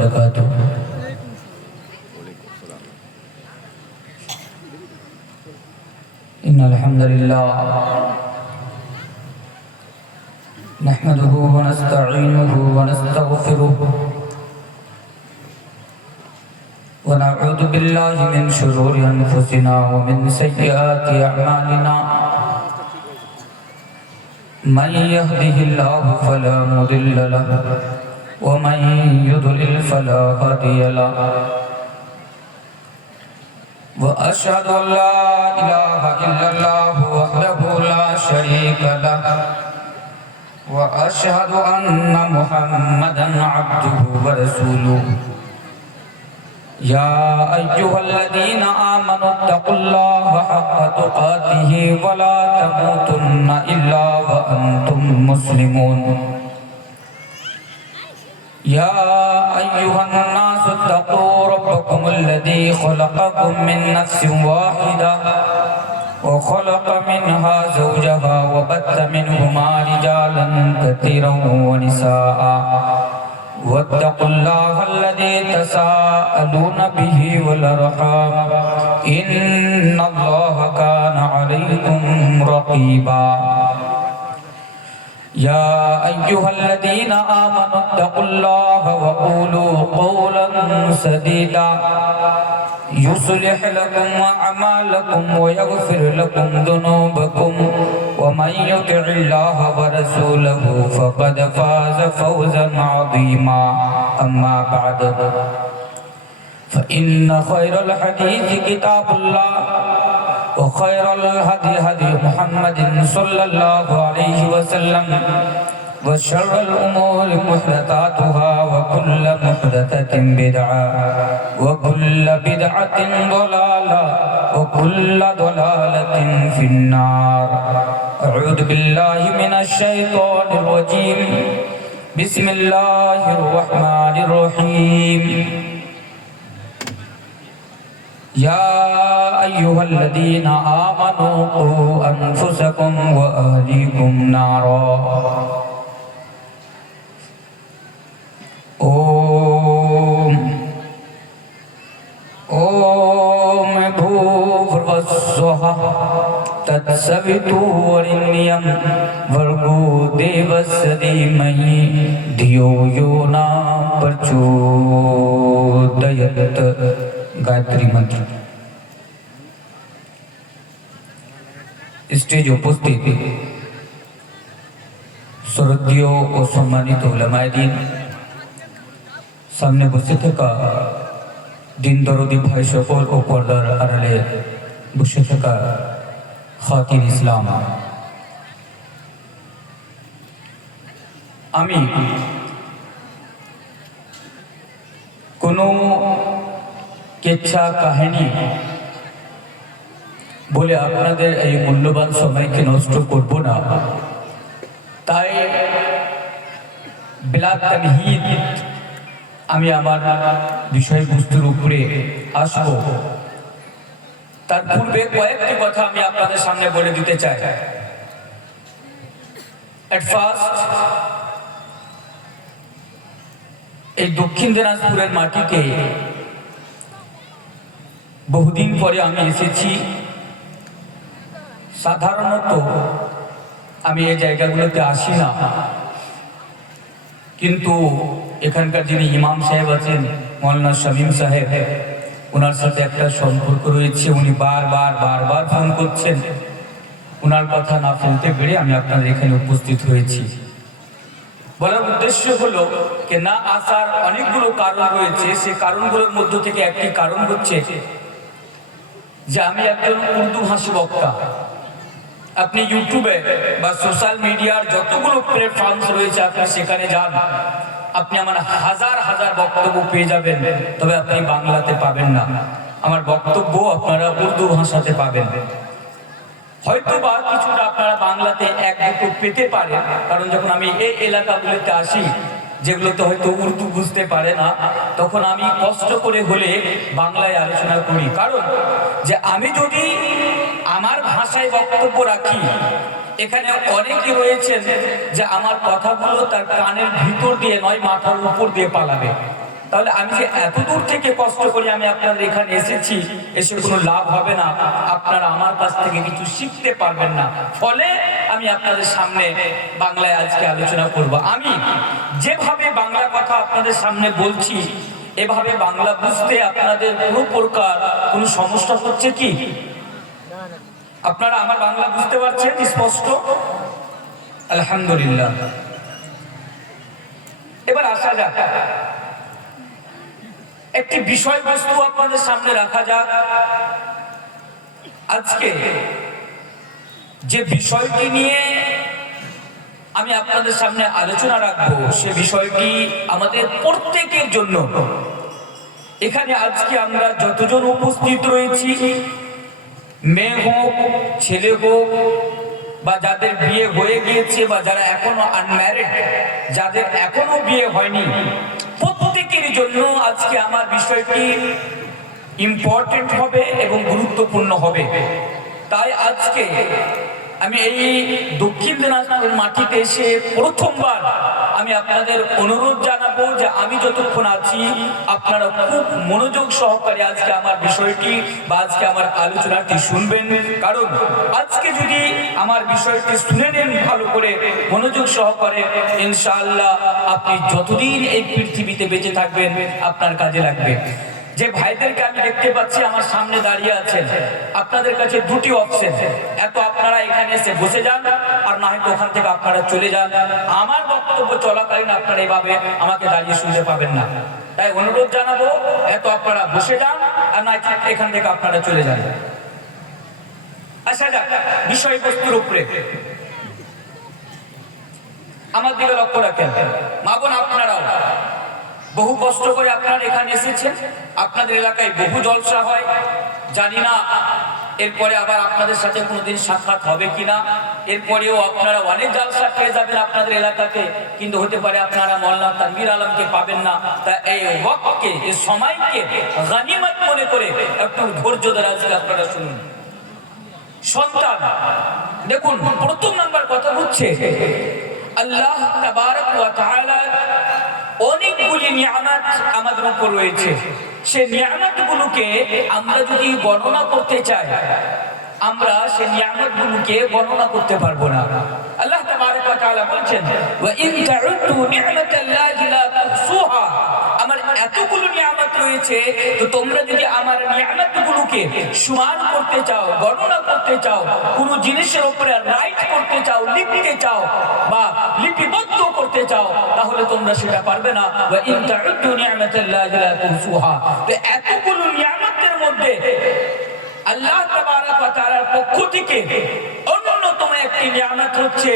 वबरकातुह। इन्नल हम्दुलिल्लाह नहमदुहु व नस्तईनुहु व नस्तगफिरुहु व नऊज़ु बिल्लाहि मिन शुरूरि अनफुसिना व मिन सय्यिआति अअमालिना। मन यहदिहिल्लाहु फला मुदिल्ल लहु व मन युद्लिल फला हादिय लहु। व अशहदु अल्ला इलाहा इल्लल्लाहु वहदहु ला शरीका लहु व अशहदु अन्ना मुहम्मदन अब्दुहु व रसूलुहु। या अय्युहल्लज़ीना आमनुत्तक़ुल्लाहा हक़्क़ तुक़ातिहि व ला तमूतुन्ना इल्ला व अंतुम मुस्लिमून। या अय्युहन्नासु इत्तक़ू रब्बकुमुल्लज़ी ख़लक़कुम मिन नफ्सिन वाहिदा व ख़लक़ मिन्हा ज़ौजहा व बत्थ मिन्हुमा रिजालन कसीरन व निसाअ वत्तक़ुल्लाहल्लज़ी तसाअलून बिही वल अर्हाम इन्नल्लाहा काना अलैकुम रक़ीबा। या अय्युहल्लज़ीना आमनुत्तक़ुल्लाहा व क़ूलू क़ौलन सदीदा युस्लिह लकुम अअमालकुम व यग़फिर लकुम ज़ुनूबकुम व मन युतिइल्लाहा व रसूलहु फ़क़द फ़ाज़ फ़ौज़न अज़ीमा। अम्मा बअद फ़इन्न ख़ैरल हदीस किताबुल्लाह व ख़ैरल हदी हदी मुहम्मदिन सल्लल्लाहु अलैहि वसल्लम व शर्रल उमूरि मुहदसातुहा व कुल्लु मुहदसतिन बिदअह व कुल्लु बिदअतिन दलाला व कुल्लु दलालतिन फिन्नार। अऊज़ु बिल्लाहि मिनश शैतानिर रजीम। बिस्मिल्लाहिर रहमानिर रहीम। या अय्युहल्लज़ीना आमनू क़ू अन्फुसकुम व अहलीकुम नारा। ओम ओम भूर्भुवस्सुवः तत्सवितुर्वरेण्यं भर्गो देवस्य धीमहि धियो यो न प्रचोदयात्। गायत्री मंत्र। स्टेज उपस्थित শ্রদ্ধেয় ও সম্মানিত উলামায়ে দ্বীন, সামনে বসে থাকা দিন দরদি ভাই সকল ও পর্দার আড়ালে বসে থাকা খাতিন ইসলাম, আমি কোনো কেচ্ছা কাহিনী বলে আপনাদের এই মূল্যবান সময়কে নষ্ট করব না। তাই বিলা তামহিদ আমি আমার বিষয়বস্তুর উপরে আসব। তার পূর্বে কয়েকটি কথা আমি আপনাদের সামনে বলে দিতে চাই। এট ফার্স্ট, এই দক্ষিণ দিনাজপুরের মাটিতে বহুদিন পরে আমি এসেছি। সাধারণত আমি এই জায়গাগুলোতে আসি না, কিন্তু এখানকার যিনি ইমাম সাহেব আছেন মৌলানা শামীম সাহেব, ওনার সাথে একটা সম্পর্ক রয়েছে। উনি বারবার ফোন করছেন। ওনার কথা না ফেলতে পেরে আমি আপনাদের এখানে উপস্থিত হয়েছি। বলার উদ্দেশ্য হলো যে না আসার অনেকগুলো কারণ রয়েছে। সেই কারণগুলোর মধ্য থেকে একটি কারণ হচ্ছে যে আমি একজন উর্দু ভাষী বক্তা। আপনি ইউটিউবে বা সোশ্যাল মিডিয়ার যতগুলো প্ল্যাটফর্মস রয়েছে আপনি সেখানে যান, আপনি আমার হাজার বক্তব্য পেয়ে যাবেন, তবে আপনি বাংলাতে পাবেন না। আমার বক্তব্য আপনারা উর্দু ভাষাতে পাবেন। হয়তো বা কিছুটা আপনারা বাংলাতে এক দুটো পেতে পারেন, কারণ যখন আমি এই এলাকাগুলোতে আসি যেগুলোতে হয়তো উর্দু বুঝতে পারে না, তখন আমি কষ্ট করে হলে বাংলায় আলোচনা করি। কারণ যে আমি যদি আমার ভাষায় বক্তব্য রাখি, এখানে অনেকে রয়েছেন যে আমার কথাগুলো তার কানের ভিতর দিয়ে নয় মাথার উপর দিয়ে পালাবে। তাহলে আমি যে এত দূর থেকে কষ্ট করে আমি আপনাদের এখানে এসেছি, এসে কোনো লাভ হবে না, আপনারা আমার কাছ থেকে কিছু শিখতে পারবেন না। ফলে আমি আপনাদের সামনে বাংলায় আজকে আলোচনা করব। আমি যেভাবে বাংলা কথা আপনাদের সামনে বলছি, এভাবে বাংলা বুঝতে আপনাদের কোনো প্রকার কোনো সমস্যা হচ্ছে কি? আপনারা আমার বাংলা বুঝতে পারছেন স্পষ্ট? আলহামদুলিল্লাহ। এবার আসা যাক, একটি বিষয়বস্তু আপনাদের সামনে রাখা যাক। আজকে যে বিষয়টি নিয়ে আমি আপনাদের সামনে আলোচনা রাখবো, সে বিষয়টি আমাদের প্রত্যেকের জন্য। এখানে আজকে আমরা যতজন উপস্থিত রয়েছি, মেয়ে হোক ছেলে হোক, বা যাদের বিয়ে হয়ে গিয়েছে বা যারা এখনো আনম্যারিড, যাদের এখনো বিয়ে হয়নি, প্রত্যেকের জন্য আজকে আমার বিষয়টি ইম্পর্টেন্ট হবে এবং গুরুত্বপূর্ণ হবে। তাই আজকে আমি এই দক্ষিণ দিনাজপুরের মাটিতে এসে প্রথমবার আমি আপনাদের অনুরোধ জানাবো যে আমি যতক্ষণ আছি আপনারা খুব মনোযোগ সহকারে আজকে আমার বিষয়টি বা আজকে আমার আলোচনাটি শুনবেন। কারণ আজকে যদি আমার বিষয়টি শুনে নেন ভালো করে মনোযোগ সহকারে, ইনশাআল্লাহ আপনি যতদিন এই পৃথিবীতে বেঁচে থাকবেন আপনার কাজে লাগবে। যে ভাইদেরকে আমি দেখতে পাচ্ছি আমার সামনে দাঁড়িয়ে আছেন, আপনাদের কাছে দুটি অপশন, এত আপনারা এখানে এসে বসে যান, আর না হয়তো ওখান থেকে আপনারা চলে যান। আমার বক্তব্য চলাকালীন আপনারা এভাবে আমাকে দাঁড়িয়ে শুনতে পাবেন না। তাই অনুরোধ জানাবো, এত আপনারা বসে যান, আর না এখান থেকে আপনারা চলে যান। আসা যাক বিষয়বস্তুর উপরে। আমার দিকে লক্ষ্য রাখেন মা বোন, আপনারাও বহু কষ্ট করে আপনারা এখানে এসেছেন। আপনাদের এলাকায় বহু জলসা হয়, জানি না এরপরে আবার আপনাদের সাথে কোনোদিন সাক্ষাৎ হবে কিনা। এরপরেও আপনারা অনেক জলসা পেয়ে যাবেন আপনাদের এলাকাতে, কিন্তু হতে পারে আপনারা মওলানা তানভীর আলমকে পাবেন না। তা এই ওয়াক্তকে, এই সময়কে গনিমত মনে করে একটু ধৈর্য ধরে আজকে আপনারা শুনুন। সন্তান, দেখুন প্রথম নাম্বার কথা হচ্ছে আল্লাহ তাবারক ওয়া তাআলা অনেকগুলি নিয়ামত আমাদের উপর রয়েছে। সে নিয়ামতগুলোকে আমরা যদি গণনা করতে চাই, আমরা সে নিয়ামতগুলোকে গণনা করতে পারবো না। আল্লাহ তাবারক ওয়া তাআলা বলেছেন, ওয়া ইন তাউদ্দু নি'মাতাল্লাহি লা তুহসুহা, আমার এতগুলো নিয়ামত রয়েছে, তো তোমরা যদি আমার নিয়ামতগুলোকে সমান করতে চাও, গণনা করতে চাও, কোনো জিনিসের উপরে রাইট করতে চাও, লিখতে চাও বা লিপিবদ্ধ করতে চাও, তাহলে তোমরা সেটা পারবে না। ওয়া ইন তাউদ্দু নি'মাতাল্লাহি লা তুহসুহা, তো এতগুলো নিয়ামতের মধ্যে আল্লাহ তাবারক ওয়া তাআলার পক্ষ থেকে অন্যতম একটি নিয়ামত হচ্ছে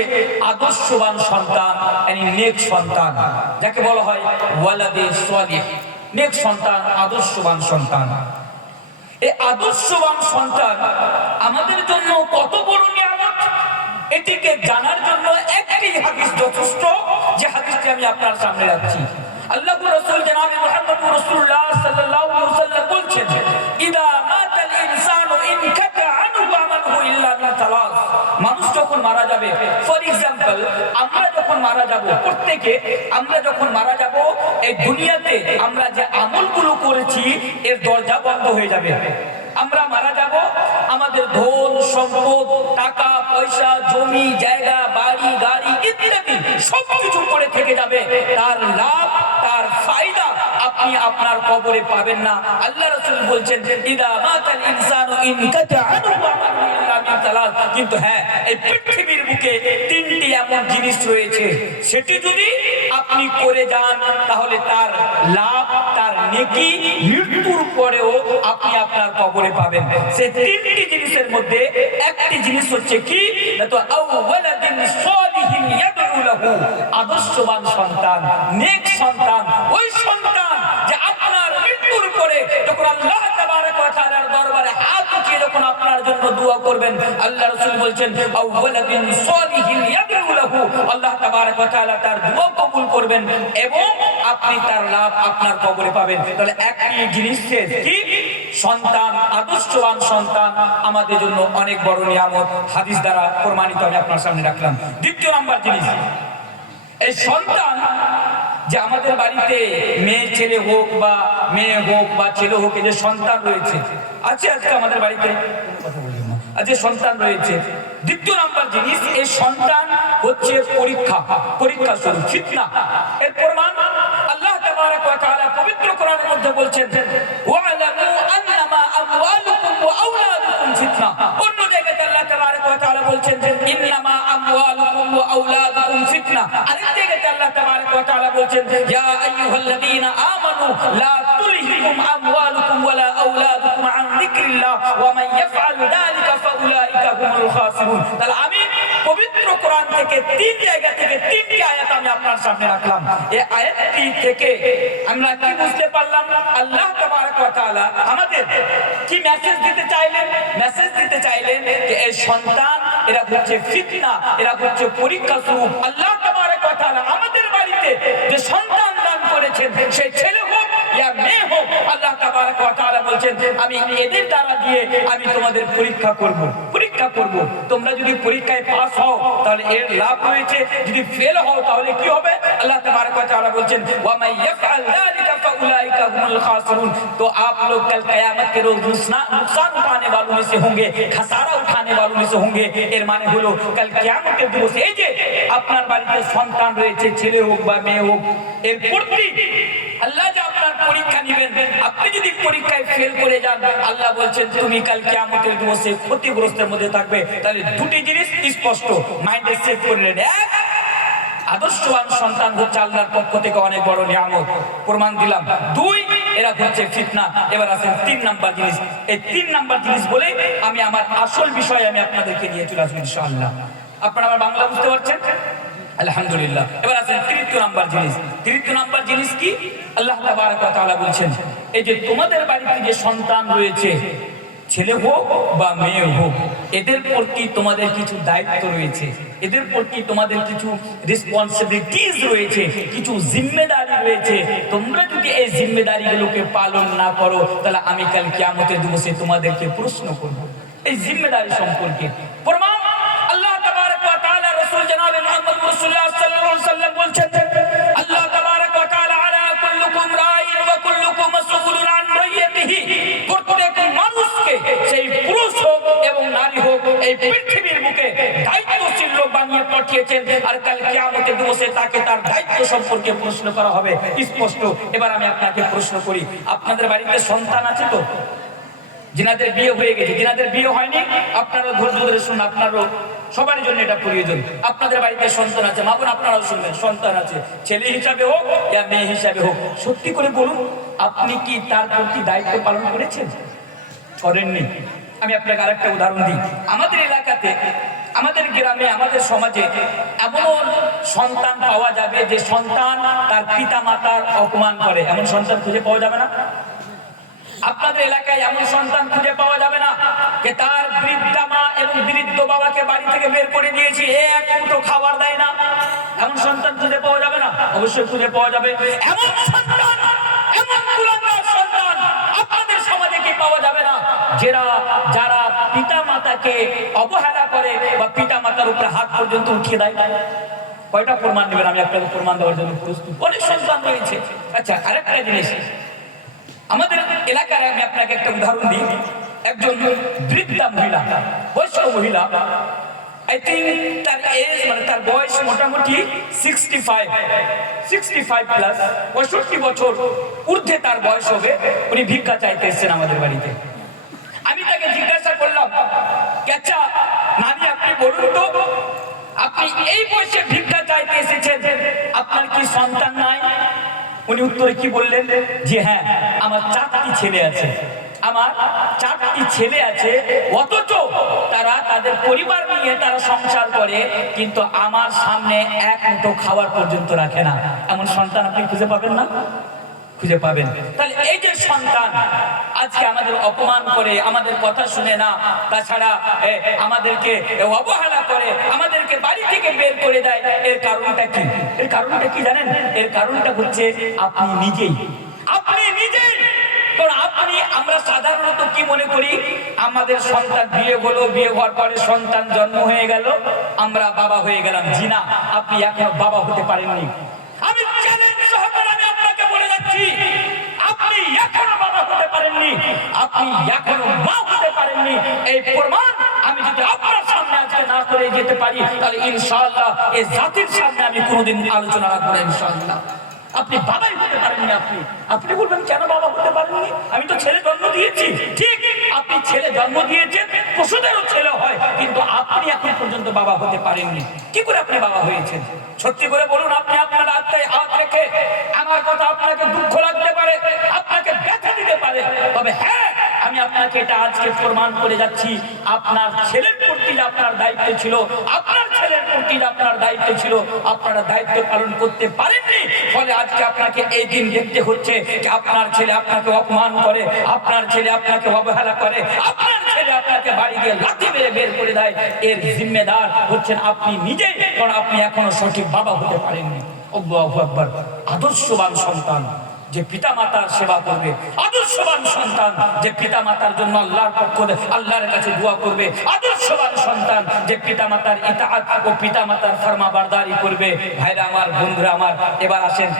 আদর্শবান সন্তান, মানে নেক সন্তান, যাকে বলা হয় ওয়ালাদে সালিহ। নেক সন্তান, আদর্শবান সন্তান। এই আদর্শবান সন্তান আমাদের জন্য কত বড় নিয়ামত, এটিকে জানার জন্য একটি হাদিস যথেষ্ট, যে হাদিসটি আমি আপনার সামনে রাখছি। আল্লাহর রাসূল জনাব মুহাম্মদুর রাসূলুল্লাহ সাল্লাল্লাহু আলাইহি ওয়াসাল্লাম বলেছেন, ইদা মাতাল ইনসানু ইনকাতা আনহু আমালুহু ইল্লা মিন তালাস। মানুষ যখন মারা যাবে, ফর এক্সাম্পল আমরা যখন মারা যাব, প্রত্যেকে আমরা যখন মারা যাব, এই দুনিয়াতে আমরা যে আমলগুলো করেছি এর দরজা বন্ধ হয়ে যাবে। আমরা মারা যাব, আমাদের ধন সম্পদ, টাকা পয়সা, জমি জায়গা, বাড়ি গাড়ি ইত্যাদি সবকিছু পড়ে থেকে যাবে, তার লাভ তার ফায়দা আপনি আপনার কবরে পাবেন না। আল্লাহ রাসূল বলছেন, ইদা মাতাল ইনসানু ইনকাতা আনহু আমালুহু ইল্লা মিন তালাস। কিন্তু হ্যাঁ, এই পৃথিবীর বুকে তিনটি এমন জিনিস রয়েছে, সেটি যদি আপনি করে যান তাহলে তার লাভ, তার নেকি মৃত্যুর পরেও আপনি আপনার কবরে পাবেন। সেই তিনটি জিনিসের মধ্যে একটি জিনিস হচ্ছে কি, তো আওয়ালাদিন সালিহিন ইয়াদউ লাহু, আদর্শবান সন্তান, নেক সন্তান, ওই সন্তান যে আপনার মৃত্যুর পরে যখন আল্লাহ তাবারক ওয়া তাআলার দরবারে হাত উঠিয়ে যখন আপনার জন্য দোয়া করবেন, আল্লাহ রাসূল বলছেন আওয়ালাদিন সালিহিন ইয়াদউ লাহু, আল্লাহ তাবারক ওয়া তাআলা তার দোয়া কবুল করবেন এবং আপনি তার লাভ আপনার কবরে পাবেন। তাহলে একটি জিনিস কি, সন্তান, আদর্শবান সন্তান আমাদের জন্য অনেক বড় নিয়ামত, হাদিস দ্বারা প্রমাণিত আমি আপনার সামনে রাখলাম। দ্বিতীয় নাম্বার জিনিস, এই সন্তান যে আমাদের বাড়িতে মেয়ে ছেলে হোক বা মেয়ে হোক বা ছেলে হোক, এদের সন্তান রয়েছে, আছে আজকে আমাদের বাড়িতে আজকে সন্তান রয়েছে। দ্বিতীয় নাম্বার জিনিস, এই সন্তান হচ্ছে পরীক্ষা স্বরূপ, ফিতনা। এর প্রমাণ আল্লাহ তাবারাক ওয়া তাআলা পবিত্র কোরআনের মধ্যে বলছেন, ওয়া'লামু আন্নামা আমওয়ালুকুম ওয়া আওলাদুকুম ফিতনা। অন্য জায়গায় আল্লাহ তাবারাক ওয়া তাআলা বলছেন, ইন্নামা আমওয়ালুকুম ওয়া আওলাদুকুম ফিতনা। আরেক জায়গায় আল্লাহ তাবারাক ওয়া তাআলা বলছেন, ইয়া আইয়ুহাল্লাযীনা আমানু লা তুলহিকুম আমওয়ালুকুম ওয়ালা আওলাদুকুম আন যিকরিল্লাহ ওয়া মান ইয়াফআল যালিকা ফাউলাইকা হুমুল খাসিরুন। তাহলে আমি পবিত্র কোরআন থেকে তিন জায়গা থেকে তিনটি আয়াত আমি আপনার সামনে রাখলাম। এই আয়াতটি থেকে আমরা কি বুঝতে পারলাম? আল্লাহ তাবারাক ওয়া তাআলা আমাদের কি মেসেজ দিতে চাইলেন? মেসেজ দিতে চাইলেন যে এই সন্তান এরা হচ্ছে ফিতনা, এরা হচ্ছে পরীক্ষা স্বরূপ। আল্লাহ তাবারাক ওয়া তাআলা আমাদের বাড়িতে যে সন্তান দান করেছেন, সেই ছেলে হোক ইয়া মেয়ে হোক, আল্লাহ তাবারাক ওয়া তাআলা বলছেন আমি এদের দ্বারা দিয়ে আমি তোমাদের পরীক্ষা করব। তোমরা যদি পরীক্ষায় পাস হও তাহলে এর লাভ রয়েছে, যদি ফেল হও তাহলে কি হবে? अल्लाह तबारक व तआला बोलते हैं वा मै यफअल ज़ालिका फउलाइका हुमुल खासिरून। तो आप लोग कल क़यामत के रोज नुकसान उठाने वालों में से होंगे, खसारा उठाने वालों में से होंगे। এর মানে হলো কাল কিয়ামতের দিবসে এই যে আপনার বাড়িতে সন্তান রয়েছে, ছেলে হোক বা মেয়ে হোক, এর প্রতি আল্লাহ যে আপনার পরীক্ষা নেবেন, আপনি যদি পরীক্ষায় ফেল করে যান, আল্লাহ বলছেন তুমি কাল কিয়ামতের দিবসে ক্ষতিগ্রস্তের মধ্যে থাকবে। তাহলে দুটি জিনিস স্পষ্ট মাইন্ডে সেট করে নেন। এক, আদর্শবান সন্তান হচ্ছে আল্লাহর পক্ষ থেকে অনেক বড় নিয়ামত, প্রমাণ দিলাম। দুই, এরা হচ্ছে ফিতনা। এবার আসেন তিন নাম্বার জিনিস। এই তিন নাম্বার জিনিস বলে আমি আমার আসল বিষয় আমি আপনাদেরকে নিয়ে চলে আসবো ইনশাআল্লাহ। আপনারা আমার বাংলা বুঝতে পারছেন? আলহামদুলিল্লাহ। এবার আসেন তৃতীয় নাম্বার জিনিস। তৃতীয় নাম্বার জিনিস কি? আল্লাহ তাবারক ওয়া তাআলা বলছেন এই যে তোমাদের বাড়িতে যে সন্তান রয়েছে, ছেলে হোক বা মেয়ে হোক, এদের প্রতি তোমাদের কিছু দায়িত্ব রয়েছে, এদের প্রতি তোমাদের কিছু রেসপন্সিবিলিটিস রয়েছে, কিছু জিম্মেদারি রয়েছে। তোমরা যদি এই জিম্মেদারিগুলোকে পালন না করো তাহলে আমি কাল কিয়ামতের দিবসে তোমাদেরকে প্রশ্ন করব এই জিম্মেদারি সম্পর্কে। প্রমাণ আল্লাহ তাবারক ওয়া তাআলা রাসূল জনাবে মুহাম্মদ রাসূলুল্লাহ সাল্লাল্লাহু আলাইহি ওয়াসাল্লাম বলছেন, আল্লাহ তাবারক ওয়া তাআলা আলা কুল্লুকুম রাইন ওয়া কুল্লুকুম মাসউলুন আন রাইয়াতিহি। প্রত্যেক মানুষকে, সেই পুরুষ হোক এবং নারী হোক, এই পৃথিবীর বুকে দায়িত্বশীল লোক বানিয়ে পাঠিয়েছেন, আর কাল কিয়ামতের দিবসে তাকে তার দায়িত্ব সম্পর্কে প্রশ্ন করা হবে স্পষ্ট। এবার আমি আপনাকে প্রশ্ন করি, আপনাদের বাড়িতে সন্তান আছে তো? যিনাদের বিয়ে হয়ে গেছে, যিনাদের বিয়ে হয়নি আপনারা ধৈর্য ধরে শুনুন, আপনারও সবার জন্য এটা প্রয়োজন। আপনাদের বাড়িতে সন্তান আছে, মা বোন আপনারাও শুনবেন, সন্তান আছে, ছেলে হিসাবে হোক বা মেয়ে হিসাবে হোক, সত্যি করে বলুন আপনি কি তার প্রতি দায়িত্ব পালন করেছেন? করেননি। আমি আপনাকে আরেকটা উদাহরণ দিই। আমাদের এলাকাতে, আমাদের গ্রামে, আমাদের সমাজে এমনও সন্তান পাওয়া যাবে যে সন্তান তার পিতা মাতার অপমান করে, এমন সন্তান খুঁজে পাওয়া যাবে না? আপনাদের এলাকায় এমন সন্তান খুঁজে পাওয়া যাবে না যে তার বৃদ্ধা মা এবং বৃদ্ধ বাবাকে বাড়ি থেকে বের করে দিয়েছে, এক মুঠো খাবার দেয় না, এমন সন্তান খুঁজে পাওয়া যাবে না? অবশ্যই খুঁজে পাওয়া যাবে। এমন সন্তান, এমন কুলাঙ্গার সন্তান আপনাদের সমাজে কি পাওয়া যাবে না যারা পিতা মাতাকে অবহেলা করে বা পিতা মাতার উপরে হাত পর্যন্ত উঠিয়ে দেয়? কয়টা প্রমাণ নেবেন? আমি আপনাকে প্রমাণ দেওয়ার জন্য প্রস্তুত। অনেক সন্তান রয়েছে। আচ্ছা, আরেকটা জিনিস, আমাদের এলাকায় আমি আপনাকে একটা উদাহরণ দিই। একজন বৃদ্ধা মহিলা, বয়স্ক মহিলা, আই থিঙ্ক তার এজ মানে তার বয়স মোটামুটি 65 প্লাস, 65 বছর ঊর্ধ্বে তার বয়স হবে। উনি ভিক্ষা চাইতে এসেছেন আমাদের বাড়িতে। আমি তাকে জিজ্ঞাসা করলাম, আচ্ছা নানি আপনি বলুন তো, আপনি এই বয়সে ভিক্ষা চাইতে এসেছেন, আপনার কি সন্তান নাই? উনি উত্তরে কি বললেন, যে হ্যাঁ আমার 4টি ছেলে আছে, আমার 4টি ছেলে আছে, অথচ তারা তাদের পরিবার নিয়ে তারা সংসার করে, কিন্তু আমার সামনে এক মুঠো খাবার পর্যন্ত রাখে না। এমন সন্তান আপনি খুঁজে পাবেন না? খুঁজে পাবেন। তাহলে এই যে সন্তান আজকে আমাদের অপমান করে, আমাদের কথা শুনে না, তাছাড়া আমাদেরকে অবহেলা করে, আমাদেরকে বাড়ি থেকে বের করে দেয়, এর কারণটা কি? এর কারণটা কি জানেন? এর কারণটা হচ্ছে আপনি নিজেই। কারণ আমরা সাধারণত কি মনে করি, আমাদের সন্তান বিয়ে হলো, বিয়ে হওয়ার পরে সন্তান জন্ম হয়ে গেল, আমরা বাবা হয়ে গেলাম। জি না, আপনি এখনো বাবা হতে পারেননি। আমি চ্যালেঞ্জ আপনি এখনো মা হতে পারেননি, এই প্রমাণ আমি যদি আপনার সামনে আজকে না করে যেতে পারি, তাহলে ইনশাআল্লাহ এই জাতির সামনে আমি কোনোদিন আলোচনা রাখবো না ইনশাআল্লাহ। আপনি বাবাই হতে পারেননি, আপনি বলবেন কেন বাবা হতে পারেননি? আমি তো ছেলে জন্ম দিয়েছি। ঠিক, আপনি ছেলে জন্ম দিয়েছেন, পশুদেরও ছেলে হয়, কিন্তু আপনি এখন পর্যন্ত বাবা হতে পারেননি। কি করে আপনি বাবা হয়েছেন? সত্যি করে বলুন, আপনি আপনার আত্মায় হাত রেখে। আমার কথা আপনাকে দুঃখ লাগতে পারে, আপনাকে ব্যথা দিতে পারে, তবে হ্যাঁ, আমি আপনাকে এটা আজকে প্রমাণ করে যাচ্ছি, আপনার ছেলের প্রতি আপনার দায়িত্ব ছিল, আপনার ছেলের প্রতি আপনার দায়িত্ব ছিল, আপনারা দায়িত্ব পালন করতে পারেননি, ফলে আজকে আপনাকে এই দিন দেখতে হচ্ছে যে আপনার ছেলে আপনাকে অপমান করে, আপনার ছেলে আপনাকে অবহেলা করে, আপনার ছেলে আপনাকে বাড়ি গিয়ে লাথি মেরে বের করে দেয়। এর জিম্মেদার হচ্ছেন আপনি নিজেই, কারণ আপনি এখনো সঠিক বাবা হতে পারেননি। আল্লাহু আকবার। আদর্শবান সন্তান যে পিতা মাতার সেবা করবে, আদর্শবান সন্তান যে পিতা মাতার জন্য আল্লাহর পক্ষ আল্লাহর কাছে দোয়া করবে, আদর্শবান সন্তান যে পিতা মাতার ইতাআত ও পিতা মাতার ফরমাবরদারি করবে। ভাইরা আমার, বন্ধুরা আমার, এবার আসেন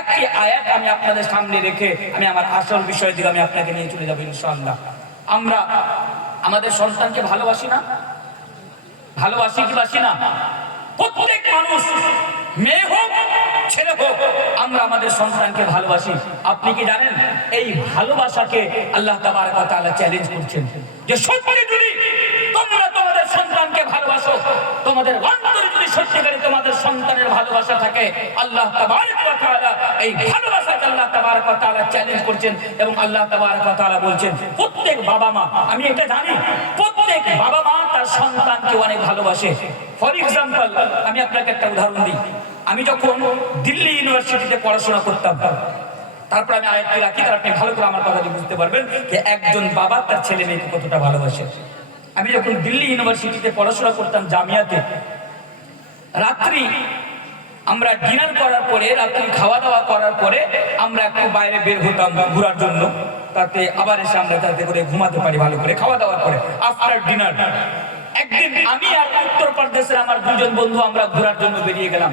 একটি আয়াত আমি আপনাদের সামনে রেখে আমি আমার আসল বিষয় দিকে আমি আপনাকে নিয়ে চলে যাবো ইনশাআল্লাহ। আমরা আমাদের সন্তানকে ভালোবাসি না? ভালোবাসি কি বাসি না? প্রত্যেক মানুষ, মেয়ে হোক ছেলে হোক, আমরা আমাদের সন্তানকে ভালোবাসি। আপনি কি জানেন এই ভালোবাসাকে আল্লাহ তাবারক ওয়া তাআলা চ্যালেঞ্জ করছেন যে সত্যি যদি তোমরা তোমাদের সন্তানকে ভালোবাসো, তোমাদের অন্তরে যদি সত্যিকারে তোমাদের সন্তানের ভালোবাসা থাকে, আল্লাহ তাবারক ওয়া তাআলা এই ভালোবাসাকে আল্লাহ তাবারক ওয়া তাআলা চ্যালেঞ্জ করছেন। এবং আল্লাহ তাবারক ওয়া তাআলা বলছেন প্রত্যেক বাবা মা, আমি এটা জানি, প্রত্যেক বাবা মা তার সন্তানকে অনেক ভালোবাসে। ফর এক্সাম্পল, আমি আপনাকে একটা উদাহরণ দিই। আমি যখন দিল্লি ইউনিভার্সিটিতে পড়াশোনা করতাম, তারপর আমি আয়াতটি রাখি, তার আপনি ভালো করে আমার কথাটি বুঝতে পারবেন যে একজন বাবা তার ছেলে মেয়েকে কতটা ভালোবাসে। আমি যখন দিল্লি ইউনিভার্সিটিতে পড়াশোনা করতাম জামিয়াতে, রাত্রি আমরা ডিনার করার পরে, রাত্রি খাওয়া দাওয়া করার পরে আমরা একটু বাইরে বের হতাম ঘোরার জন্য, তাতে আবার এসে আমরা যাতে করে ঘুমাতে পারি ভালো করে খাওয়া দাওয়ার পরে আফটার ডিনার। একদিন আমি আর উত্তরপ্রদেশের আমার দুজন বন্ধু আমরা ঘোরার জন্য বেরিয়ে গেলাম।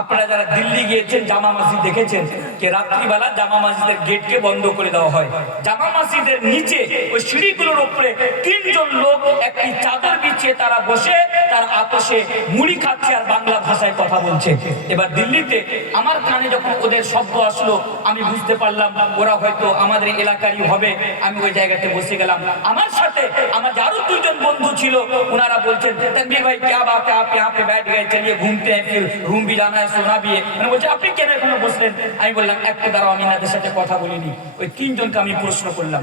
আপনারা যারা দিল্লি গিয়েছেন, জামা মসজিদ দেখেছেন যে রাত্রিবেলা জামা মসজিদের গেটকে বন্ধ করে দেওয়া হয়। জামা মসজিদের নিচে ওই সিঁড়িগুলোর উপরে তিনজন লোক একটি চাদর বিছিয়ে তারা বসে তার আপোষে মুড়ি খাচ্ছে আর বাংলা ভাষায় কথা বলছে। এবার দিল্লিতে আমার কানে যখন ওদের শব্দ আসলো, আমি বুঝতে পারলাম ওরা হয়তো আমাদের এলাকারই হবে। আমি ওই জায়গাতে বসে গেলাম। আমার সাথে আমার আরো দুইজন বন্ধু ছিল, ওনারা বলছেন তনবীর ভাই क्या बात है, आप यहाँ पे बैठ गए, चलिए घूमते हैं, फिर रूम भी जाना है, सोना भी है। মানে বলছে আপনি কেন এখনো বসলেন? আমি বললাম একটু দাঁড়াও, আমি এনাদের সাথে কথা বলিনি। ওই তিনজনকে আমি প্রশ্ন করলাম,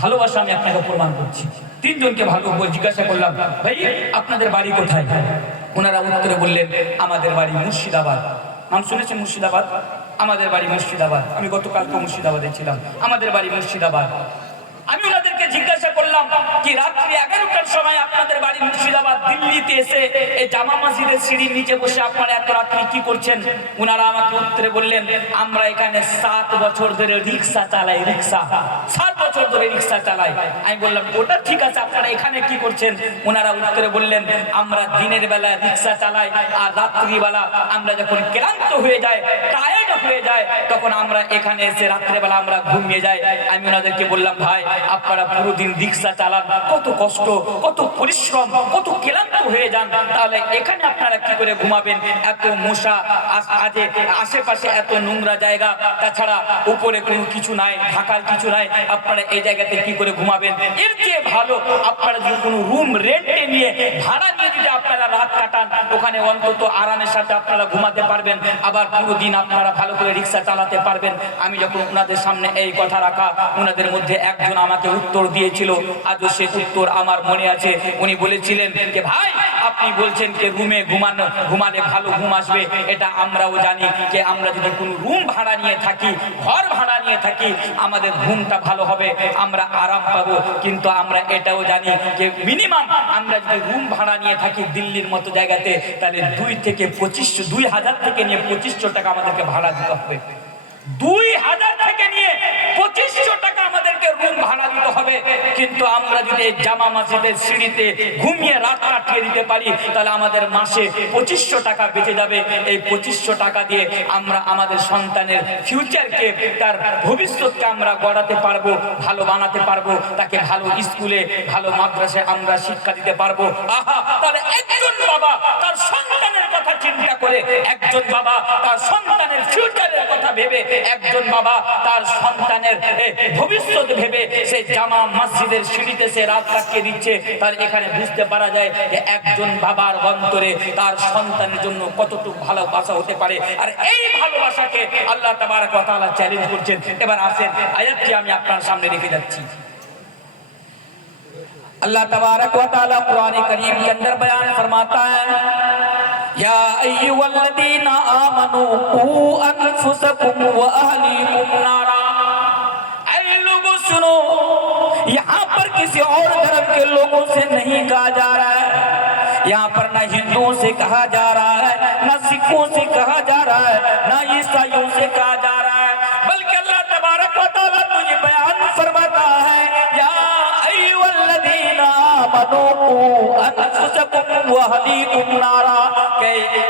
ভালোবাসা আমি আপনাকে প্রমাণ করছি। তিনজনকে ভালো জিজ্ঞাসা করলাম, ভাই আপনাদের বাড়ি কোথায়? ওনারা উত্তরে বললেন আমাদের বাড়ি মুর্শিদাবাদ। নাম শুনেছেন মুর্শিদাবাদ? আমাদের বাড়ি মুর্শিদাবাদ। আমি গতকালকে মুর্শিদাবাদে ছিলাম। আমাদের বাড়ি মুর্শিদাবাদ। আমি ওনাদেরকে জিজ্ঞাসা করলাম কি রাত্রি 11টার সময় আপনাদের বাড়ি মুর্শিদাবাদ, দিল্লিতে এসে এই জামা মসজিদের সিঁড়ির নিচে বসে আপনারা এত রাত্রি কি করছেন? ওনারা আমাকে উত্তরে বললেন আমরা এখানে 7 বছর ধরে রিক্সা চালাই, রিক্সা 7 বছর ধরে রিক্সা চালাই। আমি বললাম ওটা ঠিক আছে, আপনারা এখানে কি করছেন? ওনারা উত্তরে বললেন আমরা দিনের বেলা রিক্সা চালাই আর রাত্রিবেলা আমরা যখন ক্লান্ত হয়ে যায়, টায়ার্ড হয়ে যায়, তখন আমরা এখানে এসে রাত্রিবেলা আমরা ঘুমিয়ে যাই। আমি ওনাদেরকে বললাম ভাই আপনারা পুরো দিন রিক্সা চালান, কত কষ্ট, কত পরিশ্রম, কত ক্লান্ত হয়ে যান, তাহলে এখানে আপনারা কি করে ঘুমাবেন? এত মশা, আশেপাশে এত নোংরা জায়গা, তাছাড়া উপরে কোনো কিছু নাই, ঢাকার কিছু নাই, আপনারা এই জায়গাতে কি করে ঘুমাবেন? এর চেয়ে ভালো আপনারা যদি কোনো রুম রেন্টে নিয়ে, ভাড়া নিয়ে যদি আপনারা রাত কাটান, ওখানে অন্তত আরামের সাথে আপনারা ঘুমাতে পারবেন, আবার পুরো দিন আপনারা ভালো করে রিক্সা চালাতে পারবেন। আমি যখন ওনাদের সামনে এই কথা রাখা, ওনাদের মধ্যে একজন আমাকে উত্তর দিয়েছিল, আজও সে উত্তর আমার মনে আছে। উনি বলেছিলেন যে ভাই আপনি বলছেন যে রুমে ঘুমালে ভালো ঘুম আসবে, এটা আমরাও জানি যে আমরা যদি কোনো রুম ভাড়া নিয়ে থাকি, ঘর ভাড়া নিয়ে থাকি, আমাদের ঘুমটা ভালো হবে, আমরা আরাম পাবো। কিন্তু আমরা এটাও জানি যে মিনিমাম আমরা যদি রুম ভাড়া নিয়ে থাকি দিল্লির মতো জায়গাতে, তাহলে 2000 থেকে নিয়ে 2500 টাকা আমাদেরকে ভাড়া দিতে হবে। 2000 থেকে নিয়ে 2500 টাকা আমাদেরকে রুম ভাড়া দিতে হবে। কিন্তু আমরা যদি যদি জামা মসজিদের সিঁড়িতে ঘুমিয়ে রাত কাটিয়ে দিতে পারি, তাহলে আমাদের মাসে 2500 টাকা বেঁচে যাবে। এই 2500 টাকা দিয়ে আমরা আমাদের সন্তানের ফিউচারকে, তার ভবিষ্যৎকে আমরা গড়াতে পারবো, ভালো বানাতে পারবো, তাকে ভালো স্কুলে ভালো মাদ্রাসায় আমরা শিক্ষা দিতে পারবো। আহা, তাহলে একজন বাবা তার সন্তানের কথা চিন্তা করে, একজন বাবা তার সন্তানের ফিউচারের কথা ভেবে, একজন বাবা তার সন্তানের ভবিষ্যৎ ভেবে সে জামা মসজিদের সিঁড়িতে সে রাত কাটিয়ে দিচ্ছে, তাহলে এখানে বুঝতে পারা যায় যে একজন বাবার অন্তরে তার সন্তানের জন্য কতটুকু ভালোবাসা হতে পারে। আর এই ভালোবাসাকে আল্লাহ তাবারক ওয়া তাআলা চ্যালেঞ্জ করছেন। এবার আসেন আয়াতটি আমি আপনার সামনে রেখে যাচ্ছি। अल्लाह तबारक व तआला कुरान करीम के अंदर बयान फरमाता है, या अय्युहल्लज़ीना आमनू कू अनफुसकुम व अहलीकुम नारा। ऐ लोगों सुनो, यहाँ पर किसी और धर्म के लोगों से नहीं कहा जा रहा है, यहाँ पर न हिंदुओं से कहा जा रहा है, न सिखों से कहा जा रहा है, न ईसाइयों से कहा जा रहा है, बल्कि अल्लाह तबारक व तआला तुझे बयान फरमाता है, या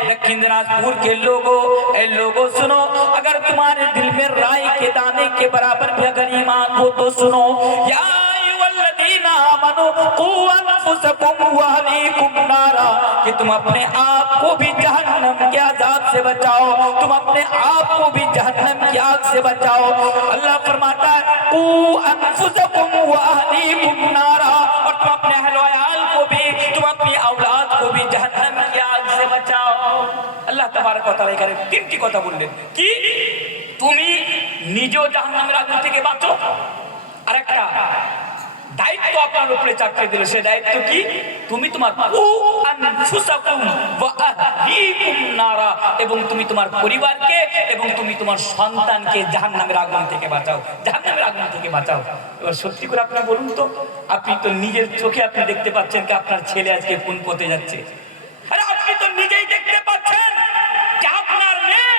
दक्षिण दिनाजपुर के लोगों सुनो, अगर तुम्हारे दिल में राई के दाने के बराबर भी अगर ईमान हो तो सुनो, या कि तुम अपने आप को भी जहन्नम के अज़ाब से बचाओ, तुम अपने आप को भी जहन्नम की आग से बचाओ। अल्लाह फरमाता है कू अनफुसकुम व अहलीकुम नारा, और तुम अपने अहल व अयाल को भी, तुम अपनी औलाद को भी जहन्नम की आग से बचाओ। अल्लाह तबारक व तआला এখানে তিনটি কথা বললেন, কি তুমি নিজেও জাহান্নামের আগুন থেকে বাঁচো, আরেকটা দায়িত্ব আপনার উপরে চাপিয়ে দিল, সে দায়িত্ব কি, তুমি তোমার এবং তুমি তোমার পরিবারকে এবং তুমি তোমার সন্তানকে জাহান্নামের আগুন থেকে বাঁচাও, জাহান্নামের আগুন থেকে বাঁচাও। এবার সত্যি করে আপনি বলুন তো, আপনি তো নিজের চোখে আপনি দেখতে পাচ্ছেন যে আপনার ছেলে আজকে কোন পথে যাচ্ছে। আরে আপনি তো নিজেই দেখতে পাচ্ছেন যে আপনার মেয়ে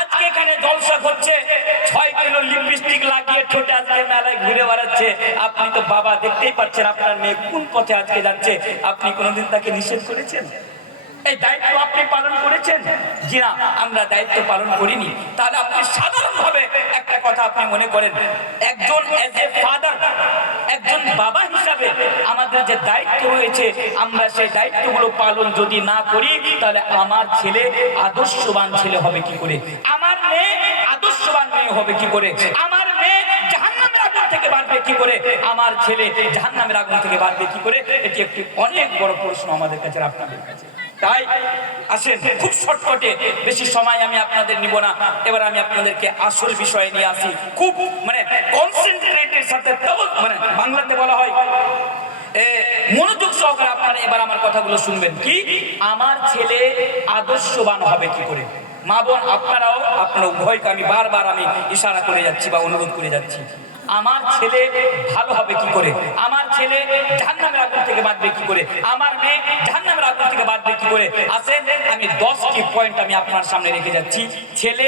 আজকে এখানে জলসা করছে, 6 কিলো লিপস্টিক লাগিয়ে ঠোঁটে আজকে মেলায় ঘুরে বেড়াচ্ছে। আপনি তো বাবা দেখতেই পাচ্ছেন আপনার মেয়ে কোন পথে আজকে যাচ্ছে। আপনি কোনোদিন তাকে নিষেধ করেছেন? এই দায়িত্ব আপনি পালন করেছেন? জি না, আমরা দায়িত্ব পালন করিনি। তাহলে আপনি সাধারণভাবে একটা কথা আপনি মনে করেন, একজন এজ এ ফাদার, একজন বাবা হিসাবে আমাদের যে দায়িত্ব রয়েছে, আমরা সেই দায়িত্বগুলো পালন যদি না করি, তাহলে আমার ছেলে আদর্শবান ছেলে হবে কি করে, আমার মেয়ে আদর্শবান মেয়ে হবে কি করে, আমার মেয়ে জাহান্নামের আগুন থেকে বাঁচবে কি করে, আমার ছেলে জাহান্নামের আগুন থেকে বাঁচবে কি করে। এটি একটি অনেক বড় প্রশ্ন আমাদের কাছে, আপনাদের কাছে। তাই আসেন খুব শর্টকাটে, বেশি সময় আমি আপনাদের নিব না। এবার আমি আপনাদেরকে আসল বিষয়ে নিয়ে আসি, খুব মানে কনসেন্ট্রেটের সাথে, মানে বাংলাতে বলা হয় মনোযোগ সহকারে আপনারা এবার আমার কথাগুলো শুনবেন। কি, আমার ছেলে আদর্শবান হবে কি করে। মা বোন আপনারাও, আপনারা উভয়কে আমি বারবার আমি ইশারা করে যাচ্ছি বা অনুরোধ করে যাচ্ছি, আমার ছেলে ভালো হবে কি করে, আমার ছেলে জাহান্নামের আগুন থেকে বাঁচবে কি করে, আমার মেয়ে জাহান্নামের আগুন থেকে বাঁচবে কি করে। আসেন আমি 10টি পয়েন্ট আমি আপনার সামনে রেখে যাচ্ছি, ছেলে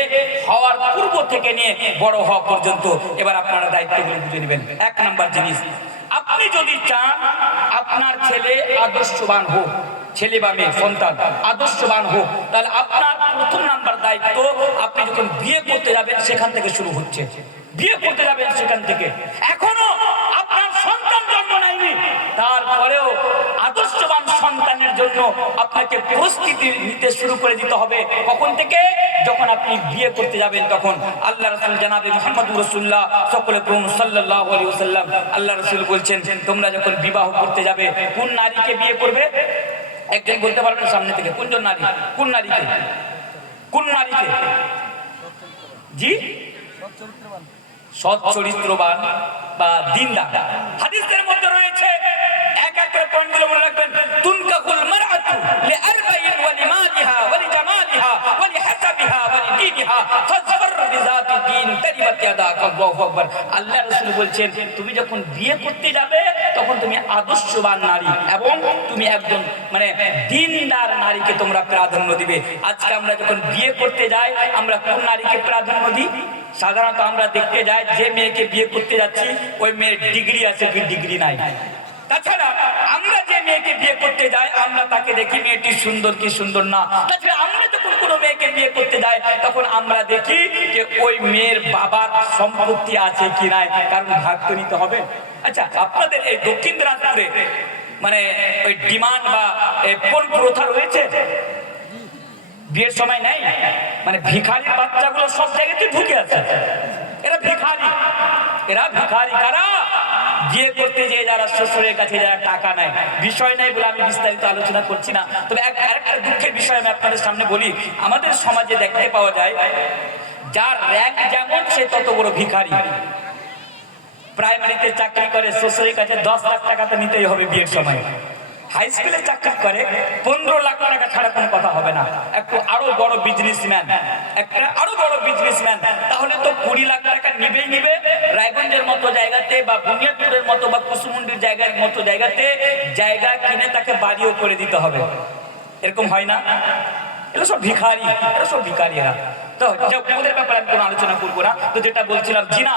হওয়ার পূর্ব থেকে নিয়ে বড় হওয়া পর্যন্ত। এবার আপনারা দায়িত্বগুলো বুঝে নেবেন। 1 নাম্বার জিনিস, আপনি যদি চান আপনার ছেলে আদর্শবান হোক, ছেলে বা মেয়ে সন্তান আদর্শবান হোক, তাহলে আপনার প্রথম নাম্বার দায়িত্ব, আপনি যখন বিয়ে করতে যাবেন সেখান থেকে শুরু হচ্ছে। বিয়ে করতে যাবেন সেখান থেকে, এখনো আপনার সন্তান জন্ম নেয়নি, তারপরেও আদর্শবান সন্তানের জন্য আপনাকে প্রস্তুতি নিতে শুরু করে দিতে হবে। কখন থেকে? যখন আপনি বিয়ে করতে যাবেন তখন। আল্লাহ রাসূল জনাবে মুহাম্মদুর রাসূলুল্লাহ সাল্লাল্লাহু আলাইহি ওয়াসাল্লাম, আল্লাহ রাসূল বলছেন, তোমরা যখন বিবাহ করতে যাবে কোন নারীকে বিয়ে করবে? একজন বলতে পারবেন সামনে থেকে, কোনজন নারী, কোন নারীকে, কোন নারীকে? জি, সৎ চরিত্রবান বা দিনদার। হাদিসের মধ্যে রয়েছে, এক এক করে পয়েন্টগুলো মনে রাখবেন। তুনকাহুল মারআতু লিআরবাইন ওয়া লিমালিহা ওয়া লিজামালিহা ওয়া লিহাসাবিহা ওয়া লিদীনিহা ফাজফার বিযাতি দ্বীন তারিবাত ইয়াদাকা। আল্লাহু আকবার। আল্লাহ রাসূল বলছেন, তুমি যখন বিয়ে করতে যাবে তখন তুমি আদর্শবান নারী এবং তুমি একজন মানে দিনদার নারীকে তোমরা প্রাধান্য দিবে। আজকে আমরা যখন বিয়ে করতে যাই, আমরা কোন নারীকে প্রাধান্য দিই? সাধারণত আমরা দেখতে যাই যে মেয়েকে বিয়ে করতে যাচ্ছি ওই মেয়ের ডিগ্রি আছে কি ডিগ্রি নাই। তাছাড়া আমরা যে মেয়েকে বিয়ে করতে যাই আমরা তাকে দেখি মেয়েটি সুন্দর কি সুন্দর না। তাছাড়া আমরা যখন কোনো মেয়েকে বিয়ে করতে যাই তখন আমরা দেখি যে ওই মেয়ের বাবার সম্পত্তি আছে কি নাই, কারণ ভাগ তো নিতে হবে। আচ্ছা, আপনাদের এই দক্ষিণ দিনাজপুরে মানে ওই ডিমান্ড বা কোন প্রথা রয়েছে? বিয়ের সময় নাই, মানে ভিখারির বাচ্চাগুলো সব জায়গাতে ঢুকে আছে। এরা ভিখারি, এরা ভিখারি কারা? বিয়ে করতে যেয়ে যারা শ্বশুরের কাছে যারা টাকা নেয়। বিষয় নাই বলে আমি বিস্তারিত আলোচনা করছি না, তবে আরেকটা দুঃখের বিষয় আমি আপনাদের সামনে বলি। আমাদের সমাজে দেখতে পাওয়া যায় যার র্যাঙ্ক যেমন সে তত বড় ভিখারি। প্রাইমারিতে চাকরি করে, শ্বশুরের কাছে 10 লাখ টাকা তো নিতেই হবে বিয়ের সময়। হাই স্কুলে চাকরি করে 15 লাখ টাকা ছাড়া কোনো কথা হবে না। একটু আরো বড় বিজনেসম্যান, একটা আরো বড় বিজনেসম্যান, তাহলে তো 20 লাখ টাকা নিবেই নিবে। রায়গঞ্জের মতো জায়গাতে বা বুনিয়াদপুরের মতো বা কুসুমুন্ডির জায়গার মতো জায়গাতে জায়গা কিনে তাকে বাড়িও করে দিতে হবে। এরকম হয় না? এরা সব ভিখারি, এরা সব ভিখারিরা। তো ওদের ব্যাপারে আমি কোনো আলোচনা করবো না। তো যেটা বলছিলাম, জিনা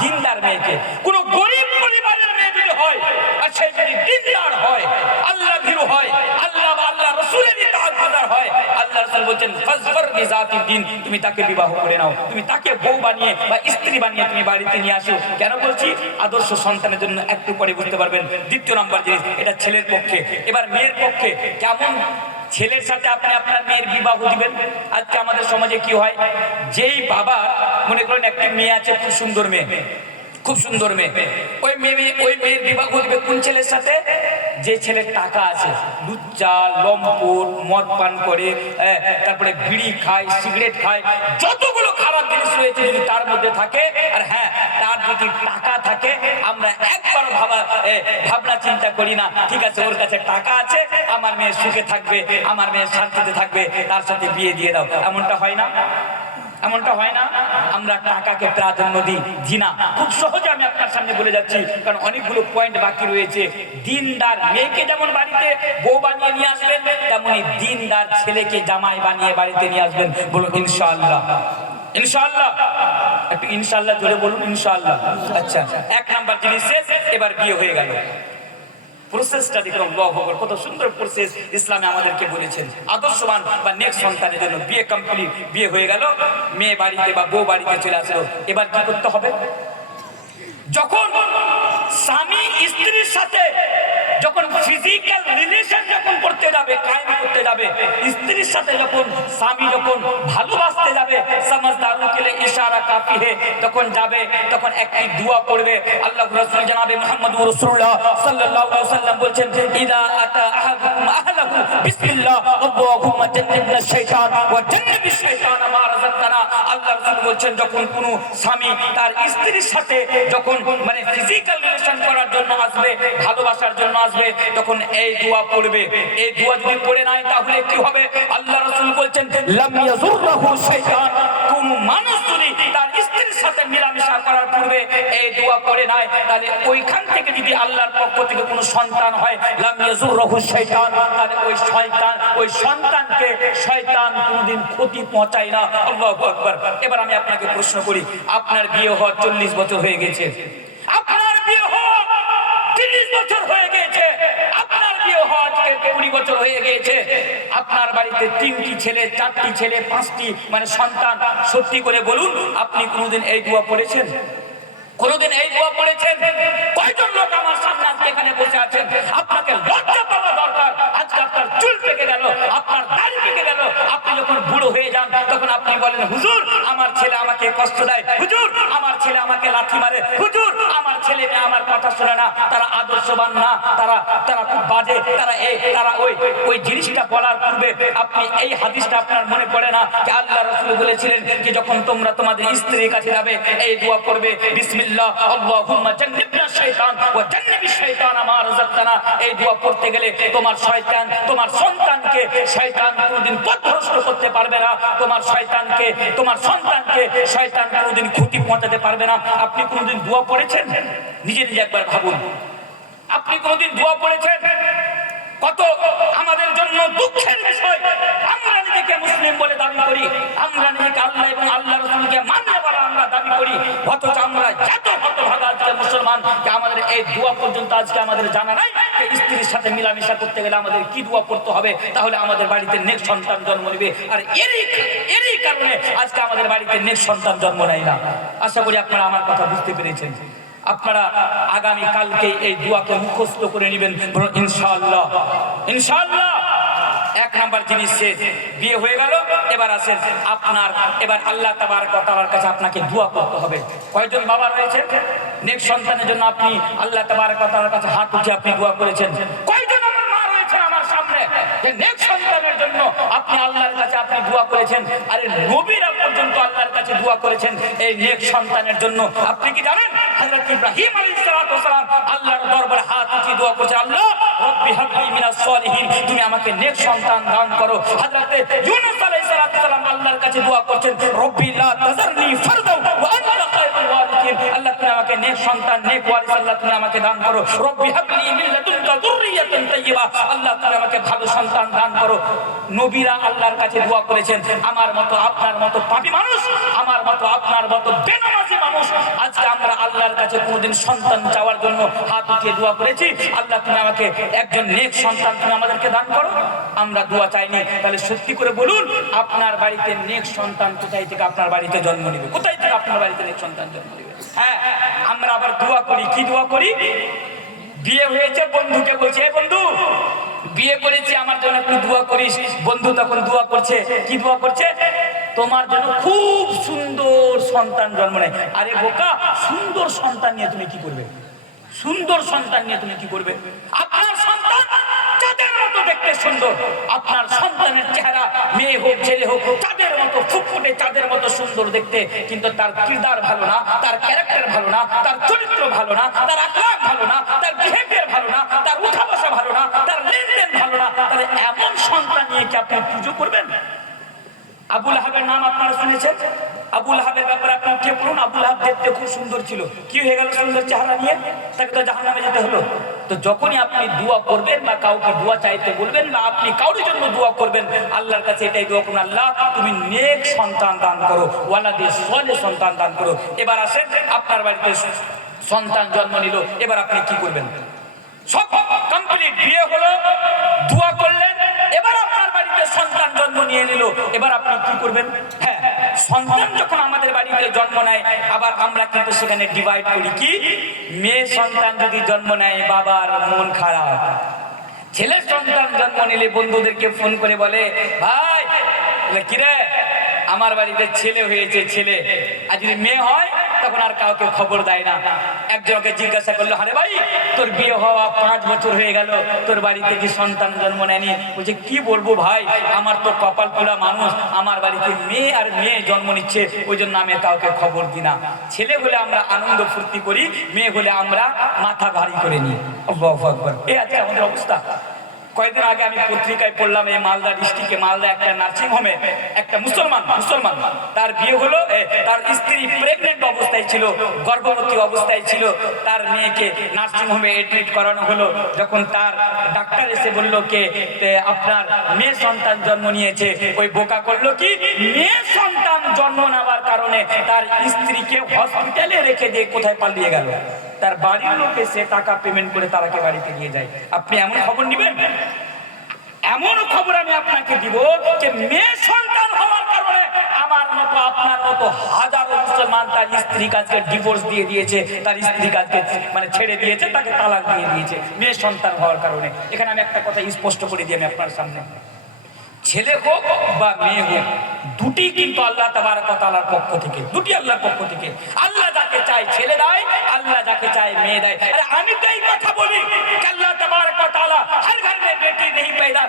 দিনদার মেয়েকে, কোন গরিব পরিবারের মেয়ে যদি হয় আর সে যদি দিনদার হয়, আল্লাহ ভীরু হয়, আল্লাহ রাসূলের ইতাআতদার হয়, আল্লাহ রাসূল বলেন ফাজফার বিযাতিদ দ্বীন, তুমি তাকে বিবাহ করে নাও, তুমি তাকে বউ বানিয়ে বা স্ত্রী বানিয়ে তুমি বাড়িতে নিয়ে আসো। কেন বলছি? আদর্শ সন্তানের জন্য। একটু পরে বুঝতে পারবেন। দ্বিতীয় নাম্বার জিনিস, এটা ছেলের পক্ষে। এবার মেয়ের পক্ষে কেমন ছেলের সাথে আপনি আপনার মেয়ের বিবাহ দিবেন? আজকে আমাদের সমাজে কি হয়, যেই বাবা মনে করেন একটি মেয়ে আছে, খুব সুন্দর মেয়ে, খুব সুন্দর মেয়ে, ওই মেয়ের বিবাহ দিবে কোন ছেলের সাথে? যে ছেলের টাকা আছে, লুচ্চা লম্পট, মদ পান করে, তারপরে বিড়ি খায়, সিগারেট খায়, যতগুলো খারাপ জিনিস রয়েছে যদি তার মধ্যে থাকে, আর হ্যাঁ তার যদি টাকা থাকে, আমরা একবার ভাবনা চিন্তা করি না, ঠিক আছে ওর কাছে টাকা আছে, আমার মেয়ে সুখে থাকবে, আমার মেয়ে শান্তিতে থাকবে, তার সাথে বিয়ে দিয়ে দাও। এমনটা হয় না? এমনটা হয় না? আমরা টাকাকে প্রাধান্য দিই। জিনা খুব সহজে আমি আপনার সামনে বলে যাচ্ছি, কারণ অনেকগুলো পয়েন্ট বাকি রয়েছে। দিনদার মেয়েকে যেমন বাড়িতে বউ বানিয়ে নিয়ে আসবেন, তেমনি দিনদার ছেলেকে জামাই বানিয়ে বাড়িতে নিয়ে আসবেন। বলুন ইনশাআল্লাহ। ইনশাআল্লাহ, একটু ইনশাআল্লাহ জোরে বলুন ইনশাআল্লাহ। আচ্ছা, এক নাম্বার জিনিস শেষ, এবার বিয়ে হয়ে গেল। প্রসেসটা দেখুন, কত সুন্দর প্রসেস ইসলামে আমাদেরকে বলেছেন। আদর্শবান বা নেক্সট সন্তানের জন্য বিয়ে কমপ্লিট, বিয়ে হয়ে গেল, মেয়ে বাড়িতে বা বউ বাড়িতে চলে আসলো। এবার কি করতে হবে? যখন স্বামী স্ত্রীর সাথে যখন ফিজিক্যাল রিলেশন যখন করতে যাবে, কায়েম করতে যাবে, স্ত্রীর সাথে যখন স্বামী যখন ভালোবাসতে যাবে, সমঝদারোं के लिए ইশারা কাফি है, তখন যাবে, তখন একটি দোয়া পড়বে। আল্লাহর রাসূল জনাবে মুহাম্মদ রাসূলুল্লাহ সাল্লাল্লাহু আলাইহি ওয়াসাল্লাম বলেন, ইদা আতা আহাদুকুম আহলাহু বিসমিল্লাহ আল্লাহুম্মা জান্নিবনা শাইতান ওয়া জান্নিবিশ শাইতানা মা রাযাকতানা। আল্লাহর রাসূল বলেন, যখন কোনো স্বামী তার স্ত্রীর সাথে যখন মানে ফিজিক্যাল রিলেশন করার জন্য আসবে, ভালোবাসার জন্য আসবে, তখন এই দোয়া পড়বে। এই দোয়া যদি পড়ে নাই তাহলে কি হবে? আল্লাহ রাসূল বলেন, লাম ইয়াজুরহু শাইতান, কোন মানুষ যদি তার স্ত্রীর সাথে মিলামেশা করার পূর্বে এই দোয়া পড়ে নাই, তাহলে ওইখান থেকে যদি আল্লাহর পক্ষ থেকে কোনো সন্তান হয়, লাম ইয়াজুরহু শাইতান, তাহলে ওই সন্তানকে শয়তান কোনোদিন ক্ষতি পৌঁছায় না। আল্লাহু আকবার। এবার আমি আপনাকে প্রশ্ন করি, আপনার বিয়ে হওয়ার 40 বছর হয়ে গেছে, আপনার বিয়ে হওয়া 30 বছর হয়ে গেছে, আপনার বিয়ে হওয়া আজকে 20 বছর হয়ে গেছে, আপনার বাড়িতে 3টি ছেলে, 4টি ছেলে, 5টি মানে সন্তান। সত্যি করে বলুন, আপনি কোনোদিন এই দোয়া পড়েছেন? কোনোদিন এই দোয়া পড়েছেন? কয়জন লোক আমার সামনে আজকে এখানে বসে আছেন? আপনাকে লজ্জা পাওয়া দরকার। আজকে আপনার চুল পেকে গেল, আপনার দাড়ি পেকে গেল, আপনি যখন বুড়ো হয়ে যান তখন আপনি বলেন, হুজুর আমার ছেলে আমাকে কষ্ট দেয়, হুজুর আমার ছেলে আমাকে লাথি মারে, হুজুর আমার ছেলে মেয়ে আমার কথা শোনে না, তারা আদর্শবান না, তারা খুব বাজে, তারা ওই জিনিসটা বলার পূর্বে আপনি এই হাদিসটা আপনার মনে পড়ে না যে আল্লাহ রাসূল বলেছিলেন যে যখন তোমরা তোমাদের স্ত্রীর কাছে যাবে এই দোয়া করবে, বিসমিল্লাহ আল্লাহুম্মা জান্নিবনা শাইতান ওয়া জান্নিবিশ শাইতানা মা রাযাকতানা। এই দোয়া পড়তে গেলে তোমার শয়তান, তোমার সন্তানকে শয়তান কোনোদিন পথভ্রষ্ট করতে পারবে না, তোমার সন্তানকে শয়তান কোনোদিন ক্ষতি পৌঁছাতে পারবে না। আপনি কোনোদিন দোয়া পড়েছেন? নিজে একবার ভাবুন, আপনি কোনোদিন দোয়া পড়েছেন? কত আমাদের জন্য দুঃখের বিষয়, আমরা নিজেকে মুসলিম বলে দাবি করি, আমরা নিজেকে আল্লাহ এবং আল্লাহর রাসূলকে মাননেওয়ালা আমরা দাবি করি, অথচ আমরা এত হতভাগা আজকে মুসলমান যে আমাদের এই দোয়া পর্যন্ত আজকে আমাদের জানা নাই যে স্ত্রীর সাথে মিলামিশা করতে গেলে আমাদের কি দোয়া করতে হবে, তাহলে আমাদের বাড়িতে নেক সন্তান জন্ম নেবে। আর এরই কারণে আজকে আমাদের বাড়িতে নেক সন্তান জন্ম নেয় না। আশা করি আপনারা আমার কথা বুঝতে পেরেছেন। আপনারা আগামী কালকে এই দোয়াকে মুখস্থ করে নেবেন ইনশাআল্লাহ। ইনশাআল্লাহ এক নাম্বার জিনিস শেষ, বিয়ে হয়ে গেল। এবার আসেন আপনার, এবার আল্লাহ তাবারক ওয়া তাআলার কাছে আপনাকে দোয়া করতে হবে। কয়জন বাবা রয়েছেন নেক সন্তানের জন্য আপনি আল্লাহ তাবারক ওয়া তাআলার কাছে হাত উঠে আপনি দোয়া করেছেন? কয়জন আমার মা রয়েছেন আমার সামনে যে নেক সন্তানের জন্য আপনি আল্লাহর কাছে আপনি দোয়া করেছেন? আরে নবীরা পর্যন্ত আল্লাহর কাছে দোয়া করেছেন এই নেক সন্তানের জন্য। আপনি কি জানেন হযরত ইব্রাহিম আলাইহিস সালাম আল্লাহর দরবারে হাত উঠিয়ে দোয়া করেছেন, আল্লাহ রব্বি হাবলি মিনাস সলিহিন, তুমি আমাকে নেক সন্তান দান করো। হযরত ইউনূস আলাইহিস সালাম আল্লাহর কাছে দোয়া করছেন, রব্বি লা তাযারনি ফারদাও ওয়া আনতা খায়রুল ওয়ারিসিন, আল্লাহ তুমি আমাকে নেক সন্তান নেক ওয়ারিস আল্লাহ তুমি আমাকে দান করো। রব্বি হাবলি মিন লাদুনকা যুররিয়াতান তাইয়্যিবা, আল্লাহ তুমি আমাকে ভালো সন্তান দান করো। নবীরা আল্লাহর কাছে দোয়া করেছেন। আমার মতো আপনার মতো পাপী মানুষ, আমার মতো আপনার মতো বেনামাজি মানুষ আজকে আমরা আল্লাহর কাছে কোনোদিন সন্তান চাওয়ার জন্য হাত উঠিয়ে দোয়া করেছি, আল্লাহ তুমি আমাকে একজন নেক সন্তান তুমি আমাদেরকে দান করো? আমরা দোয়া চাইনি। তাহলে সত্যি করে বলুন, আপনার বাড়িতে নেক সন্তান কোথায় থেকে আপনার বাড়িতে জন্ম নেবে? কোথায় থেকে আপনার বাড়িতে নেক সন্তান জন্ম নেবে? হ্যাঁ, আমরা আবার দোয়া করি, কি দোয়া করি? বিয়ে হয়েছে, বন্ধুকে বলছে, এই বন্ধু বিয়ে করেছি আমার জন্য একটু দোয়া করিস। বন্ধু তখন দোয়া করছে, কি দোয়া করছে? তোমার জন্য খুব সুন্দর সন্তান জন্ম নেয়। আরে বোকা, সুন্দর সন্তান নিয়ে তুমি কি করবে? সুন্দর সন্তান নিয়ে তুমি কি করবে? আপনার সন্তান চাঁদের মতো দেখতে সুন্দর, আপনার সন্তানের চেহারা মেয়ে হোক ছেলে হোক চাঁদের মতো ফুটফুটে চাঁদের মতো সুন্দর দেখতে, কিন্তু তার কিরদার ভালো না, তার ক্যারেক্টার ভালো না, তার চরিত্র ভালো না, তার আখলাক ভালো না, তার বিহেভিয়ার ভালো না, তার উঠা বসা ভালো না, তার লেনদেন ভালো না, তাহলে এমন সন্তান নিয়ে কি আপনি পুজো করবেন? আবু লাহাবের নাম আপনারা শুনেছেন? আবু লাহাবের ব্যাপারে আপনার কে বলুন? আবু লাহাব দেখতে খুব সুন্দর ছিল, কি হয়ে গেল সুন্দর চেহারা নিয়ে? তাকে তো জাহান্নামে যেতে হলো। তো যখনই আপনি দোয়া করবেন বা কাউকে দোয়া চাইতে বলবেন বা আপনি কারোর জন্য দোয়া করবেন, আল্লাহর কাছে এটাই দোয়া করুন, আল্লাহ তুমি নেক সন্তান দান করো, ওয়ালাদে সালেহ সন্তান দান করো। এবার আসেন আপনার বাড়িতে সন্তান জন্ম নিল, এবার আপনি কি করবেন? সব কমপ্লিট, বিয়ে হলো, দোয়া করলেন, এবার আপনার বাড়িতে সন্তান জন্ম নিয়ে নিল, এবার আপনি কি করবেন? হ্যাঁ, সন্তান যখন আমাদের বাড়িতে জন্ম নেয়, আবার আমরা কিন্তু সেখানে ডিভাইড করি, কি মেয়ে সন্তান যদি জন্ম নেয় বাবার মন খারাপ, ছেলে সন্তান জন্ম নিলে বন্ধুদেরকে ফোন করে বলে, ভাই কিরে আমার বাড়িতে ছেলে হয়েছে, ছেলে। আর যদি মেয়ে হয় তখন আর কাউকে খবর দেয় না। একজনকে জিজ্ঞাসা করলো, আরে ভাই তোর বিয়ে হওয়া 5 বছর হয়ে গেল, তোর বাড়িতে কি সন্তান জন্ম নেয়নি? বলছে, কি বলবো ভাই, আমার তো কপাল পোড়া মানুষ, আমার বাড়িতে মেয়ে আর মেয়ে জন্ম নিচ্ছে, ওই জন্য আমি কাউকে খবর দিই না। ছেলে হলে আমরা আনন্দ ফুর্তি করি, মেয়ে হলে আমরা মাথা ভারী করে নিই। আল্লাহু আকবার। এই আজকে আমাদের অবস্থা। কয়েকদিন আগে আমি পত্রিকায় পড়লাম, এই মালদা ডিস্ট্রিক্টে মালদা একটা নার্সিং হোমে একটা মুসলমান তার বিয়ে হলো, তার স্ত্রী প্রেগনেন্ট অবস্থায় ছিল, গর্ভবতী অবস্থায় ছিল, তার মেয়েকে নার্সিং হোমে এডমিট করানো হলো। যখন তার ডাক্তার এসে বলল কে আপনার মেয়ে সন্তান জন্ম নিয়েছে, ওই বোকা করলো কি, মেয়ে সন্তান জন্ম নেওয়ার কারণে তার স্ত্রীকে হসপিটালে রেখে দিয়ে কোথায় পালিয়ে গেল। তার বাড়ির লোক এসে টাকা পেমেন্ট করে তারাকে বাড়িতে নিয়ে যায়। আপনি এমন খবর নেবেন? এমন খবর আমি আপনাকে দিব যে মেয়ে সন্তান হওয়ার কারণে আমার মতো আপনার মতো হাজারো মুসলমান তার স্ত্রী কাজকে ডিভোর্স দিয়ে দিয়েছে, তার স্ত্রী কাজকে মানে ছেড়ে দিয়েছে, তাকে তালাক দিয়ে দিয়েছে মেয়ে সন্তান হওয়ার কারণে। এখানে আমি একটা কথা স্পষ্ট করে দিই আমি আপনার সামনে, ছেলে হোক বা মেয়ে হোক, দুটি কিন্তু আল্লাহ তাবারক ওয়া তাআলার পক্ষ থেকে, দুটি আল্লাহর পক্ষ থেকে। আল্লাহ যাকে চায় ছেলে দেয়, আল্লাহ যাকে চায় মেয়ে দেয়। আরে আমি তো এই কথা বলি कि अल्लाह तबारक व तआला हर घर में बेटी नहीं पैदा,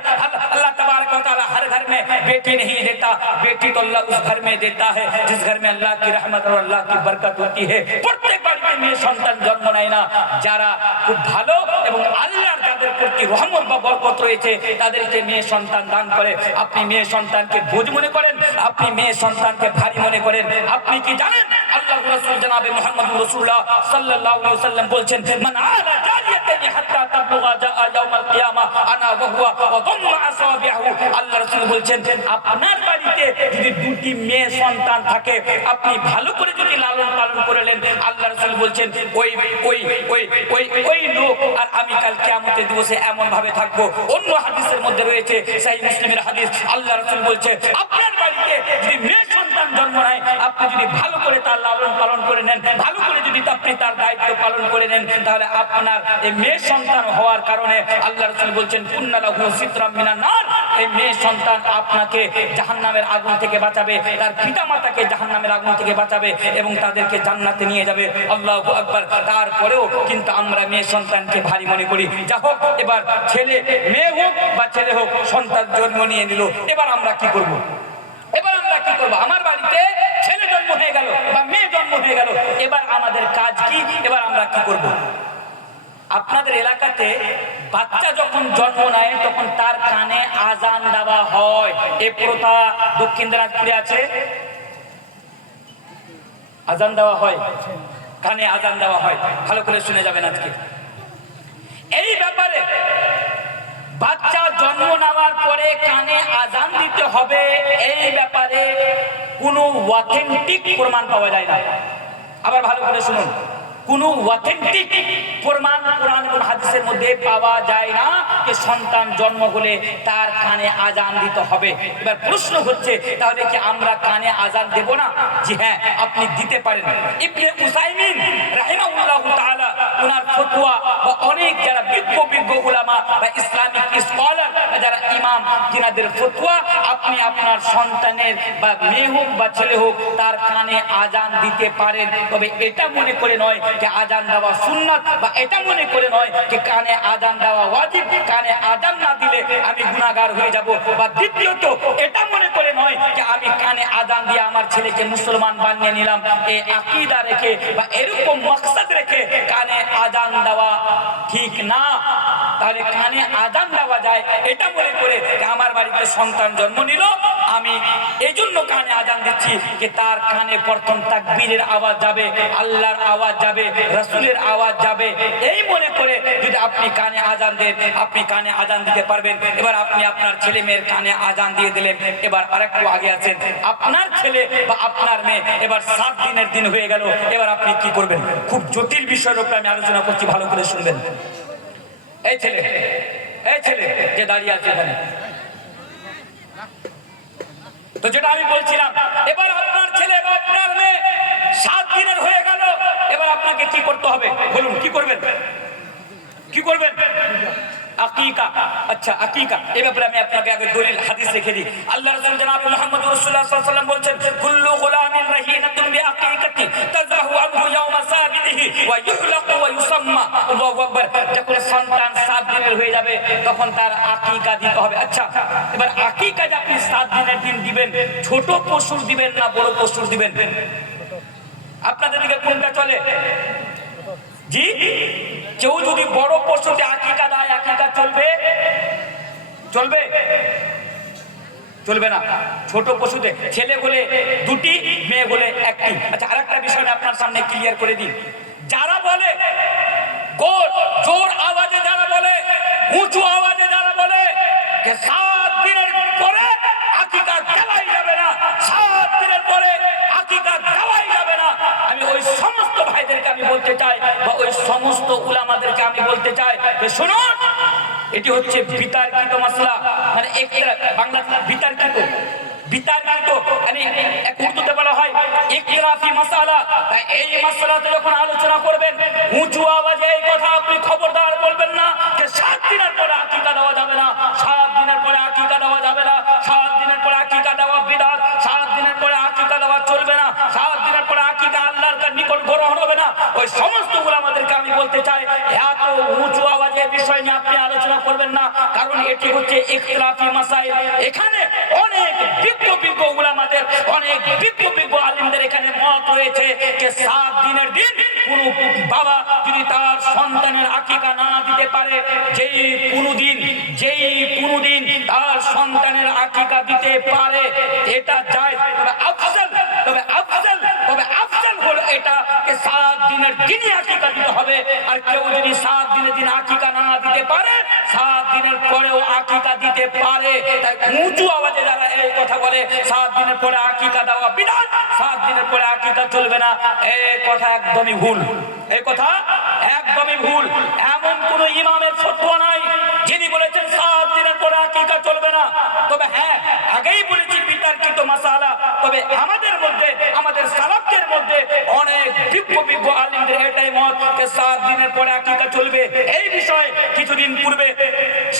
अल्लाह तबारक व तआला हर घर में बेटी नहीं देता, बेटी तो अल्लाह उस घर में देता है जिस घर में अल्लाह की रहमत और अल्लाह की बरकत होती है। প্রত্যেক বাড়িতে মেয়ে সন্তান জন্ম নেয় না, যারা খুব ভালো এবং আল্লাহর যাদের প্রতি রহমত বা বরকত রয়েছে তাদেরকে মেয়ে সন্তান দান করে। আপনি মেয়ে সন্তানকে বোঝ মনে করেন, আপনি মেয়ে সন্তানকে ভারী মনে করেন। আপনি কি জানেন আল্লাহর রাসূল জনাবে মুহাম্মদ রাসূলুল্লাহ সাল্লাল্লাহু আলাইহি ওয়াসাল্লাম বলছেন, মান আলা জারিয়াতানি হাত্তা তাবলুগা জাআ ইয়াউমাল কিয়ামা আনা ওয়া হুয়া ওয়া দাম্মা আসাবিহু। আল্লাহ রাসূল বলছেন আপনার বাড়িতে যদি দুটি মেয়ে সন্তান থাকে, আপনি ভালো করে যদি লালন পালন করলেন, আল্লাহ রাসূল বলছেন ওই ওই ওই ওই ওই লোক আর আমি কাল কিয়ামতের দিবসে এমন ভাবে থাকবো। অন্য হাদিসের মধ্যে রয়েছে, সহিহ মুসলিমের হাদিস, আল্লাহ রাসূল বলছে আপনার বাড়িতে যদি মেয়ে সন্তান জন্ম নেয়, আপনি যদি ভালো করে তার লালন পালন করে নেন, ভালো করে যদি আপনি তার দায়িত্ব পালন করে নেন, তাহলে আপনার এই মেয়ে সন্তান হওয়ার কারণে আল্লাহ রাসূল বলছেন কুন্না লাহু সিতরাম মিনান নার, এই মেয়ে সন্তান আপনাকে জাহান্নামের আগুন থেকে বাঁচাবে, তার পিতামাতাকে জাহান্নামের আগুন থেকে বাঁচাবে এবং তাদেরকে জান্নাতে নিয়ে যাবে। আল্লাহু আকবার। তারপরেও কিন্তু আমরা মেয়ে সন্তানকে ভারী মনে করি। যা হোক, এবার ছেলে মেয়ে হোক বা ছেলে হোক, সন্তান জন্ম নিয়ে নিল, এবার আমরা কি করব? এবার আমরা কি করব? আমার বাড়িতে ছেলে জন্ম হয়ে গেল বা মেয়ে জন্ম হয়ে গেল, এবার আমাদের কাজ কি? এবার আমরা কি করব? আপনাদের এলাকাতে বাচ্চা যখন জন্ম নেয় তখন তার কানে আজান দেওয়া হয়। এই প্রথা দক্ষিণ দিনাজপুরে আছে, আজান দেওয়া হয়, কানে আজান দেওয়া হয়। ভালো করে শুনে যাবেন আজকে এই ব্যাপারে। বাচ্চা জন্ম নেওয়ার পরে কানে আজান দিতে হবে, এই ব্যাপারে কোনো অথেন্টিক প্রমাণ পাওয়া যায় না। আবার ভালো করে শুনুন, কোনো অথেন্টিক প্রমাণ কোরআন এবং হাদিসের মধ্যে পাওয়া যায় না যে সন্তান জন্ম হলে তার কানে আজান দিতে হবে। এবার প্রশ্ন হচ্ছে, তাহলে কি আমরা কানে আজান দেব না? জি হ্যাঁ, আপনি দিতে পারেন। ইবনে উসাইমিন রাহিমাহুল্লাহু তাআলা ওনার ফতোয়া বা অনেক যারা বিজ্ঞ উলামা বা ইসলামিক স্কলার যারা ইমাম, যিনাদের ফতোয়া, আপনি আপনার সন্তানের বা মেয়ে হোক বা ছেলে হোক তার কানে আজান দিতে পারেন, তবে এটা মনে করে নয় যে আজান দেওয়া সুন্নাত, বা এটা মনে করে নয় যে কানে আজান দেওয়া ওয়াজিব, কানে আজান না দিলে আমি গুনাহগার হয়ে যাব। বা দ্বিতীয়ত এটা মনে করে নয় যে আমি কানে আজান দিয়ে আমার ছেলেকে মুসলমান বানিয়ে নিলাম, এই আকীদা রেখে বা এরকম মাকসাদ রেখে কানে আজান দেওয়া ঠিক না। তাহলে কানে আজান দেওয়া যায় এটা মনে করে যে আমার বাড়িতে সন্তান জন্ম নিল, আমি এই জন্য কানে আজান দিচ্ছি যে তার কানে প্রথম তাকবীরের আওয়াজ যাবে, আল্লাহর আওয়াজ যাবে, রাসূলের আওয়াজ যাবে, এই মনে করে যদি আপনি কানে আজান দেন, আপনি কানে আজান দিতে পারবেন। এবার আপনি আপনার ছেলে মেয়ের কানে আজান দিয়ে দিলেন। এবার আরেকটু আগে আছেন, আপনার ছেলে বা আপনার মেয়ে এবার 7 দিনের দিন হয়ে গেল, এবার আপনি কি করবেন? খুব জটিল বিষয়ের উপরে আমি আলোচনা করছি, ভালো করে শুনবেন। এই ছেলে যে দাঁড়িয়ে আছে এখানে, তো যেটা আমি বলছিলাম, এবার আপনার ছেলে বা আপনার মেয়ে 7 দিনের হয়ে গেল, এবার আপনাকে কি করতে হবে বলুন? কি করবেন? কি করবেন? আকিকা। আচ্ছা, আকিকা এই ব্যাপারে আমি আপনাকে আগে দলিল হাদিস রেখে দিই। আল্লাহ রাসূল জনাব মুহাম্মদ রাসূলুল্লাহ সাল্লাল্লাহু আলাইহি ওয়াসাল্লাম বলেন, কুল্লু গুলামিন রাহিনাতুন বিআকিকাতি তাযবাহু আনহু ইয়াওমা সাবিহি ওয়া ইউহলাকু ওয়া ইউসাম্মা। আল্লাহু আকবার। যখন সন্তান 7 দিনের হয়ে যাবে তখন তার আকিকা দিতে হবে। আচ্ছা, এবার আকিকা যে আপনি 7 দিনের দিন দিবেন, ছোট পশুর দিবেন না বড় পশুর দিবেন? আপনাদের দিকে কোনটা চলে? জি, কেউ যদি বড় পশুতে আকিকা দেয়, আকিকা চলবে? চলবে? চলবে না। ছোট পশুতে ছেলে বলে 2টি, মেয়ে বলে 1টি। আচ্ছা, আরেকটা বিষয় আপনার সামনে ক্লিয়ার করে দিই। যারা বলে জোর আওয়াজে, যারা বলে উঁচু আওয়াজে, যারা বলে যে 7 দিনের পরে আকিকা দেওয়াই যাবে না, 7 দিনের পরে আকিকা দেওয়াই যাবে না, আমি ওই সমস্ত ভাইদেরকে আমি বলতে চাই বা ওই সমস্ত উলামাদেরকে আমি বলতে চাই যে শুনুন, এটি হচ্ছে বিতার্কিত মাসলা, মানে বাংলা বিতার্কিত মানে এক উর্দুতে বলা হয় ইখতিলাফি মাসালা। তাই এই মাসলাতে যখন আলোচনা করবেন, উঁচু আওয়াজে এই কথা আপনি খবরদার বলবেন না যে 7 দিনের পরে আকিকা দেওয়া যাবে না, 7 দিনের পরে আকিকা দেওয়া যাবে না, 7 দিনের পরে আকিকা দেওয়া বিদআত, 7 দিনের পরে আকিকা দেওয়া চলবে না, 7 দিনের পরে আকিকা আল্লাহর নিকট গ্রহণ হবে না। ওই সমস্ত উলামাদেরকে আমি বলতে চাই, এত উঁচু আওয়াজে বিষয় নিয়ে আপনি আলোচনা করবেন না, কারণ এটি হচ্ছে ইখতিলাফি মাসাইল। এখানে অনেক বিজ্ঞ উলামাদের, অনেক বিজ্ঞ আলিমদের এখানে মত রয়েছে যে 7 দিনের দিন কোন বাবা যদি তার সন্তানের আকিকা না দিতে পারে, যেই কোনদিন তার সন্তানের আকিকা দিতে পারে, এটা যায়। তবে আফজল হলো এটাকে 7 দিনের দিনই আকিকা দিতে হবে। আর কেউ যদি 7 দিনের দিন আকিকা না দিতে পারে, 7 দিনের পরেও আকিকা দিতে পারে। তাই উঁচু আওয়াজে যারা এই কথা বলে 7 দিনের পরে আকিকা দেওয়া বিধান, 7 দিনের পরে আকিকা চলবে না, এই কথা একদমই ভুল। এই কথা একদমই ভুল। এমন কোন ইমামের ফতোয়া নাই যিনি বলেছেন 7 দিনের পরে আকিকা চলবে না। তবে হ্যাঁ, আগেই বলেছি বিতর্কিত মাসালা। তবে আমাদের মধ্যে, আমাদের সালাফদের মধ্যে অনেক বিজ্ঞ আলিমদের এটাই মত যে 7 দিনের পরে আকিকা চলবে। এই বিষয়ে কিছুদিন পূর্বে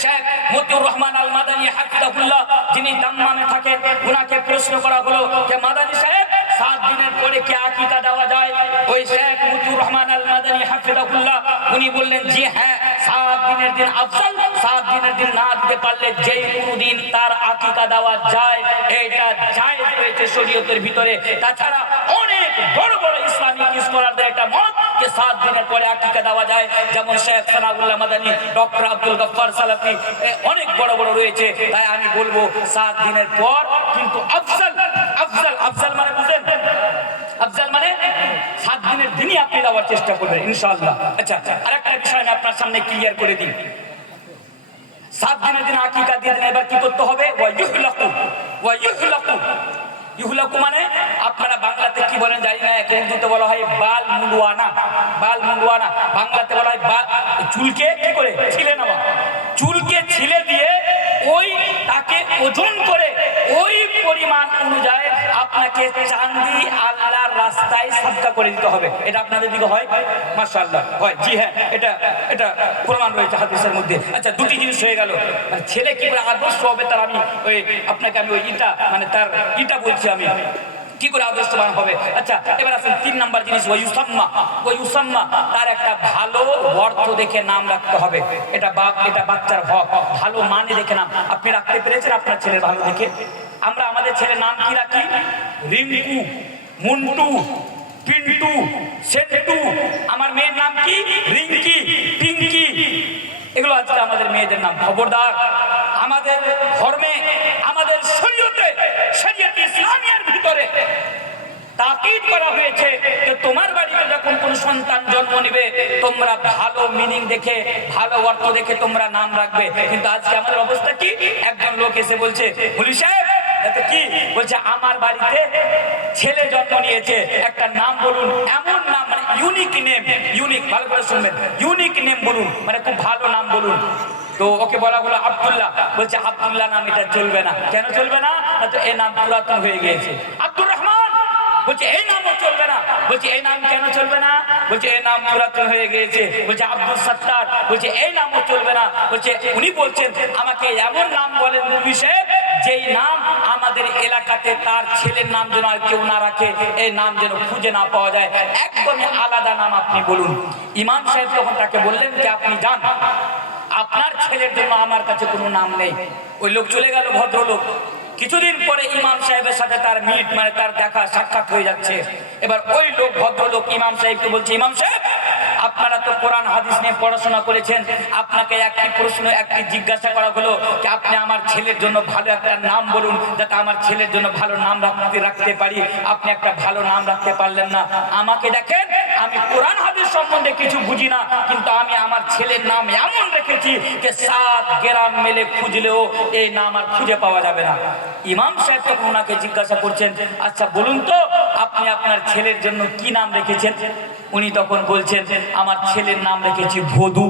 শেখ মতিউর রহমান আল মাদানী হাফিজাহুল্লাহ, যিনি দাম্মামে থাকেন, ওনাকে প্রশ্ন করা হলো যে মাদানী সাহেব 7 দিনের পরে কি আকিকা দেওয়া যায়? ওই শেখ মতিউর রহমান আল মাদানী হাফিজাহুল্লাহ উনি বললেন জি হ্যাঁ, 7 দিনের দিন আফজাল। 7 দিনের দিন না দিতে পারলে যেই কোনো দিন তার আকিকা দেওয়া যায়, এটা জায়েজ রয়েছে শরীয়তের ভিতরে। তাছাড়া অনেক বড় বড় ইসলামিক স্কলারদের একটা মত যে 7 দিনের পরে আকিকা দেওয়া যায়, যেমন শেখ সানাউল্লাহ মাদানী, ডক্টর আব্দুল গফফার সালাফি, অনেক বড় বড় রয়েছে। তাই আমি বলবো 7 দিনের পর কিন্তু আফজাল। আফজাল আফজাল মানে বুঝেন? আফজাল মানে 7 দিনের দিনই আপনি দেওয়ার চেষ্টা করবেন ইনশাআল্লাহ। আচ্ছা, আরেকটা বিষয় আমি আপনার সামনে ক্লিয়ার করে দিই। 7 দিনের দিন আকিকা দিয়ে দিন, এবার কি করতে হবে? ইহুলাকু মানে আপনারা বাংলাতে কি বলেন জানি না, উর্দুতে বলা হয় বাল মুন্ডুয়ানা। বাল মুন্ডুয়ানা বাংলাতে বলা হয় চুলকে কি করে ছিলে নেওয়া। চুলকে ছিলে দিয়ে ওই তাকে ওজন করে ওই পরিমাণ অনুযায়ী আপনাকে চাঁদি আল্লাহর রাস্তায় সাদকা করে দিতে হবে। এটা আপনাদের দিকে হয়? মাশাআল্লাহ হয়। জি হ্যাঁ, এটা প্রমাণ রয়েছে হাদিসের মধ্যে। আচ্ছা, দুটি জিনিস হয়ে গেল। ছেলে কি করে আদর্শ হবে তার আমি আপনাকে ওই মানে তার বলছি আমি কি করে আদর্শবান হবে। আচ্ছা, এবার আসেন 3 নাম্বার জিনিস, ওয়ায়ুসাম্মা। তার একটা ভালো অর্থ দেখে নাম রাখতে হবে। এটা বাচ্চার হক, ভালো মানে দেখে নাম। আপনি রাখতে পেরেছেন আপনার ছেলের ভালো দেখে? আমরা আমাদের ছেলের নাম কি রাখি? রিঙ্কু, মুন্টু, পিন্টু, সেন্টু। আমার মেয়ের নাম কি? রিঙ্কি, পিঙ্কি। এগুলো আজকে আমাদের মেয়েদের নাম। খবরদার, আমাদের ধর্মে, আমাদের শরীয়তে ইসলামিয়ার ভিতরে তাকিদ করা হয়েছে যে তোমার বাড়িতে যখন কোন সন্তান জন্ম নেবে তোমরা ভালো মিনিং দেখে, ভালো অর্থ দেখে তোমরা নাম রাখবে। কিন্তু আজকে আমাদের অবস্থা কি? একজন লোক এসে বলছে, পুলিশ সাহেব এটা কি বলছে, আমার বাড়িতে ছেলে জন্ম নিয়েছে, একটা নাম বলুন। এমন নাম মানে ইউনিক নেম, ইউনিক, ভালো করে শুনবেন, ইউনিক নেম বলুন, মানে খুব ভালো নাম বলুন। তো ওকে বলা হলো আব্দুল্লাহ। বলছে আব্দুল্লাহ নাম এটা চলবে না। কেন চলবে না? তো এই নাম পুরাতন হয়ে গিয়েছে। আব্দুর রহমান বলছে এই নামও চলবে না। বলছে এই নাম কেন চলবে না? বলছে এই নাম পুরাতন হয়ে গিয়েছে। বলছে আব্দুল সত্তার, বলছে এই নামও চলবে না। বলছে উনি বলছেন আমাকে এমন নাম বলেন মুফতি সাহেব যেই নাম আমাদের এলাকাতে তার ছেলের নাম যেন আর কেউ না রাখে, এই নাম যেন খুঁজে না পাওয়া যায়, একদমই আলাদা নাম আপনি বলুন। ইমাম সাহেব তখন তাকে বললেন যে আপনি যান, আপনার ছেলের জন্য আমার কাছে কোনো নাম নেই। ওই লোক চলে গেল, ভদ্রলোক। কিছুদিন পরে ইমাম সাহেবের সাথে তার মিট মানে তার দেখা সাক্ষাৎ হয়ে যাচ্ছে। এবার ওই লোক, ভদ্রলোক ইমাম সাহেবকে বলছে, ইমাম সাহেব আপনারা তো কোরআন হাদিস নিয়ে পড়াশোনা করেছেন, আপনাকে একটি প্রশ্ন, একটি জিজ্ঞাসা করা হলো যে আপনি আমার ছেলের জন্য ভালো একটা নাম বলুন যাতে আমার ছেলের জন্য ভালো নাম রাখতে পারি। আপনি একটা ভালো নাম রাখতে পারলেন না। আমাকে দেখেন, আমি কোরআন হাদিস সম্বন্ধে কিছু বুঝি না, কিন্তু আমি আমার ছেলের নাম এমন রেখেছি যে 7 গ্রাম মেলে খুঁজলেও এই নাম আর খুঁজে পাওয়া যাবে না। ইমাম সাহেব তখন ওনাকে জিজ্ঞাসা করছেন, আচ্ছা বলুন তো আপনি আপনার ছেলের জন্য কি নাম রেখেছেন? উনি তখন বলছেন আমার ছেলের নাম রেখেছি ভদু।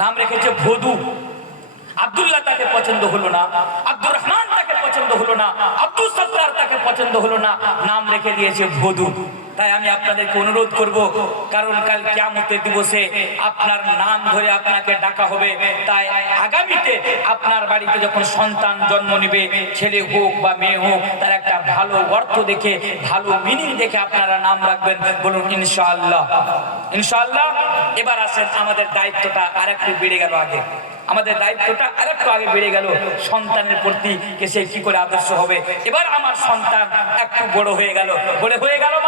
নাম রেখেছে ভদু। আব্দুল্লাহ তাকে পছন্দ হলো না, আব্দুর রহমান তাকে পছন্দ হলো না, আব্দুল সত্তার তাকে পছন্দ হলো না, নাম রেখে দিয়েছে ভদু। তাই আমি আপনাদেরকে অনুরোধ করব, কারণ কাল কিয়ামতের দিবসে আপনার নাম ধরে আপনাকে ডাকা হবে। তাই আগামীতে আপনার বাড়িতে যখন সন্তান জন্ম নেবে, ছেলে হোক বা মেয়ে হোক, তার একটা ভালো অর্থ দেখে, ভালো মিনিং দেখে আপনারা নাম রাখবেন। বলুন ইনশাআল্লাহ। ইনশাআল্লাহ। এবার আসেন, আমাদের দায়িত্বটা আরেকটু বেড়ে গেল। আমাদের দায়িত্বটা আরেকটু আগে বেড়ে গেল সন্তানের প্রতি, সে কি করে আদর্শ হবে। এবার আমার সন্তান একটু বড় হয়ে গেল।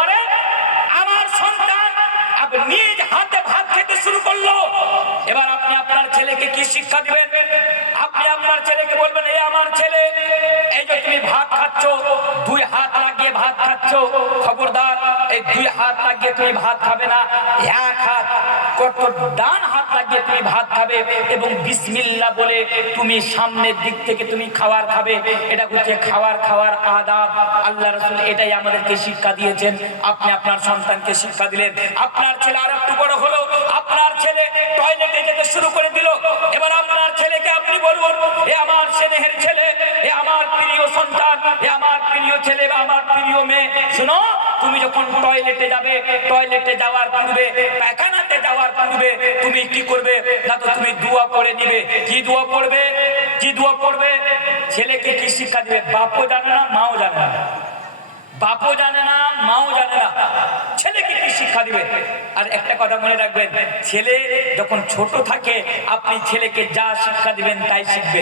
মানে আমার সন্তান নিজ হাতে ভাত খেতে শুরু করলো। এবার আপনি আপনার ছেলেকে কি শিক্ষা দিবেন? আপনি আপনার ছেলেকে বলবেন, এই আমার ছেলে, এই যে তুমি ভাত খাচ্ছ, দুই হাত লাগিয়ে ভাত খাচ্ছ, খবরদার এই দুই হাত লাগিয়ে তুমি ভাত খাবে না, এক হাত ডান হাত লাগিয়ে তুমি ভাত খাবে এবং বিসমিল্লাহ বলে তুমি সামনের দিক থেকে তুমি খাবার খাবে। এটা হচ্ছে খাওয়ার আদাব। আল্লাহ রাসূল এটাই আমাদেরকে শিক্ষা দিয়েছেন। আপনি আপনার সন্তানকে শিক্ষা দিলেন, আপনার ছেলে আর একটু বড় হলো, আপনার ছেলে টয়লেটে যেতে শুরু করে দিল। এবার আপনার ছেলেকে আপনি বলুন, এ আমার স্নেহের ছেলে, এ আমার প্রিয় সন্তান, এ আমার প্রিয় ছেলে বা আমার প্রিয় মেয়ে, শুনো, তুমি যখন টয়লেটে যাবে, টয়লেটে যাওয়ার পূর্বে, পায়খানাতে যাওয়ার পূর্বে তুমি কি করবে না, তো তুমি দোয়া পড়ে নিবে। কি দোয়া পড়বে? কি দোয়া পড়বে? ছেলেকে কি শিক্ষা দিবে? বাপও জানে না, মাও জানে না, বাপও জানে না, মাও জানে না, ছেলেকে কি শিক্ষা দিবে? আর একটা কথা মনে রাখবেন, ছেলে যখন ছোট থাকে আপনি ছেলেকে যা শিক্ষা দিবেন তাই শিখবে।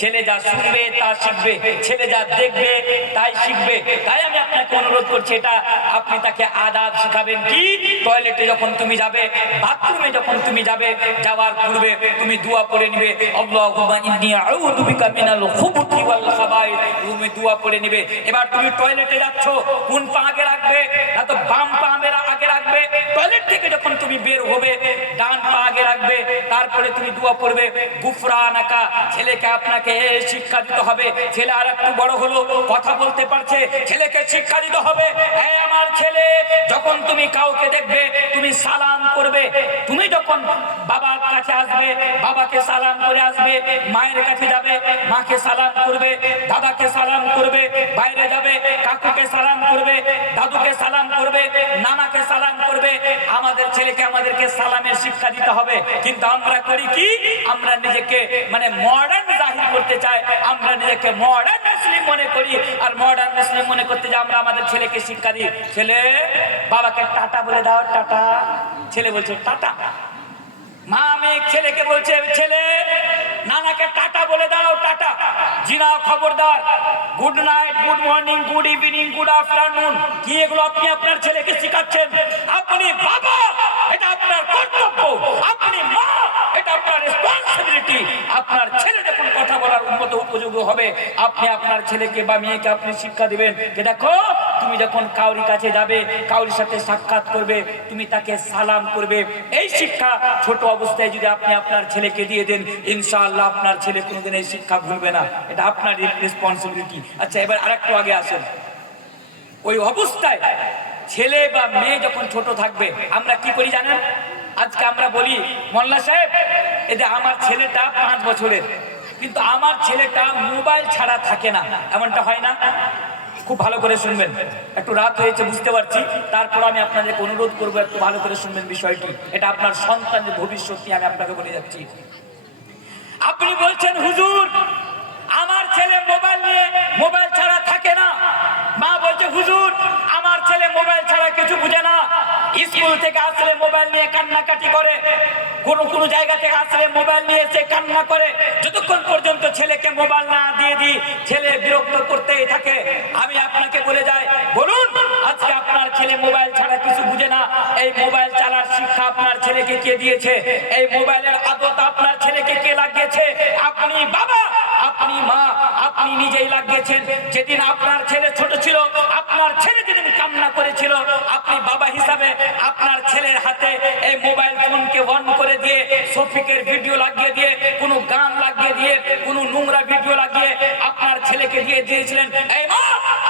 ছেলে যা শুনবে তা শিখবে, ছেলে যা দেখবে তাই শিখবে। তাই আমি আপনাকে অনুরোধ করছি, এটা আপনি তাকে আদাব শিখাবেন। কি? টয়লেটে যখন তুমি যাবে, বাথরুমে যখন তুমি যাবে, যাওয়ার পূর্বে তুমি দোয়া পড়ে নিবে, আল্লাহুম্মা ইন্নী আউযু বিকা মিনাল খুবুথি ওয়াল খাবাইথ, তুমি দোয়া পড়ে নিবে। এবার তুমি টয়লেটে যাচ্ছ, কোন পা আগে রাখবে না তো বাম পা আগে রাখবে। টয়লেট থেকে যখন তুমি বের হবে ডান পা আগে রাখবে, তারপরে তুমি দোয়া পড়বে গুফরানাকা। ছেলেকে আপনাকে এই শিক্ষা দিতে হবে। ছেলে আর একটু বড় হলো, কথা বলতে পারছে, ছেলেকে শিক্ষা দিতে হবে, এই আমার ছেলে, যখন তুমি কাউকে দেখবে তুমি সালাম করবে। তুমি যখন বাবার কাছে আসবে বাবাকে সালাম করে আসবে, মায়ের কাছে যাবে মাকে সালাম করবে, দাদাকে সালাম করবে, বাইরে যাবে কাকুকে সালাম করবে, দাদুকে সালাম করবে, নানাকে সালাম করবে। আমাদের ছেলেকে আমাদেরকে সালামের শিক্ষা দিতে হবে। কিন্তু আমরা করি কি? আমরা নিজেকে মানে মডার্ন জাহির করতে চাই, আমরা নিজেকে মডার্ন মুসলিম মনে করি। আর মডার্ন মুসলিম মনে করতে যে আমরা আমাদের ছেলেকে শিক্ষা দিই, ছেলে বাবাকে টাটা বলে দাও, টাটা। ছেলে বলছে টাটা। মা মেয়ে ছেলেকে বলছে, ছেলে নানাকে টাটা বলে দাও, টাটা। জিনা খবরদার, good night, good morning, good evening, good afternoon, কি এগুলো আপনি আপনার ছেলেকে শিখাচ্ছেন? আপনি বাবা, এটা আপনার কর্তব্য, আপনি মা, এটা আপনার রেসপন্সিবিলিটি। আপনার ছেলে যখন কথা বলার মতো উপযোগী হবে, আপনি আপনার ছেলেকে বা মেয়েকে আপনি শিক্ষা দিবেন যে দেখো, তুমি যখন কাউরির কাছে যাবে, কাউরির সাথে সাক্ষাৎ করবে, তুমি তাকে সালাম করবে। এই শিক্ষা ছোট অবস্থায় যদি আপনি আপনার ছেলেকে দিয়ে দেন, ইনশাআল্লাহ আপনার ছেলে কোনোদিন এই শিক্ষা ভুলবে না। এটা আপনার রেসপন্সিবিলিটি। আচ্ছা, এবার আরেকটু আগে আসেন। ওই অবস্থায় ছেলে বা মেয়ে যখন ছোট থাকবে আমরা কি করি জানেন? আজকে আমরা বলি, মোল্লা সাহেব, এতে আমার ছেলেটা 5 বছরের, কিন্তু আমার ছেলেটা মোবাইল ছাড়া থাকে না, এমনটা হয় না? খুব ভালো করে শুনবেন, একটু রাত হয়েছে বুঝতে পারছি, তারপর আমি আপনাদেরকে অনুরোধ করবো একটু ভালো করে শুনবেন বিষয়টি। এটা আপনার সন্তানের ভবিষ্যৎ নিয়ে আমি আপনাকে বলে যাচ্ছি। আপনি বলছেন, হুজুর আমার ছেলে মোবাইল ছাড়া থাকে না। মা বলছে, হুজুর আমার ছেলে মোবাইল ছাড়া কিছু বুঝে না। স্কুল থেকে আসলে মোবাইল নিয়ে কান্নাকাটি করে, কোনো জায়গা থেকে আসলে মোবাইল নিয়ে এসে কান্না করে। যতক্ষণ পর্যন্ত ছেলেকে মোবাইল না দিয়ে দিই, ছেলে বিরক্ত করতেই থাকে। আমি আপনাকে বলে যাই, বলুন আজকে আপনার ছেলে মোবাইল ছাড়া কিছু বুঝে না। এই মোবাইল চালার শিক্ষা আপনার ছেলেকে কে দিয়েছে? এই মোবাইলের আদত আপনার ছেলেকে কে লাগিয়েছে? আপনি বাবা, আপনি মা, আপনি নিজেই লাগিয়েছেন। যেদিন আপনার ছেলে ছোট ছিল, আপনার ছেলে যেদিন কান্না করেছিল, আপনি বাবা হিসাবে আপনার ছেলের হাতে এই মোবাইল ফোনকে অন করে দিয়ে শফিকের ভিডিও লাগিয়ে দিয়ে, কোনো গান লাগিয়ে দিয়ে, কোনো নোংরা ভিডিও লাগিয়ে আপনার ছেলেকে দিয়ে দিয়েছিলেন। এই মা,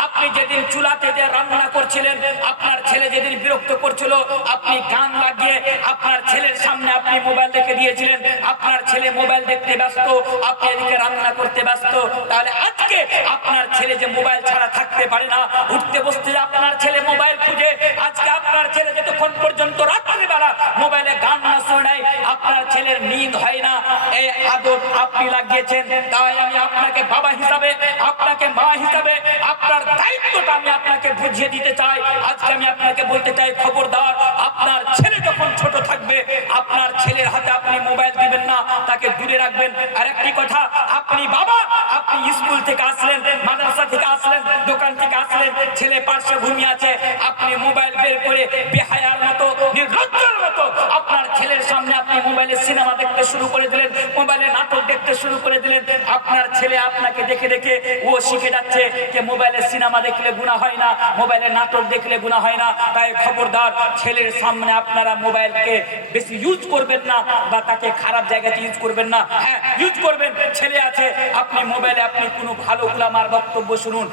আপনি যেদিন চুলাতে যে রান্না করছিলেন, আপনার ছেলে যেদিন বিরক্ত করছিল, আপনি গান লাগিয়ে আপনার ছেলের সামনে আপনি মোবাইল রেখে দিয়েছিলেন। আপনার ছেলে মোবাইল দেখতে ব্যস্ত, আপনি এদিকে রান্না করতে ব্যস্ত। তাহলে আজকে আপনার ছেলে যে মোবাইল ছাড়া থাকতে পারে না, উঠতে বসতে আপনার ছেলে মোবাইল খুঁজে, আজকে আপনার ছেলে যতক্ষণ পর্যন্ত রাত্রিবেলা মোবাইলে গান না শোনায় আপনার ছেলের নিদ হয় না। এই আদত আপনি লাগিয়েছেন। তাই আমি আপনাকে বাবা হিসাবে, আপনাকে মা হিসাবে আপনার দায়িত্বটা আমি আপনাকে বুঝিয়ে দিতে চাই। আজকে আমি আপনাকে বলতে চাই, খবরদার, আপনার ছেলে যখন ছোট থাকবে আপনার ছেলের হাতে আপনি মোবাইল দিবেন না, তাকে দূরে রাখবেন। আর একটি কথা, আপনি বাবা, আপনি স্কুল থেকে আসলেন, মাদ্রাসা থেকে আসলেন, দোকান থেকে আসলেন, ছেলে পার্শ্বে ঘুমিয়ে আছে, আপনি মোবাইল বের করে বেহায়ার মতো, নির্লজ্জের মতো আপনার ছেলের সামনে আপনি মোবাইলে সিনেমা দেখতে শুরু করে দিলেন, মোবাইলে নাটক দেখতে শুরু করে দিলেন। আপনার ছেলে আপনাকে দেখে দেখে ও শিখে যাচ্ছে যে মোবাইলে সিনেমা দেখলে গুনাহ হয় না, মোবাইলে নাটক দেখলে গুনাহ হয় না। তাই খবরদার, ছেলের সামনে আপনারা মোবাইলকে বেশি ইউজ করবেন না বা তাকে খারাপ জায়গাতে ইউজ করবেন না। হ্যাঁ, ইউজ করবেন, ছেলে আছে, আপনি মোবাইলে আপনি কোনো ভালো উলামার বক্তব্য শুনুন।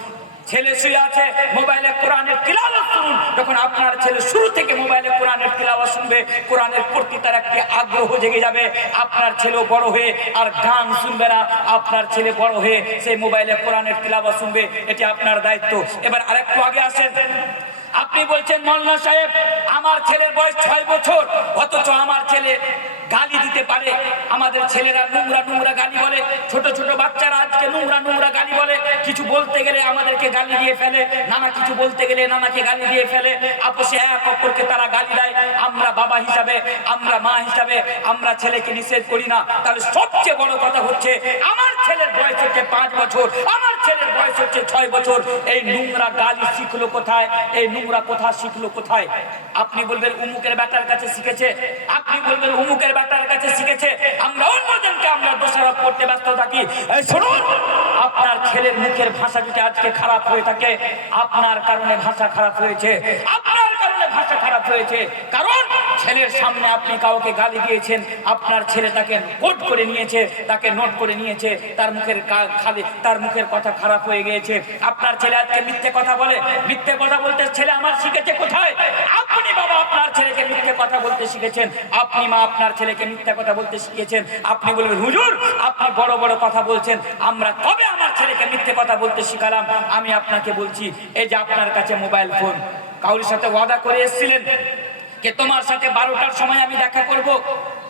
ছেলে শুয়ে আছে, মোবাইলে কোরআনের তিলাওয়াত শুনুন। যখন আপনার ছেলে শুরু থেকে মোবাইলে কোরআনের তিলাওয়াত শুনবে, কোরআনের প্রতি তার একটি আগ্রহ জেগে যাবে। আপনার ছেলে বড় হয়ে আর গান শুনবে না, আপনার ছেলে বড় হয়ে সেই মোবাইলে কোরআনের তিলাওয়াত শুনবে। এটি আপনার দায়িত্ব। এবার আরেকটু আগে আসেন, আপনি বলছেন মোল্লা সাহেব আমার ছেলের বয়স 6 বছর, অথচ আমার ছেলে গালি দিতে পারে। আমাদের ছেলেরা নোংরা নোংরা গালি বলে, ছোট ছোট বাচ্চারা আজকে নোংরা নোংরা গালি বলে। কিছু বলতে গেলে আমাদেরকে গালি দিয়ে ফেলে, নানা কিছু বলতে গেলে নানাকে গালি দিয়ে ফেলে। আপোষে এক অপরকে তারা গালি দেয়। আমরা বাবা হিসাবে, আমরা মা হিসাবে আমরা ছেলেকে নিষেধ করি না। তাহলে সবচেয়ে বড় কথা হচ্ছে আমার ছেলের বয়স হচ্ছে 5 বছর, আমার ছেলের বয়স হচ্ছে 6 বছর। এই নোংরা গালি শিখলো কোথায়? এই নোংরা কথা শিখলো কোথায়? আপনি বলবেন উমুকের ব্যাটার কাছে শিখেছে, আপনি বলবেন উমুকের ব্যাটার কাছে শিখেছে। আমরা অন্যজনকে আমরা দোষারোপ করতে ব্যস্ত থাকি। এই শুনুন, আপনার ছেলের মুখের ভাষা যদি আজকে খারাপ হয়ে থাকে, আপনার কারণে ভাষা খারাপ হয়েছে, আপনার কারণে ভাষা খারাপ হয়েছে। কারণ ছেলের সামনে আপনি কাউকে গালি দিয়েছেন, আপনার ছেলে তাকে নোট করে নিয়েছে, তাকে নোট করে নিয়েছে, তার মুখের কথা খারাপ হয়ে গিয়েছে। আপনার ছেলে আজকে মিথ্যে কথা বলে, মিথ্যে কথা বলতে ছেলে আমার শিখেছে কোথায়? আপনি বাবা আপনার ছেলেকে মিথ্যে কথা বলতে শিখেছেন, আপনি মা আপনার ছেলেকে মিথ্যে কথা বলতে শিখেছেন। আপনি বলবেন হুজুর আপনি বড় বড় কথা বলছেন, আমরা কবে আমার ছেলেকে মিথ্যে কথা বলতে শিখালাম? আমি আপনাকে বলছি, এই যে আপনার কাছে মোবাইল ফোন, কাউরির সাথে ওয়াদা করে এসেছিলেন যে তোমার সাথে 12টার সময় আমি দেখা করব।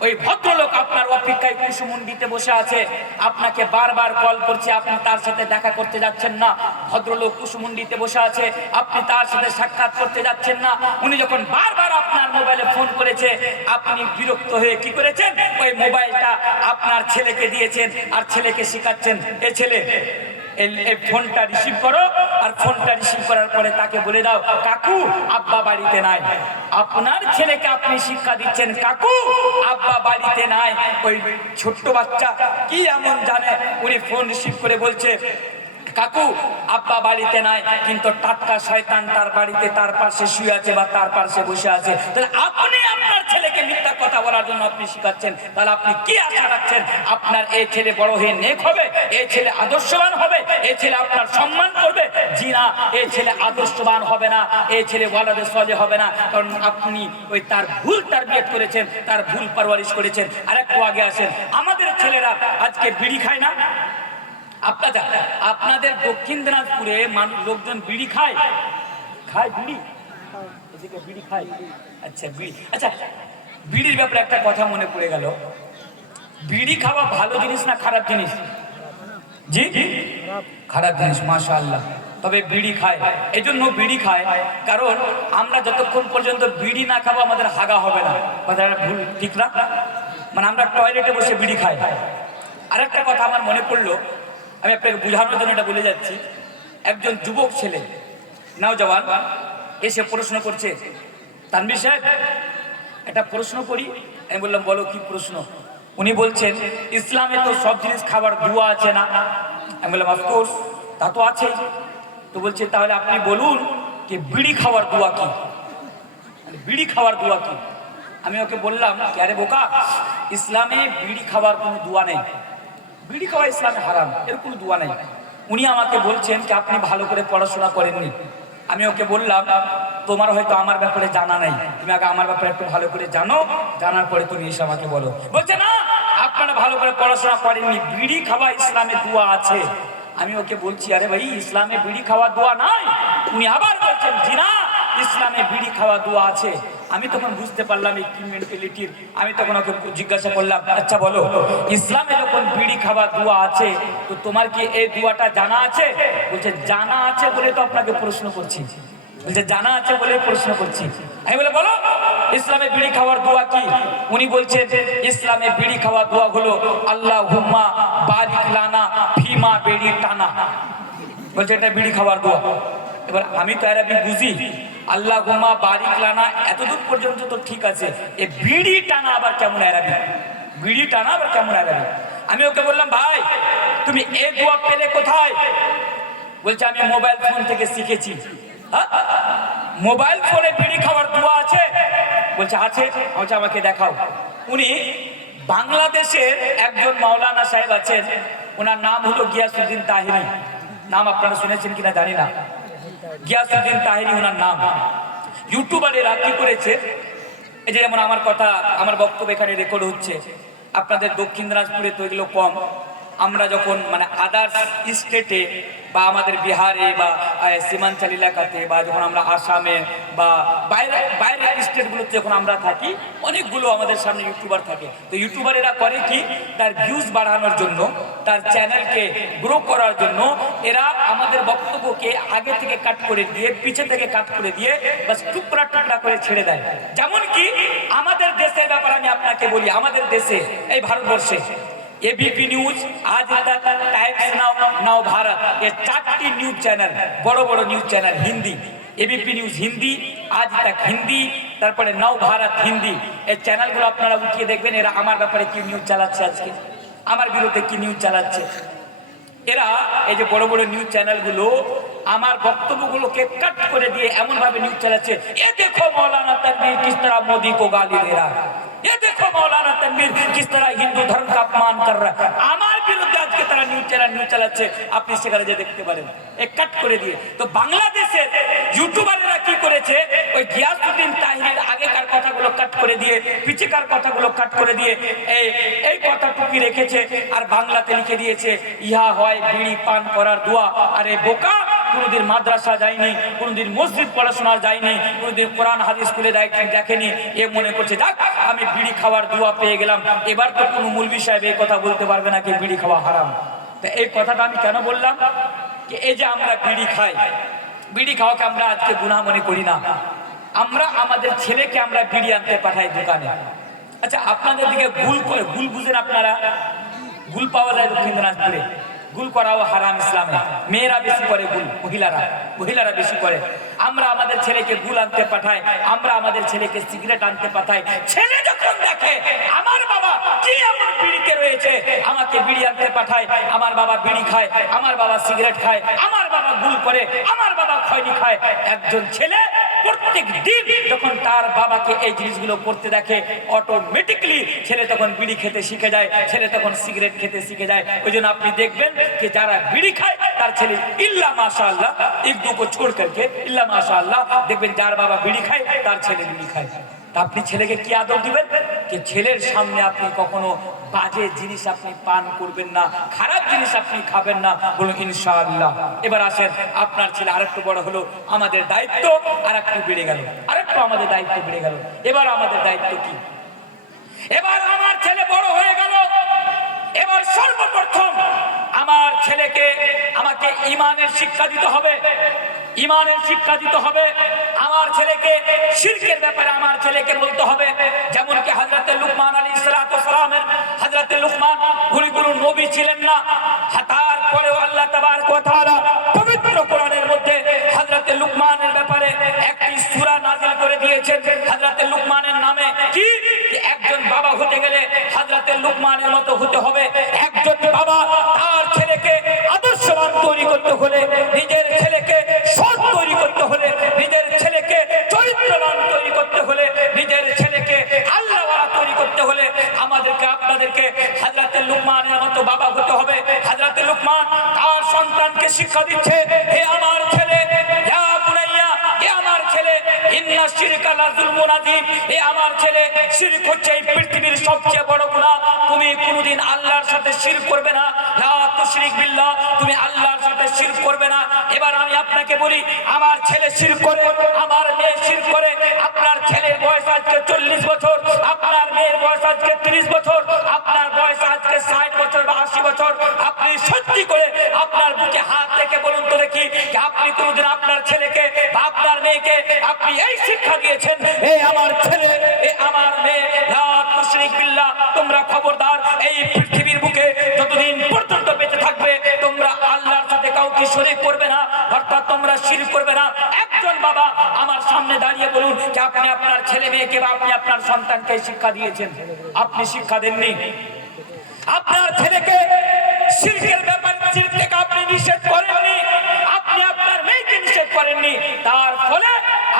ওই ভদ্রলোক আপনার অপেক্ষায় কুসুমুন্ডিতে বসে আছে, আপনাকে বারবার কল করছে, আপনি তার সাথে দেখা করতে যাচ্ছেন না। ভদ্রলোক কুসুমুন্ডিতে বসে আছে, আপনি তার সাথে সাক্ষাৎ করতে যাচ্ছেন না। উনি যখন বারবার আপনার মোবাইলে ফোন করেছে, আপনি বিরক্ত হয়ে কি করেছেন? ওই মোবাইলটা আপনার ছেলেকে দিয়েছেন আর ছেলেকে শিখাচ্ছেন, এ ছেলে এই ফোনটা রিসিভ করো, আর ফোনটা রিসিভ করার পরে তাকে বলে দাও কাকু আব্বা বাড়িতে নাই। আপনার ছেলেকে আপনি শিক্ষা দিচ্ছেন কাকু আব্বা বাড়িতে নাই। ওই ছোট্ট বাচ্চা কি এমন জানে, উনি ফোন রিসিভ করে বলছে কাকু আব্বা বাড়িতে নাই, কিন্তু টাটকা শয়তান তার বাড়িতে তার পাশে শুয়ে আছে বা তার পাশে বসে আছে। তাহলে আপনি আপনার ছেলেকে মিথ্যা কথা বলার জন্য আপনি শিখাচ্ছেন, তাহলে আপনি কি আশা রাখছেন? আপনার এই ছেলে বড় হয়ে নেক হবে, এই ছেলে আদর্শবান হবে, এই ছেলে আপনার সম্মান করবে? জি না, এই ছেলে আদর্শবান হবে না, এই ছেলে ওয়ালাদে সজে হবে না। কারণ আপনি ওই তার ভুল টার্গেট করেছেন, তার ভুল পারওয়ারিশ করেছেন। আর একটু আগে আসেন, আমাদের ছেলেরা আজকে বিড়ি খায় না? আপনাদের দক্ষিণ দিনাজপুরে লোকজন বিড়ি খায়, খায় বিড়ি, এদিকে বিড়ি খায়। আচ্ছা বিড়ি, আচ্ছা বিড়ির ব্যাপারে একটা কথা মনে পড়ে গেল। বিড়ি খাওয়া ভালো জিনিস না খারাপ জিনিস? জি খারাপ জিনিস, মাশাআল্লাহ। তবে বিড়ি খায়, এই জন্য বিড়ি খায় কারণ আমরা যতক্ষণ পর্যন্ত বিড়ি না খাবো আমাদের হাগা হবে না। কথাটা ভুল, ঠিক না? মানে আমরা টয়লেটে বসে বিড়ি খাই। আরেকটা কথা আমার মনে পড়লো, আমি আপনাকে বোঝানোর জন্য এটা বলে যাচ্ছি। একজন যুবক ছেলে নওজওয়ান এসে প্রশ্ন করছে, তানভীর সাহেব একটা প্রশ্ন করি। আমি বললাম বলো কি প্রশ্ন? উনি বলছেন ইসলামে তো সব জিনিস খাবার দোয়া আছে না? আমি বললাম অফকোর্স, তা তো আছে। তো বলছে তাহলে আপনি বলুন যে বিড়ি খাওয়ার দোয়া কি? বিড়ি খাওয়ার দোয়া কি? আমি ওকে বললাম আরে বোকা, ইসলামে বিড়ি খাওয়ার কোনো দোয়া নেই, বিড়ি খাওয়া ইসলামে হারাম, এর কোনো দোয়া নেই। উনি আমাকে বলছেন কি আপনি ভালো করে পড়াশোনা করেননি। আমি ওকে বললাম তোমার হয়তো আমার ব্যাপারে জানা নাই, তুমি আগে আমার ব্যাপারে একটু ভালো করে জানো, জানার পরে তুমি এসে আমাকে বলো। বলছে না আপনারা ভালো করে পড়াশোনা করেননি, বিড়ি খাওয়া ইসলামে দোয়া আছে। আমি ওকে বলছি আরে ভাই ইসলামে বিড়ি খাওয়া দোয়া নাই। উনি আবার বলছেন জি না ইসলামে বিড়ি খাওয়া দোয়া আছে। আমি তখন বুঝতে পারলাম এই কি মেন্টালিটির। আমি তখন ওকে জিজ্ঞাসা করলাম আচ্ছা বলো ইসলামে যখন বিড়ি খাওয়া দোয়া আছে তো তোমার কি এই দোয়াটা জানা আছে? বলছে জানা আছে বলে তো আপনাকে প্রশ্ন করছি। বলছে জানা আছে বলে প্রশ্ন করছি। আমি বলে বলো ইসলামে বিড়ি খাওয়ার দোয়া কি? উনি বলছেন ইসলামে বিড়ি খাওয়া দোয়া হলো আল্লাহুম্মা বারিক লানা ফিমা বিড়ি টানা। বলছে এটা বিড়ি খাওয়ার দোয়া। এবার আমি তো আরবি বুঝি, আল্লাহ গোমা বারিক লানা এতদূর পর্যন্ত তো ঠিক আছে, এ বিড়ি টানা আবার কেমন আরবি? বিড়ি টানা আবার কেমন আরবি? আমি ওকে বললাম, ভাই তুমি এই দোয়া পেলে কোথায়? বলছে আমি মোবাইল ফোন থেকে শিখেছি। হ্যাঁ? মোবাইল ফোনে বিড়ি খাওয়ার দোয়া আছে? বলছে আছে। বলছে আমাকে দেখাও। উনি বাংলাদেশের একজন মাওলানা সাহেব আছেন, ওনার নাম হলো গিয়াসউদ্দিন তাহিরি। নাম আপনারা শুনেছেন কিনা জানি না, গিয়াসউদ্দিন তাহিরি ওনার নাম। ইউটিউবারেরা কি করেছে, এই যে যেমন আমার কথা, আমার বক্তব্য এখানে রেকর্ড হচ্ছে, আপনাদের দক্ষিণ দিনাজপুরে তো এগুলো কম। আমরা যখন মানে আদার্স স্টেটে বা আমাদের বিহারে বা সীমাঞ্চল এলাকাতে বা যখন আমরা আসামে বা বাইরের স্টেটগুলোতে যখন আমরা থাকি, অনেকগুলো আমাদের সামনে ইউটিউবার থাকে। তো ইউটিউবারেরা করে কি, তার ভিউজ বাড়ানোর জন্য, তার চ্যানেলকে গ্রো করার জন্য এরা আমাদের বক্তব্যকে আগে থেকে কাট করে দিয়ে, পিছন থেকে কাট করে দিয়ে বাস টুকরা টুকরা করে ছেড়ে দেয়। যেমন কি আমাদের দেশের ব্যাপারে আমি আপনাকে বলি, আমাদের দেশে এই ভারতবর্ষে एबीपी न्यूज, आज तक, टाइम्स नाउ, नाउ भारत, ये 4टी न्यूज चैनल, बड़ो बड़ो news channel Hindi, ABP news Hindi, आज तक हिंदी, তারপরে নাও ভারত হিন্দি, এই চ্যানেলগুলো আপনারা উঠিয়ে দেখবেন এরা আমার ব্যাপারে কি নিউজ চালাচ্ছে, আজকে আমার বিরুদ্ধে কি নিউজ চালাচ্ছে। এরা এই যে বড় বড় নিউজ চ্যানেলগুলো আমার বক্তব্যগুলোকে কাট করে দিয়ে এমন ভাবে নিউজ চালাচ্ছে, এ দেখো मौलाना तनवीर किस तरह मोदी को गाली दे रहा है, ये देखो मौलाना तनवीर किस तरह हिंदू धर्म का अपमान कर रहा है। আমার বিরুদ্ধে আজকে তারা নিউজ চালাচ্ছে, আপনি সেখানে যে দেখতে পারেন এক কাট করে দিয়ে। তো বাংলাদেশের ইউটিউবাররা কি করেছে, ওই গিয়াসউদ্দিন তাহিরের আগেকার কথাগুলো কাট করে দিয়ে, পিছেকার কথাগুলো কাট করে দিয়ে এই কথাটুকু রেখেছে আর বাংলাতে লিখে দিয়েছে, ইহা হয় বিড়ি পান করার দোয়া। আরে বোকা, কোনদিন মাদ্রাসা যায়নি, কোনদিন মসজিদ পড়াশোনা যায়নি, কোনদিন কোরআন হাদিস স্কুলে দেখেনি, এ মনে করছে যাক আমি বিড়ি খাওয়ার দোয়া পেয়ে গেলাম, এবার তো কোনো মৌলভী সাহেব এই কথা বলতে পারবে না কি বিড়ি খাওয়া হারাম। তা এই কথাটা আমি কেন বললাম, কি এই যে আমরা বিড়ি খাই, বিড়ি খাওয়াকে আমরা আজকে গুনাহ মনে করি না, আমরা আমাদের ছেলেকে আমরা বিড়ি আনতে পাঠাই দোকানে। আচ্ছা আপনাদের দিকে গুল বুঝেন আপনারা? গুল পাওয়া যায় দক্ষিণ দিনাজপুরে, গুল করাও হারাম ইসলামে, মেয়েরা বেশি করে গুল, মহিলারা বেশি করে। আমরা আমাদের ছেলেকে গুল আনতে পাঠাই, আমরা আমাদের ছেলেকে সিগারেট আনতে পাঠাই। ছেলে যখন দেখে আমার বাবা কি এমন বিড়িতে রয়েছে, আমাকে বিড়ি আনতে পাঠায়, আমার বাবা বিড়ি খায়, আমার বাবা সিগারেট খায়, আমার বাবা গুল করে, আমার বাবা খয়নি খায়। একজন ছেলে প্রত্যেক দিন যখন তার বাবাকে এই জিনিসগুলো করতে দেখে, অটোমেটিকলি ছেলে তখন বিড়ি খেতে শিখে যায়, ছেলে তখন সিগারেট খেতে শিখে যায়। ওই জন্য আপনি দেখবেন कि যারা বিড়ি খায় তার ছেলে ইল্লা মাশাআল্লাহ এক দু को छोड़ करके ইল্লা মাশাআল্লাহ দেখবেন যার বাবা বিড়ি খায় তার ছেলে বিড়ি খায়। তা আপনি ছেলেকে কি আদর দিবেন, कि ছেলের সামনে আপনি কখনো বাজে জিনিস আপনি পান করবেন না, খারাপ জিনিস আপনি খাবেন না, বলুন ইনশাআল্লাহ। এবার আসেন, আপনার ছেলে আরেকটু বড় হলো, আমাদের দায়িত্ব আরেকটু বেড়ে গেল, আরেকটু আমাদের দায়িত্ব বেড়ে গেল। এবার আমাদের দায়িত্ব কি? এবার আমার ছেলে বড় হয়ে গেল, এবার সর্বপ্রথম আমার ছেলেকে আমাকে ঈমানের শিক্ষা দিতে হবে, ঈমানের শিক্ষা দিতে হবে। আমার ছেলেকে শিরকের ব্যাপারে আমার ছেলেকে বলতে হবে। যেমন কি হযরতে লুকমান আলাইহিস সালাতু ওয়াস সালামের, হযরতে লুকমান উনি কোনো নবী ছিলেন না, তারপরেও আল্লাহ তাবারক ওয়া তাআলা পবিত্র কোরআনের মধ্যে হযরতে লুকমানের ব্যাপারে একটি সূরা নাযিল করে দিয়েছেন হযরতে লুকমানের নামে। কি একজন বাবা হতে গেলে হযরতে লুকমানের মতো হতে হবে। একজন বাবা তার ছেলেকে আদর্শবান তৈরি করতে হলে, নিজের ছেলেকে সৎ তৈরি করতে হলে, নিজের ছেলেকে চরিত্রবান তৈরি করতে হলে, নিজের ছেলেকে আল্লাহওয়ালা তৈরি করতে হলে আমাদেরকে আপনাদেরকে হযরতে লুকমানের মতো বাবা হতে হবে। হযরতে লুকমান তার সন্তানকে শিক্ষা দিচ্ছে, হে আমার ছেলে, ইয়া বুনাইয়া, হে আমার ছেলে, ইন্না শিরকা লাযুলমুন আযীম, হে আমার ছেলে, শিরক হচ্ছে এই পৃথিবীর সবচেয়ে বড় গুনাহ। তুমি কোনদিন আল্লাহর সাথে শিরক করবে না, লা তুশরিক বিল্লাহ, তুমি আল্লাহর সাথে শিরক করবে না। এবার আমি আপনাকে বলি, আমার ছেলে শিরক করে, আমার মেয়ে শিরক করে। আপনার ছেলের বয়স আজকে 40 বছর, আপনার মেয়ের বয়স আজকে 30 বছর, আপনার বয়স আজকে 60 বছর বা 80 বছর। আপনি সত্যি করে আপনার বুকে হাত রেখে বলুন তো দেখি, আপনি কোনদিন আপনার ছেলেকে বা আপনার মেয়েকে আপনি এই শিক্ষা দিয়েছেন, এ আমার ছেলে, এ আমার মেয়ে, লা তুশরিক বিল্লাহ, তোমরা খবরদার এই পৃথিবীর বুকে যতদিন পর্যন্ত বেঁচে থাকবে তোমরা আল্লাহর সাথে কাউকে শরীক করবে না, অর্থাৎ তোমরা শিরক করবে না। একজন বাবা আমার সামনে দাঁড়িয়ে বলুন যে আপনি আপনার ছেলে মেয়েকে বা আপনি আপনার সন্তানকে শিক্ষা দিয়েছেন? আপনি শিক্ষা দেননি। আপনার ছেলেকে শিরকের ব্যাপারে শিরক থেকে আপনি নিষেধ করেননি, আপনি আপনার মেয়েকে নিষেধ করেননি। তার ফলে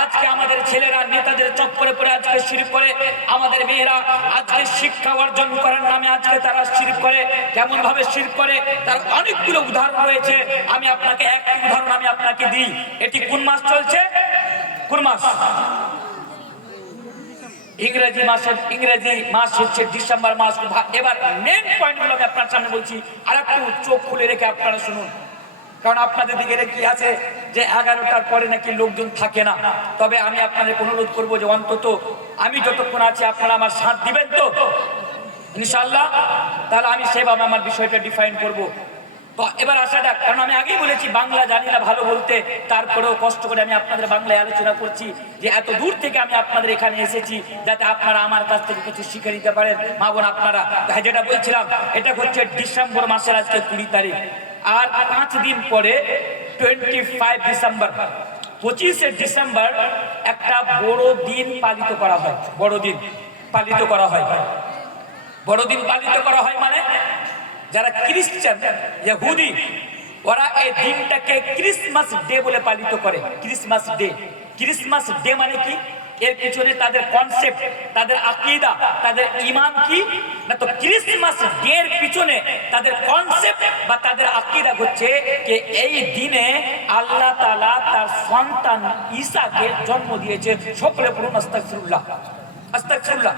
আজকে আমাদের ছেলেরা নেতাদের চক্করে পড়ে আজকে শিরক করে, আমাদের মেয়েরা আজকে শিক্ষা অর্জন করার নামে আজকে তারা শিরক করে। কেমন ভাবে শিরক করে তার অনেকগুলো উদাহরণ রয়েছে। আমি আপনাকে একটি উদাহরণ আমি আপনাকে দিই। এটি কোন মাস চলছে? কোন মাস? ইংরেজি মাস হচ্ছে ডিসেম্বর মাস। এবার মেন পয়েন্টগুলো আমি আপনার সামনে বলছি, আর একটু চোখ খুলে রেখে আপনারা শুনুন। কারণ আপনাদের দিকে কি আছে যে 11টার পরে নাকি লোকজন থাকে না। তবে আমি আপনাদের অনুরোধ করবো যে অন্তত আমি যতক্ষণ আছি আপনারা আমার সাথ দিবেন তো ইনশাআল্লাহ, তাহলে আমি সেভাবে আমার বিষয়টা ডিফাইন করব। তো এবার আসা যাক, কারণ আমি আগেই বলেছি বাংলা জানি না ভালো বলতে, তারপরেও কষ্ট করে আমি আপনাদের বাংলায় আলোচনা করছি যে এত দূর থেকে আমি আপনাদের এখানে এসেছি যাতে আপনারা আমার কাছ থেকে কিছু শিখে নিতে পারেন। মা বোন আপনারা, যেটা বলছিলাম, এটা হচ্ছে ডিসেম্বর মাসের আজকে 20 তারিখ, আর 5 দিন পরে 25 ডিসেম্বর, 25শে ডিসেম্বর একটা বড় দিন পালিত করা হয়। বড়দিন পালিত করা হয়। বড়দিন পালিত করা হয় মানে যারা খ্রিস্টান ইহুদি ওরা এই দিনটাকে ক্রিসমাস ডে বলে পালিত করে। ক্রিসমাস ডে, ক্রিসমাস ডে মানে কি? এর পিছনে তাদের কনসেপ্ট, তাদের আকীদা, তাদের ঈমান কি না, তো ক্রিসমাস ডে এর পিছনে তাদের কনসেপ্ট বা তাদের আকীদা হচ্ছে যে এই দিনে আল্লাহ তাআলা তার সন্তান ঈসাকে জন্ম দিয়েছে। সকলে পড়ুন আস্তাগফিরুল্লাহ, আস্তাগফিরুল্লাহ।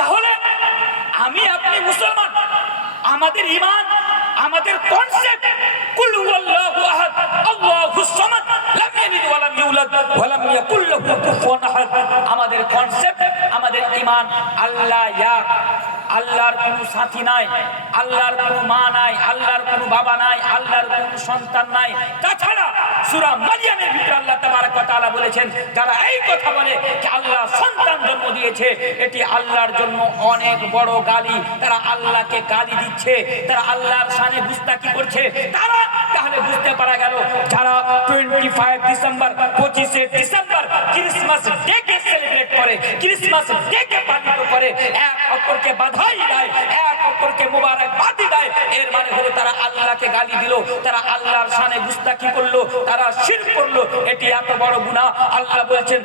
তাহলে আমি আপনি মুসলমান, আমাদের ঈমান, আমাদের কনসেপ্ট কুল হুয়াল্লাহু আহাদ আল্লাহুস সামাদ লাম ইয়ালিদ ওয়া লাম ইউলাদ ওয়া লাম ইয়াকুল লাহু কুফুয়ান আহাদ। আমাদের কনসেপ্ট, আমাদের ঈমান আল্লাহ এক, আল্লাহর কোনো সাথী নাই, আল্লাহর কোনো মা নাই, আল্লাহর কোনো বাবা নাই, আল্লাহর কোনো সন্তান নাই। তাছাড়া সূরা মারইয়ামের ভিতরে আল্লাহ তাবারক ওয়া তাআলা বলেছেন যারা এই কথা বলে যে আল্লাহ সন্তান জন্ম দিয়েছে, এটি আল্লাহর জন্য অনেক বড় গালি। তারা আল্লাহকে গালি দিচ্ছে, তারা আল্লাহর শানে গুস্তাখি করছে। তারা তাহলে বুঝতে পারা গেল যারা 25 ডিসেম্বর, 25শে ডিসেম্বর ক্রিসমাস ডে কে সেলিব্রেট করে, ক্রিসমাস ডে কে পালিত করে, এক অপরকে বাধাই দেয়, এক অপরকে মোবারকবাদ দেয়, এর মানে হলো তারা আল্লাহকে গালি দিল, তারা আল্লাহর শানে গুস্তাখি করলো, তারা শিরক করলো। এটি এত বড় গুনাহ। আল্লাহ বলেছেন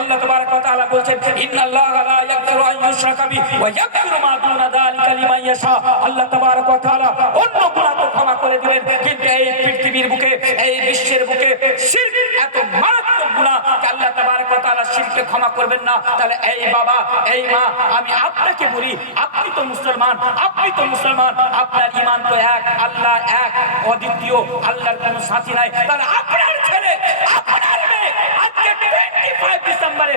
আল্লাহ তাবারক ওয়া তাআলা বলেছেন ইন্নাল্লাহা লা ইয়াগফিরু আন ইউশরাকা বিহি ওয়া ইয়াগফিরু মা দুনা যালিকা লিমান ইয়াশা। আল্লাহ তাবারক ওয়া তাআলা অন্য গুনাহ তো ক্ষমা করে দিবেন, কিন্তু এই পৃথিবীর বুকে, এই বিশ্বের বুকে শিরক এত মারাত্মক গুনাহ যে আল্লাহ তাবারক ওয়া তাআলা শিরককে ক্ষমা করবেন না। তাহলে এই বাবা, এই মা, আমি আপনাকে বলি, আপনি তো মুসলমান, আপনি তো মুসলমান, আপনার ঈমান তো এক, আল্লাহ এক, অদ্বিতীয়, আল্লাহর কোনো সাথী নাই। তাহলে আপনার ছেলে, আপনার মেয়ে আজকে 25 ডিসেম্বরে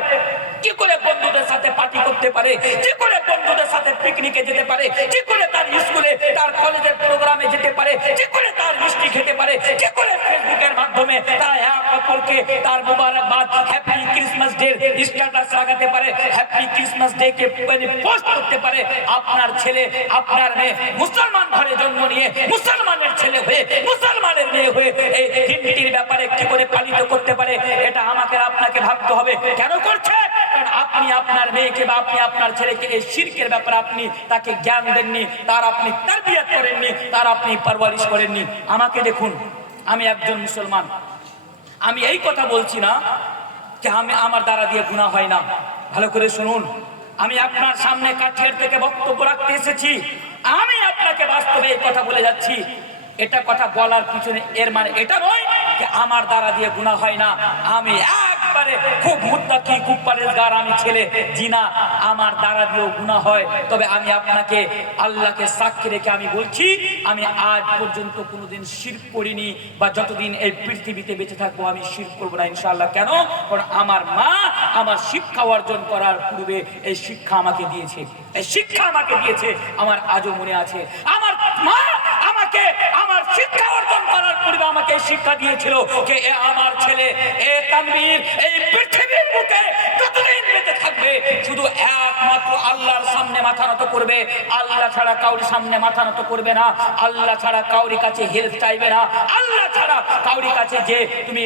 কি করে বন্ধুদের সাথে পার্টি করতে পারে, কি করে বন্ধুদের সাথে পিকনিকে যেতে পারে, কি করে তার স্কুলে, তার কলেজের প্রোগ্রামে যেতে পারে, কি করে তার মিষ্টি খেতে পারে, কি করে ফেসবুকের মাধ্যমে তারা এক অপরকে তার মোবারকবাদ, হ্যাপি ক্রিসমাস ডে স্ট্যাটাস লাগাতে পারে, হ্যাপি ক্রিসমাস ডে কে পোস্ট করতে পারে। আপনার ছেলে, আপনার মেয়ে মুসলমান ঘরে জন্ম নিয়ে, মুসলমানের ছেলে হয়ে, মুসলমানের মেয়ে হয়ে এই দিনটির ব্যাপারে কি করে পালিত করতে পারে, এটা আমাকে আপনাকে ভাবতে হবে। কেন করছে? কারণ আপনি আপনার মেয়েকে বা আপনি আপনার ছেলেকে এই শিরকের ব্যাপারে আপনি তাকে জ্ঞান দেননি, তার আপনি তারবিয়াত করেননি, তার আপনি পারওয়ারিশ করেননি। আমাকে দেখুন, আমি একজন মুসলমান, আমি এই কথা বলছি না যে আমি আমার দ্বারা দিয়ে গুনাহ হয় না। ভালো করে শুনুন, আমি আপনার সামনে কাঠিয়ার থেকে বক্তব্য রাখতে এসেছি, আমি আপনাকে বাস্তবে এই কথা বলে যাচ্ছি। এটা কথা বলার পিছনে এর মানে এটা নয় যে আমার দ্বারা দিয়ে গুনাহ হয় না। আমি একবারে খুব মুত্তাকি, খুব পরেজগার আমি ছেলে, জিনা আমার দ্বারা দিয়েও গুনাহ হয়। তবে আমি আপনাকে আল্লাহকে সাক্ষী রেখে আমি বলছি, আমি আজ পর্যন্ত কোনোদিন শিরক করিনি, বা যতদিন এই পৃথিবীতে বেঁচে থাকবো আমি শিরক করবো না ইনশাআল্লাহ। কেন? কারণ আমার মা আমার শিক্ষা অর্জন করার পূর্বে এই শিক্ষা আমাকে দিয়েছে, এই শিক্ষা আমাকে দিয়েছে, আমার আজও মনে আছে। আমার মা আমাকে আমার শিক্ষা অর্জন করার পূর্বে আমাকে শিক্ষা দিয়েছিল যে আমার ছেলে এ তানভীর এই পৃথিবীর বুকে যতদিন বেঁচে থাকবে হয়ে শুধু একমাত্র আল্লাহর সামনে মাথা নত করবে, আল্লাহ ছাড়া কাউরি সামনে মাথা নত করবে না, আল্লাহ ছাড়া কাউরি কাছে হেল্প চাইবে না, আল্লাহ ছাড়া কাউরি কাছে যে তুমি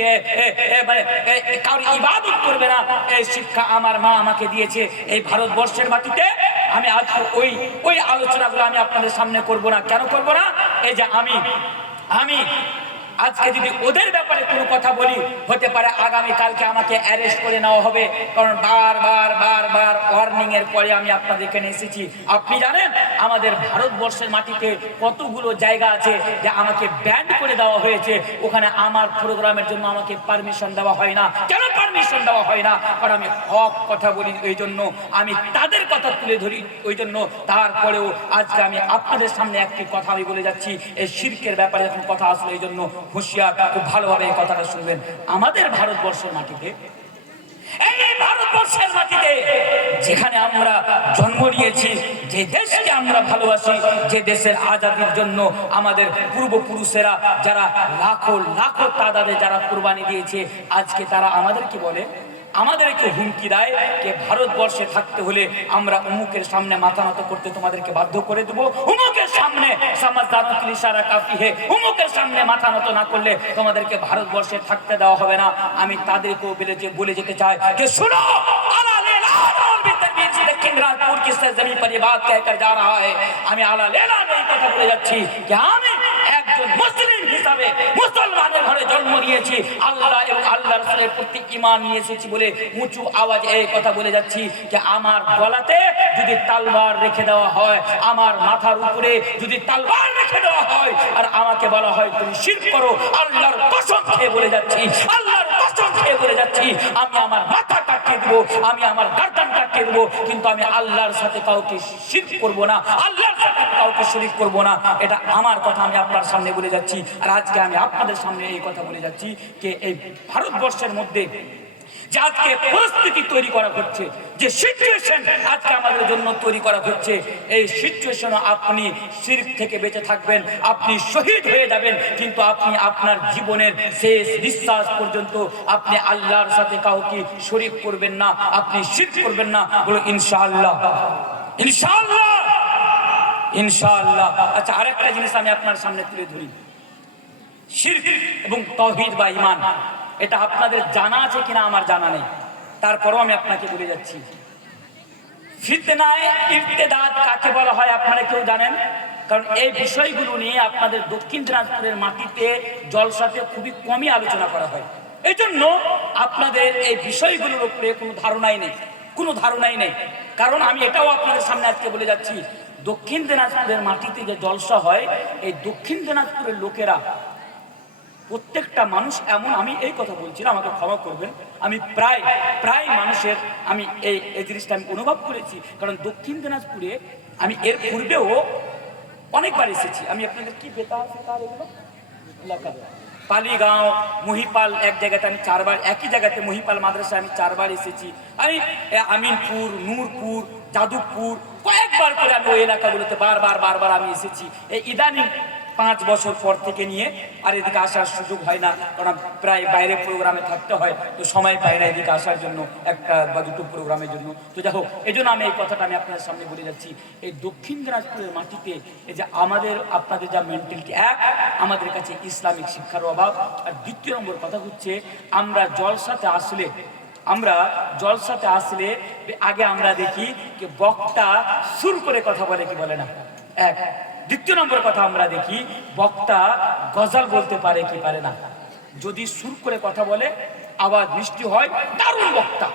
কাউরি ইবাদত করবে না, এই শিক্ষা আমার মা আমাকে দিয়েছে এই ভারতবর্ষের মাটিতে। আমি আজ ওই আলোচনাগুলো আমি আপনাদের সামনে করব না। কেন করব না? এই যে আমি আজকে যদি ওদের ব্যাপারে কোনো কথা বলি, হতে পারে আগামী কালকে আমাকে অ্যারেস্ট করে নেওয়া হবে, কারণ বারবার ওয়ার্নিং এর পরে আমি আপনাদের এখানে এসেছি। আপনি জানেন আমাদের ভারতবর্ষের মাটিতে কতগুলো জায়গা আছে যে আমাকে ব্যান করে দেওয়া হয়েছে, ওখানে আমার প্রোগ্রামের জন্য আমাকে পারমিশন দেওয়া হয় না। কেন পারমিশন দেওয়া হয় না? কারণ আমি হক কথা বলি, ওই জন্য আমি তাদের কথা তুলে ধরি, ওই জন্য। তারপরেও আজকে আমি আপনাদের সামনে একটি কথা আমি বলে যাচ্ছি, এই শিরকের ব্যাপারে যখন কথা আসলো, এই জন্য হুঁশিয়ার, খুব ভালোভাবে এই কথাটা শুনবেন। আমাদের ভারতবর্ষের মাটিতে, এই ভারতবর্ষের মাটিতে যেখানে আমরা জন্ম নিয়েছি, যে দেশকে আমরা ভালোবাসি, যে দেশের আজাদির জন্য আমাদের পূর্বপুরুষেরা যারা লাখো লাখো তাদাদে যারা কুরবানি দিয়েছে, আজকে তারা আমাদেরকে বলে, আমাদেরকে হুমকি দেয় যে ভারতবর্ষে থাকতে হলে আমরা অমুকের সামনে মাথা নত করতে তোমাদেরকে বাধ্য করে দেবো, অমুকের সামনে অমুকের সামনে মাথা নত না করলে তোমাদেরকে ভারতবর্ষে থাকতে দেওয়া হবে না। আমি তাদেরকেও বলে যেতে চাই যে শুনো, दिनाजपुर की सरजमीन पर ये बात कहकर जा रहा है, আমি আলা লেলা এই কথা বলে যাচ্ছি যে আমি একজন মুসলিম হিসাবে মুসলমানের ঘরে জন্ম নিয়েছি, আল্লাহ এবং আল্লাহর রাসূলের প্রতি ঈমান নিয়ে এসেছি বলে উঁচু আওয়াজে এই কথা বলে যাচ্ছি যে আমার গলাতে যদি তলোয়ার রেখে দেওয়া হয়, আমার মাথার উপরে যদি তলোয়ার রেখে দেওয়া হয়, আর আমাকে বলা হয় তুমি শিরক করো, আল্লাহর কসম খেয়ে বলে যাচ্ছি, আল্লাহর কসম খেয়ে বলে যাচ্ছি, আমি আমার মাথা কাটিয়ে দেবো, আমি আমার গর্দান কাটিয়ে দেবো, কিন্তু আমি আল্লাহর সাথে কাউকে শিরক করব না, আল্লাহর সাথে কাউকে শরীক করব না। এটা আমার কথা, আমি আপনার সামনে বলে যাচ্ছি। আর আজকে আমি আপনাদের সামনে এই কথা বলে যাচ্ছি যে এই ভারতবর্ষের মধ্যে যে আজকে পরিস্থিতি তৈরি করা হচ্ছে, যে সিচুয়েশন আজকে আমাদের জন্য তৈরি করা হচ্ছে, এই সিচুয়েশনে আপনি শিরক থেকে বেঁচে থাকবেন, আপনি শহীদ হয়ে যাবেন, কিন্তু আপনি আপনার জীবনের শেষ নিঃশ্বাস পর্যন্ত আপনি আল্লাহর সাথে কাউকে শরীক করবেন না, আপনি শিরক করবেন না। বলো ইনশাআল্লাহ, ইনশাআল্লাহ, ইনশাআল্লাহ। আচ্ছা, আরেকটা জিনিস আমি আপনার সামনে তুলে ধরি, শিরক এবং তাওহীদ বা ঈমান, এটা আপনাদের জানা আছে কিনা আমার জানা নেই, তারপরও আমি আপনাকে বলে যাচ্ছি। ফিতনায়ে ইরতিদাদ কাকে বলা হয় আপনারা কেউ জানেন? কারণ এই বিষয়গুলো নিয়ে আপনাদের দক্ষিণ দিনাজপুরের মাটিতে জলসাতে খুবই কমই আলোচনা করা হয়, এই জন্য আপনাদের এই বিষয়গুলোর উপরে কোনো ধারণাই নেই। কারণ আমি এটাও আপনাদের সামনে আজকে বলে যাচ্ছি, দক্ষিণ দিনাজপুরের মাটিতে যে জলসা হয়, এই দক্ষিণ দিনাজপুরের লোকেরা প্রত্যেকটা মানুষ এমন, আমি এই কথা বলছিলাম, আমাকে ক্ষমা করবেন, আমি প্রায় মানুষের আমি এই জিনিসটা আমি অনুভব করেছি। কারণ দক্ষিণ দিনাজপুরে আমি এর পূর্বেও অনেকবার এসেছি। আমি আপনাদের কি বেতার এগুলো এলাকা, পালিগাঁও, মহিপাল, এক জায়গাতে আমি 4 বার, একই জায়গাতে মহিপাল মাদ্রাসায় আমি 4 বার এসেছি। আমি আমিনপুর, নূরপুর, যাদবপুর, কয়েকবার করে আমি ওই এলাকাগুলোতে বারবার আমি এসেছি। এই ইদানিং 5 বছর পর থেকে নিয়ে আর এদিকে আসার সুযোগ হয় না, কারণ প্রায় বাইরে প্রোগ্রামে থাকতে হয়, তো সময় পাই না এদিকে আসার জন্য, একটা বা দুটো প্রোগ্রামের জন্য। তো যাই হোক, এই জন্য আমি এই কথাটা আমি আপনাদের সামনে বলে যাচ্ছি, এই দক্ষিণ দিনাজপুরের মাটিতে এই যে আপনাদের যা মেন্টালিটি, আমাদের কাছে ইসলামিক শিক্ষার অভাব, আর দ্বিতীয় নম্বর কথা হচ্ছে আমরা জলসাতে আসলে আগে আমরা দেখি যে বক্তা সুর করে কথা বলে কি বলে না, এক। দ্বিতীয় নম্বর কথা আমরা দেখি বক্তা গজল বলতে পারে কি পারে না। যদি সুর করে কথা বলে, আওয়াজ মিষ্টি হয়, দারুণ বক্তা,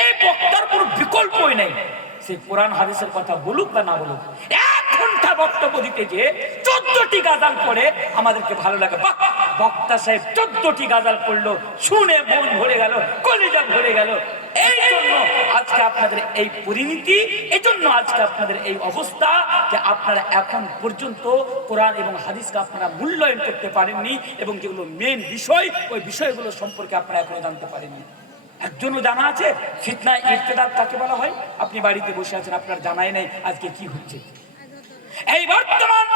এই বক্তার কোনো বিকল্পই নেই। সে কোরআন হাদিসের কথা বলুক বা না বলুক, 1 ঘন্টা বক্তব্য দিতে গিয়ে 14টি গাজাল পড়ে আমাদেরকে ভালো লাগে, বাহ বক্তা সাহেব 14টি গাজাল পড়লো, শুনে মন ভরে গেল, কলিজা ভরে গেল। এই জন্য আজকে আপনাদের এই পরিণতি, এই জন্য আজকে আপনাদের এই অবস্থা যে আপনারা এখন পর্যন্ত কোরআন এবং হাদিসকে আপনারা মূল্যায়ন করতে পারেননি, এবং যেগুলো মেন বিষয়, ওই বিষয়গুলো সম্পর্কে আপনারা এখনো জানতে পারেননি। একজনও জানা আছে ফিতনায়ে ইরতিদাদ কাকে বলা হয়? আপনি বাড়িতে বসে আছেন, আপনার জানাই নাই আজকে কি হচ্ছে। এই বর্তমান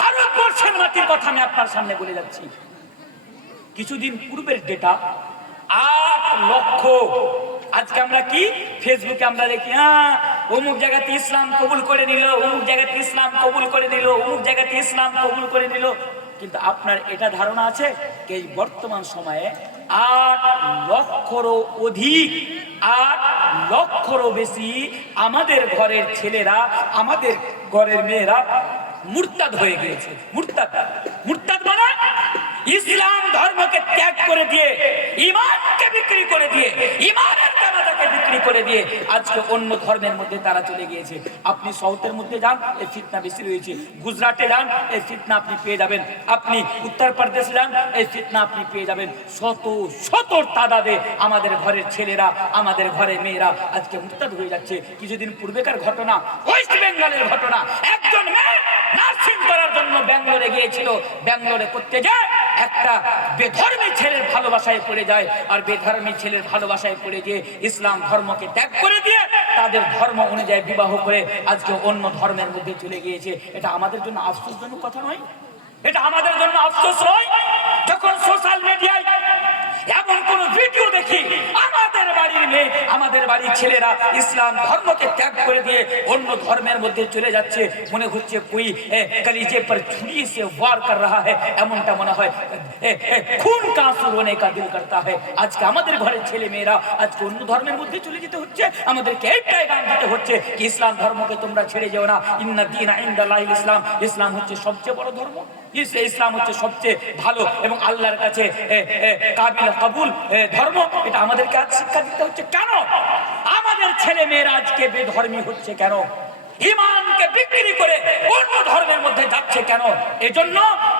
ভারতবর্ষের মাটির কথা আমি আপনার সামনে বলে যাচ্ছি। কিছুদিন পূর্বের ডেটা, আজকে আমরা কি ফেসবুকে আমরা দেখি, হ্যাঁ অমুক জায়গাতে ইসলাম কবুল করে নিল, অমুক জায়গাতে ইসলাম কবুল করে নিল, অমুক জায়গাতে ইসলাম কবুল করে নিল। কিন্তু আপনার এটা ধারণা আছে যে এই বর্তমান সময়ে 8 লক্ষরও অধিক, 8 লক্ষরও বেশি আমাদের ঘরের ছেলেরা, আমাদের ঘরের মেয়েরা মুরতাদ হয়ে গিয়েছে। মুরতাদ, মুরতাদ মানে ইসলাম ধর্মকে ত্যাগ করে দিয়ে, ঈমানকে বিক্রি করে দিয়ে, ঈমানের জানাজাকে বিক্রি করে দিয়ে আজকে অন্য ধর্মের মধ্যে তারা চলে গিয়েছে। আপনি সাউথের মধ্যে যান, এই ফিতনা বেশি রয়েছে। গুজরাটে যান, এই ফিতনা আপনি পেয়ে যাবেন। আপনি উত্তরপ্রদেশে যান, এই ফিতনা আপনি পেয়ে যাবেন। শত শত তাদাদে আমাদের ঘরের ছেলেরা, আমাদের ঘরের মেয়েরা আজকে মুরতাদ হয়ে যাচ্ছে। কিছুদিন পূর্বেকার ঘটনা, ওয়েস্ট বেঙ্গলের ঘটনা। একজন মেয়ে নার্সিং করার জন্য ব্যাঙ্গালোরে গিয়েছিল। ব্যাঙ্গালোরে করতে যায় একটা বেধর্মী ছেলের ভালোবাসায় পড়ে যায়, আর বেধর্মী ছেলের ভালোবাসায় পড়ে গিয়ে ইসলাম ধর্মকে ত্যাগ করে দিয়ে তাদের ধর্ম অনুযায়ী বিবাহ করে আজকে অন্য ধর্মের মধ্যে চলে গিয়েছে। এটা আমাদের জন্য আফসোসজনক কথা নয়? এটা আমাদের জন্য আফসোস নয়? যখন সোশ্যাল মিডিয়ায় এমন কোন ভিডিও দেখি, আমাদের বাড়ির মেয়ে, আমাদের বাড়ির ছেলেরা ইসলাম ধর্মকে ত্যাগ করে দিয়ে অন্য ধর্মের মধ্যে চলে যাচ্ছে, মনে হচ্ছে কোই কলিজে পর ছুরি সে ওয়ার কর রহা হ্যায়, এমনটা মনে হয়। খুন কা আঁসু রোনে কা দিল করতা হ্যায়। আজকে আমাদের ঘরের ছেলে মেয়েরা আজকে অন্য ধর্মের মধ্যে চলে যেতে হচ্ছে। আমাদেরকে এই পেগাম দিতে হচ্ছে কি ইসলাম ধর্মকে তোমরা ছেড়ে যেও না। ইন্না দীনা ইনদাল্লাহিল ইসলাম, ইসলাম হচ্ছে সবচেয়ে বড় ধর্ম। ইসলাম হচ্ছে সবচেয়ে ভালো এবং আল্লাহর কাছে কাবিল কবুল ধর্ম। এটা আমাদেরকে আজ শিক্ষা দিতে হচ্ছে। কেন আমাদের ছেলে মেয়েরা আজকে বেধর্মী হচ্ছে? কেন ঈমানকে বিক্রি করে অন্য ধর্মের মধ্যে যাচ্ছে? কেন? এজন্য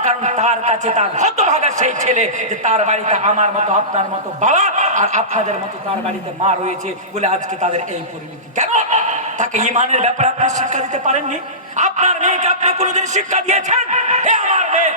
কারণ তার কাছে তার হতভাগা সেই ছেলে যে তার বাড়িতে আমার মতো, আপনার মতো বাবা আর আপনাদের মতো তার বাড়িতে মা রয়েছে বলে আজকে তাদের এই পরিণতি। কেন? তাকে ঈমানের ব্যাপারে আপনি শিক্ষা দিতে পারেননি। আপনার মেয়েকে আপনি কোনোদিন শিক্ষা দিয়েছেন? হে আমার মেয়ে,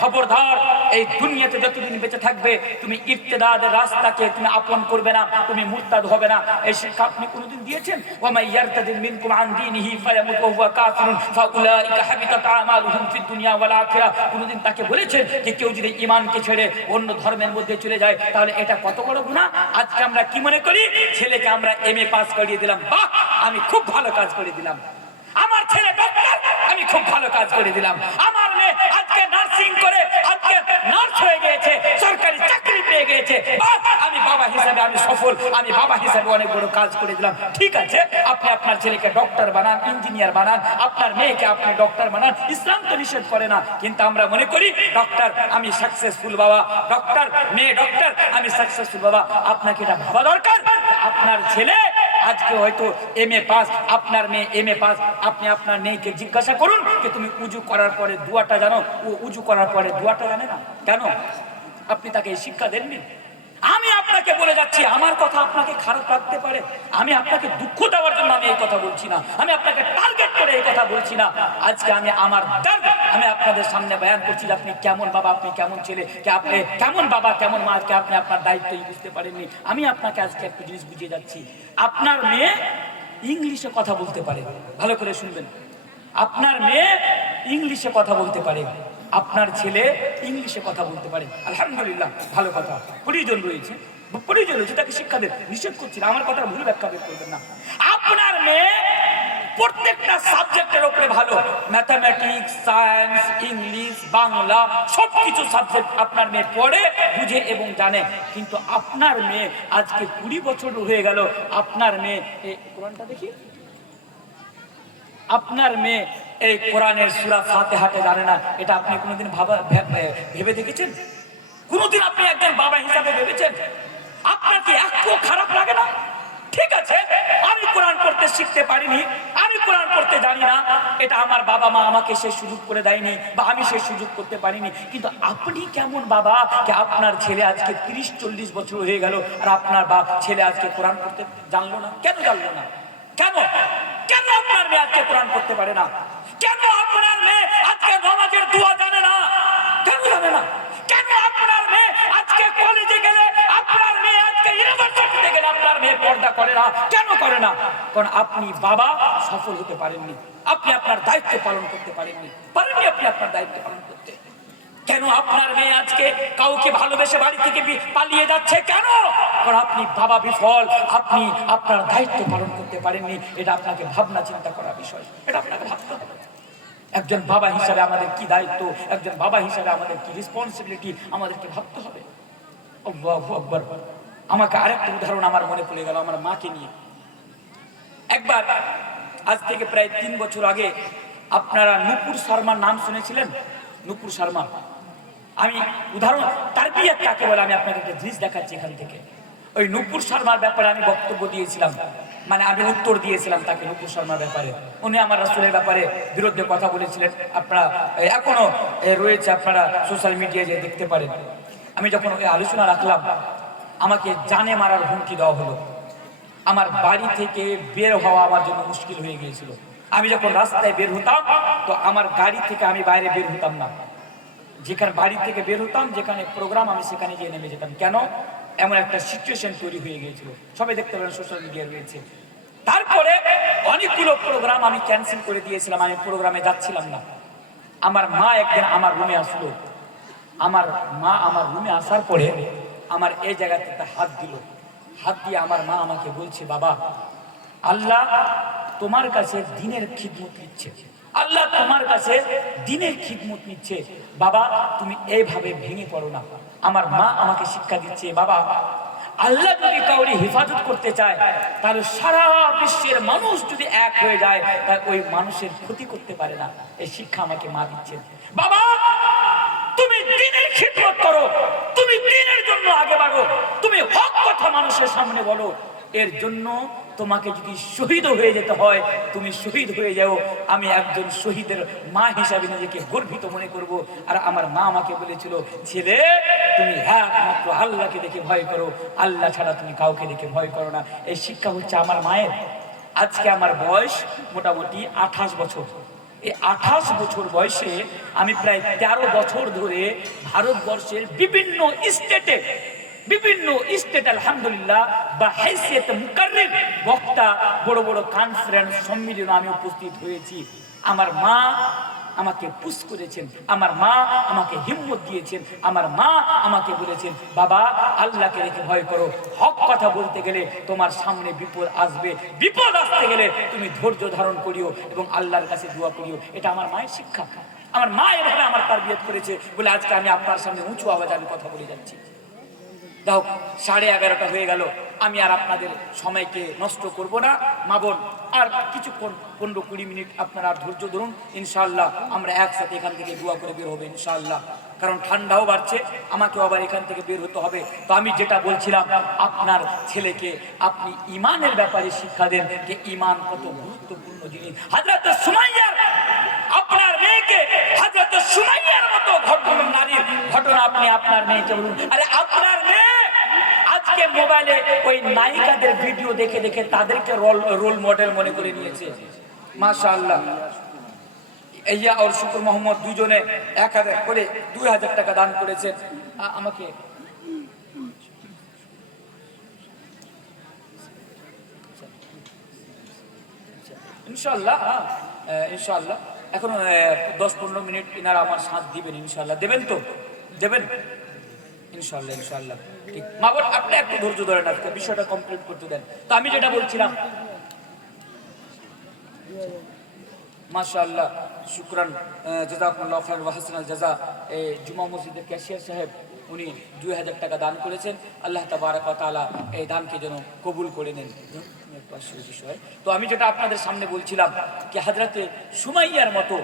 খবরদার, এই দুনিয়াতে যতদিন বেঁচে থাকবে তুমি ইর্তেদাদের রাস্তাকে তুমি আপন করবে না, তুমি মুরতাদ হবে না। এই শিক্ষা আপনি কোনোদিন দিয়েছেন? ওয়া মান ইয়ারতাদিন মিনকুম আন দীনিহি ফায়ামুত ওয়া হুয়া কাফিরুন ফাউলাইকা হাবিতাত আমালুহুম ফিদ দুনিয়া ওয়াল আখিরাহ। কোনোদিন তাকে বলেছেন যে কেউ যদি ঈমানকে ছেড়ে অন্য ধর্মের মধ্যে চলে যায় তাহলে এটা কত বড় গুনাহ? আজকে আমরা কি মনে করি? ছেলেকে আমরা এমএ পাস করিয়ে দিলাম, বাহ আমি খুব ভালো কাজ করে দিলাম। আমার ছেলে ডক্টর, আমি খুব ভালো কাজ করে দিলাম। আমার মেয়ে আজকে নার্সিং করে আজকে নার্স হয়ে গিয়েছে, সরকারি চাকরি পেয়ে গিয়েছে, আমি বাবা হিসাবে আমি সফল, আমি বাবা হিসাবে অনেক বড় কাজ করে দিলাম। ঠিক আছে, আপনি আপনার ছেলেকে ডক্টর বানান, ইঞ্জিনিয়ার বানান, আপনার মেয়েকে আপনি ডক্টর বানান, ইসলাম তো নিষেধ করে না। কিন্তু আমরা মনে করি ডক্টর আমি সাকসেসফুল বাবা, ডক্টর মেয়ে ডক্টর আমি সাকসেসফুল বাবা। আপনাকে এটা ভাবা দরকার। আপনার ছেলে আজকে হয়তো এমএ পাস, আপনার মেয়ে এমএ পাস। আপনি আপনার মেয়েকে জিজ্ঞাসা করুন যে তুমি উজু করার পরে দোয়াটা জানো? ও উজু করার পরে দোয়াটা জানে না। কেন? আপনি তাকে শিক্ষা দেননি। আমি আপনাকে বলে যাচ্ছি, আমার কথা আপনাকে খারাপ লাগতে পারে, আমি আপনাকে দুঃখ দেওয়ার জন্য আমি এই কথা বলছি না, আমি আপনাকে টার্গেট করে এই কথা বলছি না। আজকে আমি আমার দর্দ আমি আপনাদের সামনে বয়ান করছি যে আপনি কেমন বাবা, আপনি কেমন ছেলে, কে আপনি কেমন বাবা কেমন মা, কে আপনি আপনার দায়িত্বই বুঝতে পারেননি। আমি আপনাকে আজকে একটা জিনিস বুঝিয়ে যাচ্ছি। আপনার মেয়ে ইংলিশে কথা বলতে পারে, ভালো করে শুনবেন। আপনার মেয়ে ইংলিশে কথা বলতে পারে, আপনার ছেলে ইংলিশে কথা বলতে পারে, আলহামদুলিল্লাহ, ভালো কথা। প্রয়োজন রয়েছে, প্রয়োজন রয়েছে, তাকে শিক্ষা দেন, নিষেধ করছি না, আমার কথা ভুল ব্যাখ্যা বের করবেন না। আপনার মেয়ে প্রত্যেকটা সাবজেক্টের উপরে ভালো, ম্যাথামেটিক্স, সায়েন্স, ইংলিশ, বাংলা, সবকিছু সাবজেক্ট আপনার মেয়ে পড়ে, বুঝে এবং জানে। কিন্তু আপনার মেয়ে আজকে 20 বছর হয়ে গেল, আপনার মেয়ে কোরআনটা দেখি, আপনার মেয়ে এই কোরআনের সূরা ফাতিহাতে জানে না। এটা আপনি কোনোদিন ভেবে দেখেছেন? কোনোদিন আপনি একজন বাবা হিসাবে ভেবেছেন? আপনার কি একটু খারাপ লাগে না? ঠিক আছে, আমি কোরআন পড়তে শিখতে পারিনি, আমি কোরআন পড়তে জানি না, এটা আমার বাবা মা আমাকে সে সুযোগ করে দেয়নি বা আমি সে সুযোগ করতে পারিনি। কিন্তু আপনি কেমন বাবা যে আপনার ছেলে আজকে 30-40 বছর হয়ে গেল আর আপনার ছেলে আজকে কোরআন পড়তে জানলো না? কেন জানলো না? কেন? কেন আপনার মেয়ে আজকে কোরআন পড়তে পারে না? কেন আপনার মেয়ে আজকে নামাজের দোয়া জানে না? কেন জানে না? কেন আপনার মেয়ে আজকে কলেজে গেলে, আপনার মেয়ে আজকে ইউনিভার্সিটিতে গেলে আপনার মেয়ে পর্দা করে না? কেন করে না? কারণ আপনি বাবা সফল হতে পারেননি, আপনি আপনার দায়িত্ব পালন করতে পারেননি, আপনি আপনার দায়িত্ব পালন করতে। কেন আপনার মেয়ে আজকে কাউকে ভালোবেসে বাড়ি থেকে পালিয়ে যাচ্ছে? কেন? কারণ আপনি বাবা বিফল, আপনি আপনার দায়িত্ব পালন করতে পারেননি। এটা আপনাকে ভাবনা চিন্তা করার বিষয়, এটা আপনাকে ভাবতে হবে। একজন বাবা হিসাবে আমাদের কি দায়িত্ব, একজন বাবা হিসাবে আমাদের কি রেসপন্সিবিলিটি, আমাদেরকে ভাবতে হবে। আল্লাহু আকবার। আমাকে আরেকটা উদাহরণ আমার মনে পড়ে গেল আমার মাকে নিয়ে। একবার আজ থেকে প্রায় 3 বছর আগে আপনারা নূপুর শর্মার নাম শুনেছিলেন? নূপুর শর্মা, আমি উদাহরণ তারবিয়াত কাকে বলে আমি আপনাকে একটা জিনিস দেখাচ্ছি এখান থেকে। ওই নূপুর শর্মার ব্যাপারে আমি বক্তব্য দিয়েছিলাম, মানে আমি উত্তর দিয়েছিলাম তাকে নূপুর শর্মার ব্যাপারে। উনি আমার রাসূলের ব্যাপারে বিরুদ্ধে কথা বলেছিলেন, আপনারা এখনো রয়েছে, আপনারা সোশ্যাল মিডিয়ায় যে দেখতে পারেন। আমি যখন ওই আলোচনা রাখলাম, আমাকে জানে মারার হুমকি দেওয়া হলো। আমার বাড়ি থেকে বের হওয়া আমার জন্য মুশকিল হয়ে গিয়েছিল। আমি যখন রাস্তায় বের হতাম তো আমার গাড়ি থেকে আমি বাইরে বের হতাম না। যেখানে বাড়ি থেকে বের হতাম, যেখানে প্রোগ্রাম, আমি সেখানে গিয়ে নেমে যেতাম। কেন? এমন একটা সিচুয়েশন তৈরি হয়ে গিয়েছিল, সবাই দেখতে পারেন সোশ্যাল মিডিয়ায় রয়েছে। তারপরে অনেকগুলো প্রোগ্রাম আমি ক্যান্সেল করে দিয়েছিলাম, আমি প্রোগ্রামে যাচ্ছিলাম না। আমার মা একদিন আমার রুমে আসলো। আমার মা আমার রুমে আসার পরে আমার এই জায়গাতে হাত দিল। হাত দিয়ে আমার মা আমাকে বলছে, বাবা, আল্লাহ তোমার কাছে দিনের খিদমত নিচ্ছে, আল্লাহ তোমার কাছে দিনের খিদমত নিচ্ছে। বাবা, তুমি এইভাবে ভেঙে পড়ো না। আমার মা আমাকে শিক্ষা দিচ্ছে, বাবা, আল্লাহ যদি কাউরি হেফাজত করতে চায়, তাহলে সারা বিশ্বের মানুষ যদি এক হয়ে যায়, তাহলে ওই মানুষের ক্ষতি করতে পারে না। এই শিক্ষা আমাকে মা দিচ্ছেন। বাবা, তুমি দিনের খিদমত করো, তুমি দিনের জন্য আগে বাড়ো, তুমি হক কথা মানুষের সামনে বলো। এর জন্য তোমাকে যদি শহীদ হয়ে যেতে হয়, তুমি শহীদ হয়ে যাও। আমি একজন শহীদের মা হিসাবে নিজেকে গর্বিত মনে করব। আর আমার মা আমাকে বলেছিল, ছেলে, তুমি একমাত্র আল্লাহকে দেখে ভয় করো, আল্লাহ ছাড়া তুমি কাউকে দেখে ভয় করো না। এই শিক্ষা হচ্ছে আমার মায়ের। আজকে আমার বয়স মোটামুটি 28 বছর। এই 28 বছর বয়সে আমি প্রায় 13 বছর ধরে ভারতবর্ষের বিভিন্ন স্টেটে আলহামদুলিল্লাহ বা হাইসিয়ত মুকাররির বক্তা, বড় বড় কনফারেন্স সম্মেলনে আমি উপস্থিত হয়েছি। আমার মা আমাকে পুশ করেছেন, আমার মা আমাকে হিম্মত দিয়েছেন, আমার মা আমাকে বলেছেন, বাবা, আল্লাহকে রেখে ভয় করো। হক কথা বলতে গেলে তোমার সামনে বিপদ আসবে, বিপদ আসতে গেলে তুমি ধৈর্য ধারণ করিও এবং আল্লাহর কাছে দোয়া করিও। এটা আমার মায়ের শিক্ষা। আমার মা এভাবে আমার তারবিয়ত করেছে বলে আজকে আমি আপনার সামনে উঁচু আওয়াজে আমি কথা বলে যাচ্ছি। দাও, 11:30 হয়ে গেল। আমি আর আপনাদের সময়কে নষ্ট করব না। মা বোন, আর কিছুক্ষণ 15-20 মিনিট আপনারা আর ধৈর্য ধরুন। ইনশাআল্লাহ আমরা একসাথে এখান থেকে দোয়া করে বের হবে ইনশাআল্লাহ। কারণ ঠান্ডাও বাড়ছে, আমাকেও আবার এখান থেকে বের হতে হবে। তো আমি যেটা বলছিলাম, আপনার ছেলেকে আপনি ইমানের ব্যাপারে শিক্ষা দেন যে ইমান কত গুরুত্বপূর্ণ জিনিস। হযরত সুমাইয়ার, আপনার মেয়েকে হযরত সুমাইয়ার মতো নারীর ঘটনা আপনি আপনার মেয়েকে বলুন। আরে আপনার মেয়ে আজকে মোবাইলে ওই নায়িকাদের ভিডিও দেখে দেখে তাদেরকে রোল মডেল মনে করে নিয়েছে। মাশাআল্লাহ, ইয়া আর শুকুর মোহাম্মদ দুজনে 1000 করে 2000 টাকা দান করেছেন আমাকে। ইনশাআল্লাহ ইনশাআল্লাহ এখন 10-15 মিনিট ইনারা আমার সাথ দিবেন ইনশাআল্লাহ। দেবেন তো? দেবেন ইনশাআল্লাহ ইনশাআল্লাহ। ঠিক, মা বোন, আপনি একটু ধৈর্য ধরে আজকে বিষয়টা কমপ্লিট করতে দেন। তো আমি যেটা বলছিলাম, মাশাআল্লাহ, শুকরান, জাযাকুমুল্লাহু খাইরান ওয়া হাসানাল জাযা। এই জুমা মসজিদের ক্যাশিয়ার সাহেব উনি 2000 টাকা দান করেছেন। আল্লাহ তাবারাক ওয়া তাআলা এই দানকে যেন কবুল করে নেন। বিষয় তো আমি যেটা আপনাদের সামনে বলছিলাম কি, হযরতে সুমাইয়ার মতো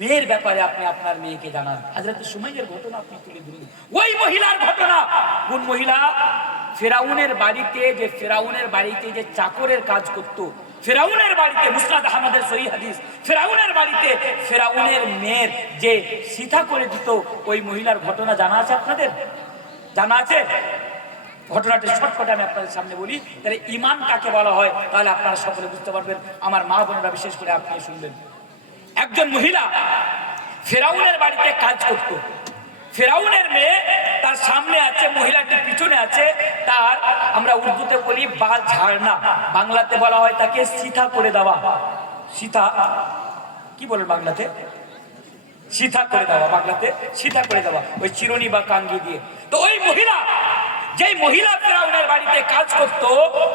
মেয়ের ব্যাপারে আপনি আপনার মেয়েকে জানান। হযরত সুমাইয়ার ঘটনা আপনি তুলে ধরুন। ওই মহিলার ঘটনা, কোন মহিলা? ফেরাউনের বাড়িতে যে চাকরের কাজ করত, ফেরাউনের বাড়িতে, মুসনাদ আহমদের সহিহ হাদিস, ফেরাউনের বাড়িতে ফেরাউনের মেয়ের যে সীতা করে দিত, ওই মহিলার ঘটনা জানা আছে আপনাদের? জানা আছে? ঘটনাটি শর্টকাটে আমি আপনাদের সামনে বলি, তাহলে ঈমান কাকে বলা হয় তাহলে আপনারা সকলে বুঝতে পারবেন। আমার মা বোনেরা বিশেষ করে আপনি শুনবেন। একজন মহিলা ফেরাউনের বাড়িতে কাজ করত। ফেরাউনের মেয়ে তার সামনে আছে, মহিলাটি পিছনে আছে, তার আমরা উর্দুতে বলি বাল ঝাড়না, বাংলাতে বলা হয় তাকে সীতা করে দেওয়া। সীতা কি বলেন বাংলাতে? সীতা করে দেওয়া, বাংলাতে সীতা করে দেওয়া, ওই চিরুনি বা কাঙ্গি দিয়ে। তো ওই মহিলা যেই মহিলা ফেরাউনের বাড়িতে কাজ করত,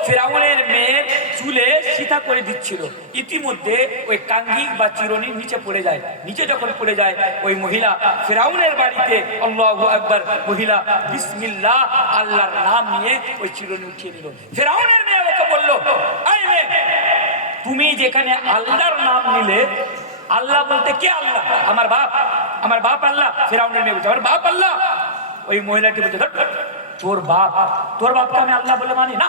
ফেরাউনের মেয়ের চুলে সীতা করে দিচ্ছিল। ইতিমধ্যে ওই কাঙ্গি বা চিরুনি নিচে পড়ে যায়। নিচে যখন পড়ে যায়, ওই মহিলা ফেরাউনের বাড়িতে আল্লাহু আকবার মহিলা বিসমিল্লাহ আল্লাহর নাম নিয়ে ওই চিরুনি উঠিয়ে নিল। ফেরাউনের মেয়ে ওকে বলল, এই মেয়ে, তুমি যেখানে আল্লাহর নাম নিলে, আল্লাহ বলতে কে আল্লাহ? আমার বাপ, আমার বাপ আল্লাহ। ফেরাউনের মেয়ে বলছে, আমার বাপ আল্লাহ। ওই মহিলাটি বলছে, তোর বাপকে আমি আল্লাহ বলে মানি না,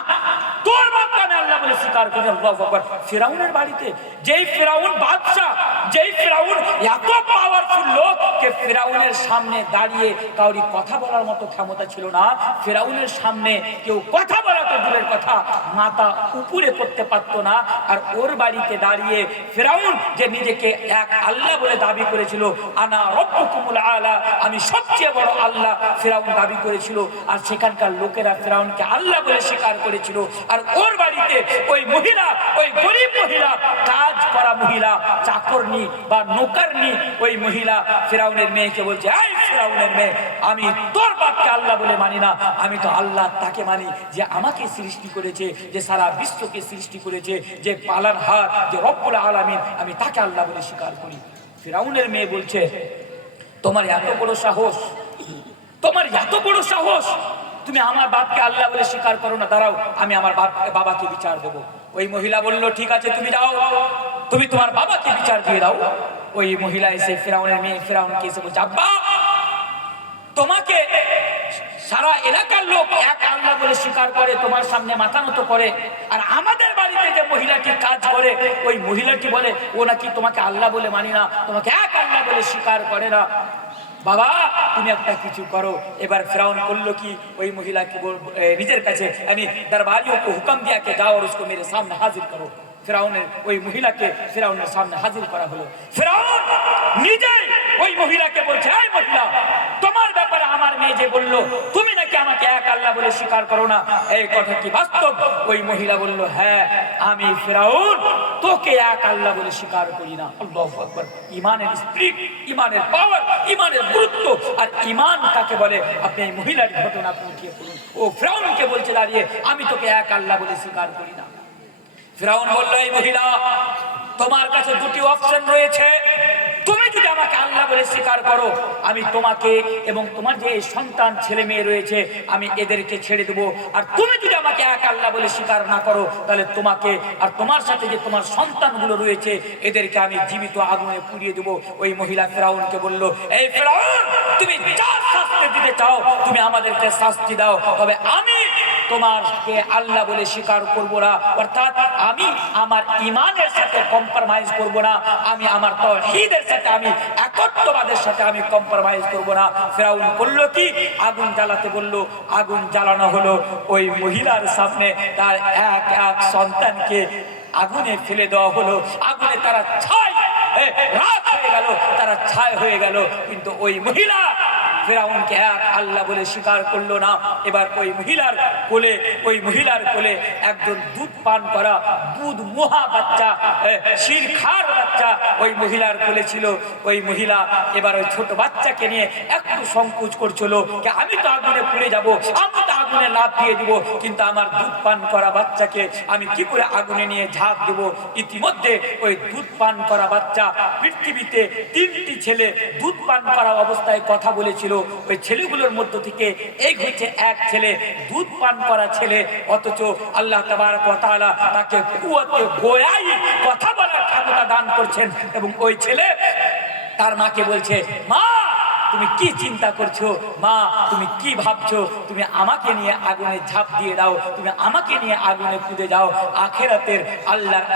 তোর বাপকে আমি আল্লাহ বলে স্বীকার করি। আল্লাহু আকবার। ফেরাউনের বাড়িতে যেই ফেরাউন বাদশা, যেই ফেরাউন এত পাওয়ারফুল লোক, কে ফেরাউনের সামনে দাঁড়িয়ে কাউরি কথা বলার মতো ক্ষমতা ছিল না। ফেরাউনের সামনে কেউ কথা বলা তো দূরের কথা, মাথা উপরে করতে পারতো না। আর ওর বাড়িতে দাঁড়িয়ে ফেরাউন, যে নিজেকে এক আল্লাহ বলে দাবি করেছিল, আনা রব্বুকুমুল আলা, আমি সবচেয়ে বড় আল্লাহ ফেরাউন দাবি করেছিল। আর সেখানকার লোকেরা ফেরাউনকে আল্লাহ বলে স্বীকার করেছিল। আর ওর বাড়িতে ওই মহিলা, ওই গরিব মহিলা, কাজ করা মহিলা, চাকরনি বা নৌকারনি, ওই মহিলা ফেরাউনের মেয়েকে বলছে, এই ফেরাউনের মেয়ে, আমি তোর বাপকে আল্লাহ বলে মানি না, আমি তো আল্লাহ তাকে মানি যে আমাকে সৃষ্টি করেছে, যে সারা বিশ্বকে সৃষ্টি করেছে, যে পালনহার, যে রব্বুল আলামিন, আমি তাকে আল্লাহ বলে স্বীকার করি। ফেরাউনের মেয়ে বলছে, তোমার এত বড় সাহস, তোমার এত বড় সাহস, তুমি আমার বাপকে আল্লাহ বলে স্বীকার করো না, দাঁড়াও, আমি আমার বাবাকে বিচার দেবো। ওই মহিলা বলল, ঠিক আছে, তুমি যাও, তুমি তোমার বাবাকে বিচার দিয়ে দাও। ওই মহিলা এসে ফেরাউনের মেয়ে ফেরাউনকে এসে বলছে, আব্বা, তোমাকে সারা এলাকার লোক এক আল্লাহ বলে স্বীকার করে, তোমার সামনে মাথা নত করে। আর আমাদের বাড়িতে যে মহিলাটি কাজ করে, ওই মহিলাটি বলে ও নাকি তোমাকে আল্লাহ বলে মানি না, তোমাকে এক আল্লাহ বলে স্বীকার করে না। বাবা, তুমি একটা কিছু করো। এবার ফিরাউন করলো কি, ওই মহিলাকে নিজের কাছে यानी दरबारियों को हुक्म दिया कि जाओ और उसको मेरे सामने हाजिर करो। ফিরাউনের ওই মহিলাকে ফিরাউনের সামনে হাজির করা হলো। ফিরাউন নিজে ওই মহিলাকে বলছে, এই মহিলা, তোমার ব্যাপারে আমার মেয়ে যে বললো তুমি নাকি আমাকে এক আল্লাহ বলে স্বীকার করো না, এই কথা কি বাস্তব? ওই মহিলা বলল, হ্যাঁ, আমি ফিরাউন তোকে এক আল্লাহ বলে স্বীকার করি না। আল্লাহু আকবার। ইমানের স্পিরিট, ইমানের পাওয়ার, ইমানের গুরুত্ব আর ইমান কাকে বলে, আপনি এই মহিলার ঘটনা আপনি কি বলুন। ও ফিরাউনকে বলছে দাঁড়িয়ে, আমি তোকে এক আল্লাহ বলে স্বীকার করি না। ফিরাউন বলল, এই মহিলা, তোমার কাছে দুটি অপশন রয়েছে, তুমি যদি আমাকে আল্লাহ বলে স্বীকার করো, আমি তোমাকে এবং তোমার যে সন্তান ছেলে মেয়ে রয়েছে আমি এদেরকে ছেড়ে দেবো। আর তুমি যদি আমাকে এক আল্লাহ বলে স্বীকার না করো, তাহলে তোমাকে আর তোমার সাথে যে তোমার সন্তানগুলো রয়েছে এদেরকে আমি জীবিত আগুনে পুড়িয়ে দেবো। ওই মহিলা ফিরাউনকে বলল, এই ফিরাউন, তুমি যা শাস্তি দিতে চাও তুমি আমাদেরকে শাস্তি দাও, তবে আমি তোমাকে আল্লাহ বলে স্বীকার করব না, অর্থাৎ আমি আমার ইমানের সাথে কম্প্রোমাইজ করব না, আমি আমার তাওহীদের সাথে, আমি একত্ববাদের সাথে আমি কম্প্রোমাইজ করব না। ফিরাউন করলো কি, আগুন জ্বালাতে বলল, আগুন জ্বালানো হলো। ওই মহিলার সামনে তার এক এক সন্তানকে আগুনে ফেলে দেওয়া হলো। আগুনে তারা ছাই রাত হয়ে গেল, তারা ছাই হয়ে গেল। কিন্তু ওই মহিলা ফিরাউনকে এক আল্লাহ বলে স্বীকার করলো না। এবার ওই মহিলার কোলে একজন দুধ পান করা দুধ মোহা বাচ্চা, শিরখার বাচ্চা ওই মহিলার কোলে ছিল। ওই মহিলা এবার ওই ছোট বাচ্চাকে নিয়ে একটু সংকোচ করছিল, আমি তো আগুনে পুড়ে যাব, আমি তো আগুনে লাফ দিয়ে দিব, কিন্তু আমার দুধ পান করা বাচ্চাকে আমি কি করে আগুনে নিয়ে ঝাঁপ দেব। ইতিমধ্যে ওই দুধ পান করা বাচ্চা, পৃথিবীতে 3টি ছেলে দুধ পান করা অবস্থায় কথা বলেছিল, ওই ছেলেগুলোর মধ্য থেকে এই হচ্ছে এক ছেলে দুধ পান করা ছেলে। অথচ আল্লাহ তাবারক ওয়া তাআলা তাকে কুওয়াতে গোয়াই কথা বলার ক্ষমতা দান করছেন। এবং ওই ছেলে তার মাকে বলছে, মা, তুমি কি চিন্তা করছো, মা তুমি কি ভাবছো, তুমি আমাকে নিয়ে আগুনে ঝাঁপ দিয়ে দাও, তুমি আমাকে নিয়ে আগুনে কুদে যাও। আখিরাতের আল্লাহর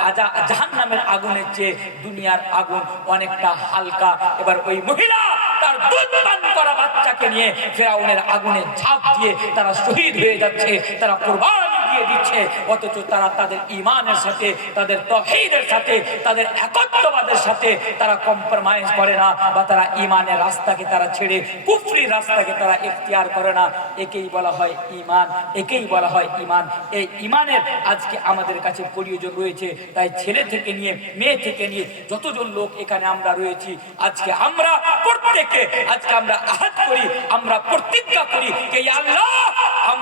জাহান্নামের আগুনের চেয়ে দুনিয়ার আগুন অনেকটা হালকা। এবার ওই মহিলা তার দুধ পান করা বাচ্চাকে নিয়ে ফিরাউনের আগুনে ঝাঁপ দিয়ে তারা শহীদ হয়ে যাচ্ছে, তারা কুরবানি দিয়ে দিচ্ছে। অথচ তারা তাদের ইমানের সাথে, তাদের তাওহীদের সাথে, তাদের একত্ববাদের সাথে তারা কম্প্রোমাইজ করে না, বা তারা ইমানের রাস্তাকে তারা ছেড়ে কুফরি রাস্তাকে তারা ইখতিয়ার করে না। একেই বলা হয় ঈমান, একেই বলা হয় ঈমান। এই ঈমানের আজকে আমাদের কাছে প্রয়োজন রয়েছে। তাই ছেলে থেকে নিয়ে মেয়ে থেকে নিয়ে যতজন লোক এখানে আমরা রয়েছি, আজকে আমরা প্রত্যেকে আজকে আমরা আহাদ করি, আমরা প্রতিজ্ঞা করি যে আল্লাহ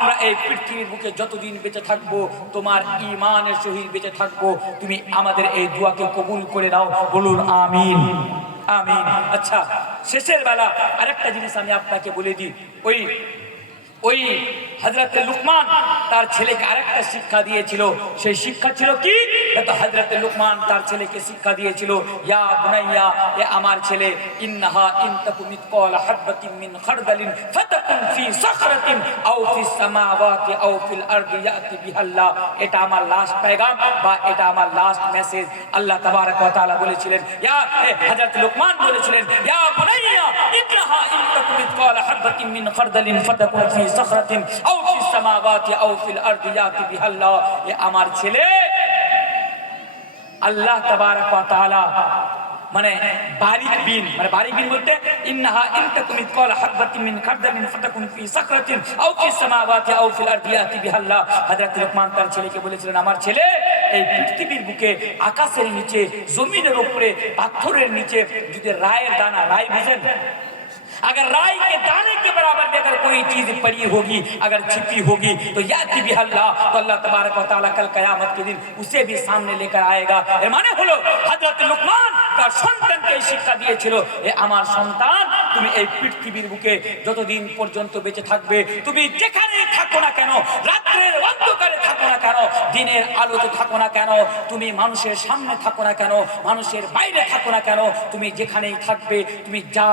আমরা এই পৃথিবীর বুকে যতদিন বেঁচে থাকবো, তোমার ঈমানের সহিত বেঁচে থাকবো, তুমি আমাদের এই দোয়াকে কবুল করে নাও, বলুন আমিন আমিন। আচ্ছা, শেষের বেলা আরেকটা জিনিস আমি আপনাকে বলে দিই। ওই হযরতে লুকমান তার ছেলেকে আরেকটা শিক্ষা দিয়েছিল। সেই শিক্ষা ছিল কি? তো হযরতে লুকমান তার ছেলেকে শিক্ষা দিয়েছিল, ইয়া বুনাইয়া, এ আমার ছেলে, ইন্নাহা ইন তাকু মিসকাল হাববাতিন মিন খারদালিন ফাতাকুন ফি সাখরাতিন আও ফিস সামাওয়াতি আও ফিল আরদি ইয়াতি বিহাল্লাহ। এটা আমার লাস্ট পেগাম বা এটা আমার লাস্ট মেসেজ। আল্লাহ তাবারক ওয়া তাআলা বলেছিলেন, হযরত লুকমান বলেছিলেন, ইয়া বুনাইয়া ইন্নাহা ইন তাকু মিসকাল হাববাতিন মিন খারদালিন ফাতাকুন ফি সাখরাতিন আও ফিস সামাওয়াতি আও ফিল আরদি ইয়াতি বিহাল্লাহ। এ আমার ছেলে, আল্লাহ তাবারক ওয়া তাআলা মানে বারিক বিন, মানে বারিক বিন বলতে ইন্নাহা ইন তাকুম মিসকাল হাববাতিন মিন খারদালিন ফাতাকুন ফি সাখরাতিন আও ফিস সামাওয়াতি আও ফিল আরদি ইয়াতি বিহাল্লাহ। হযরত লুকমান তার ছেলেকে বলেছিলেন, আমার ছেলে, এই পৃথিবীর বুকে, আকাশের নিচে, জমিনের উপরে, পাথরের নিচে যদি राय दाना, राय बुझें, अगर राय के दाने के बराबर भी अगर कोई चीज पड़ी होगी, अगर छिपी होगी, तो याति भी अल्लाह, तो अल्लाह तबारक व तआला कल कयामत के दिन उसे भी सामने लेकर आएगा। এর মানে হলো হযরত লুকমান তার সন্তানকে এই শিক্ষা দিয়েছিল, এ আমার সন্তান, তুমি এই পৃথিবীর বুকে যতদিন পর্যন্ত বেঁচে থাকবে, তুমি যেখানে থাকো না কেন, রাত্রের অন্ধকারে থাকো না কেন, দিনের আলোতে থাকো না কেন, তুমি মানুষের সামনে থাকো না কেন, মানুষের বাইরে থাকো না কেন, তুমি যেখানেই থাকবে, তুমি যা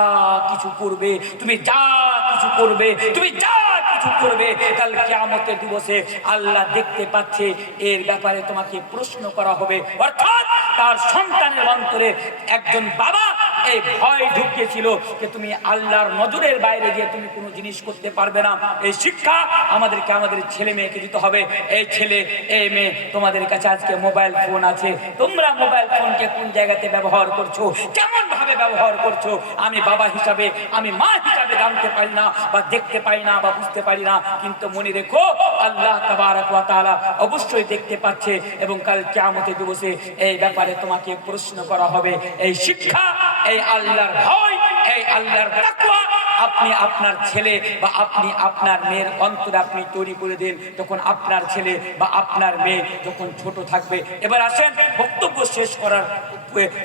কিছু করবে, তুমি যা কিছু করবে, তুমি যা কিছু করবে, কাল কিয়ামতের দিবসে আল্লাহ দেখতে পাচ্ছে, এর ব্যাপারে তোমাকে প্রশ্ন করা হবে। অর্থাৎ তার সন্তানের অন্তরে একজন বাবা এই ভয় ঢুকিয়েছিল যে তুমি আল্লাহর নজরের বাইরে গিয়ে তুমি কোনো জিনিস করতে পারবে না। এই শিক্ষা আমাদেরকে আমাদের ছেলে মেয়েকে দিতে হবে। এই ছেলে, এই মেয়ে, তোমাদের কাছে আজকে মোবাইল ফোন আছে, তোমরা মোবাইল ফোনকে কোন জায়গাতে ব্যবহার করছো, কেমন ভাবে ব্যবহার করছো, আমি বাবা হিসাবে, আমি মা হিসাবে জানতে পারি না বা দেখতে পাই না বা বুঝতে পারি না, কিন্তু মনে রেখো আল্লাহ তাবারক ওয়া তাআলা অবশ্যই দেখতে পাচ্ছে এবং কাল কিয়ামতের দিবসে এই ব্যাপারে তোমাকে প্রশ্ন করা হবে। এই শিক্ষা, এই আল্লাহর ভয়, এই আল্লাহর তাকওয়া আপনি আপনার ছেলে বা আপনি আপনার মেয়ের অন্তরে আপনি তৈরি করে দিন, তখন আপনার ছেলে বা আপনার মেয়ে যখন ছোট থাকবে। এবার আসেন বক্তব্য শেষ করার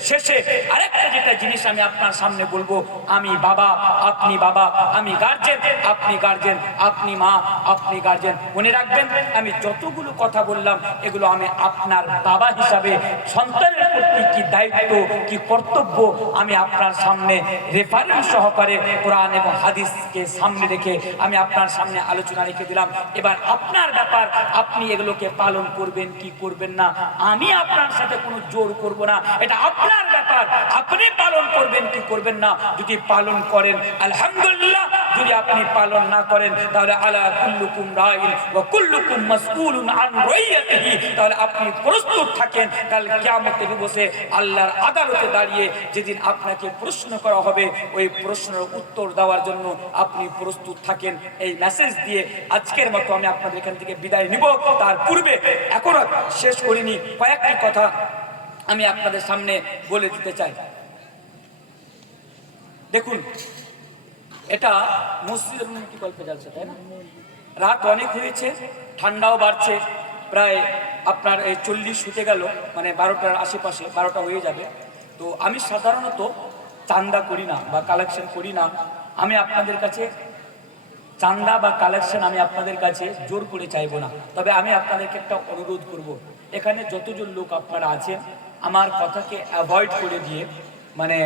শেষে আরেকটা যেটা জিনিস আমি আপনার সামনে বলবো, আমি বাবা, আপনি বাবা, আমি গার্জেন, আপনি গার্জেন, আপনি মা, আপনি গার্জেন। মনে রাখবেন, আমি যতগুলো কথা বললাম এগুলো আমি আপনার বাবা হিসাবে সন্তানের প্রতি কি দায়িত্ব, কি কর্তব্য, আমি আপনার সামনে রেফারেন্স সহকারে কোরআন এবং হাদিসকে সামনে রেখে আমি আপনার সামনে আলোচনা রেখে দিলাম। এবার আপনার ব্যাপার, আপনি এগুলোকে পালন করবেন কি করবেন না, আমি আপনার সাথে কোনো জোর করব না, এটা আপনার ব্যাপার, আপনি পালন করবেন কি করবেন না। যদি পালন করেন আলহামদুলিল্লাহ, যদি আপনি পালন না করেন তাহলে আলা কুল্লুকুম রাইন ওয়া কুল্লুকুম মাসউলুন আন রাইয়াতিহি, তাহলে আপনি প্রস্তুত থাকেন কাল কিয়ামতের দিবসে আল্লাহর আদালতে দাঁড়িয়ে যেদিন আপনাকে প্রশ্ন করা হবে, ওই প্রশ্নের উত্তর দেওয়ার জন্য আপনি প্রস্তুত থাকেন। এই মেসেজ দিয়ে আজকের মতো আমি আপনাদের এখান থেকে বিদায় নিব। তার পূর্বে এখনো শেষ করিনি, কয়েকটি কথা আমি আপনাদের সামনে বলে দিতে চাই। দেখুন, এটা মসজিদের উন্নতি কল্পে যাচ্ছে, তাই না? রাত অনেক হয়েছে, ঠান্ডাও বাড়ছে, প্রায় আপনার এই 40 হতে গেল, মানে 12টার আশেপাশে, 12টা হয়ে যাবে। তো আমি সাধারণত চান্দা করি না বা কালেকশন করি না। আমি আপনাদের কাছে চান্দা বা কালেকশন আমি আপনাদের কাছে জোর করে চাইবো না, তবে আমি আপনাদেরকে একটা অনুরোধ করব, এখানে যতজন লোক আপনারা আছেন আমার কথাকে অ্যাভয়েড করে দিয়ে, মানে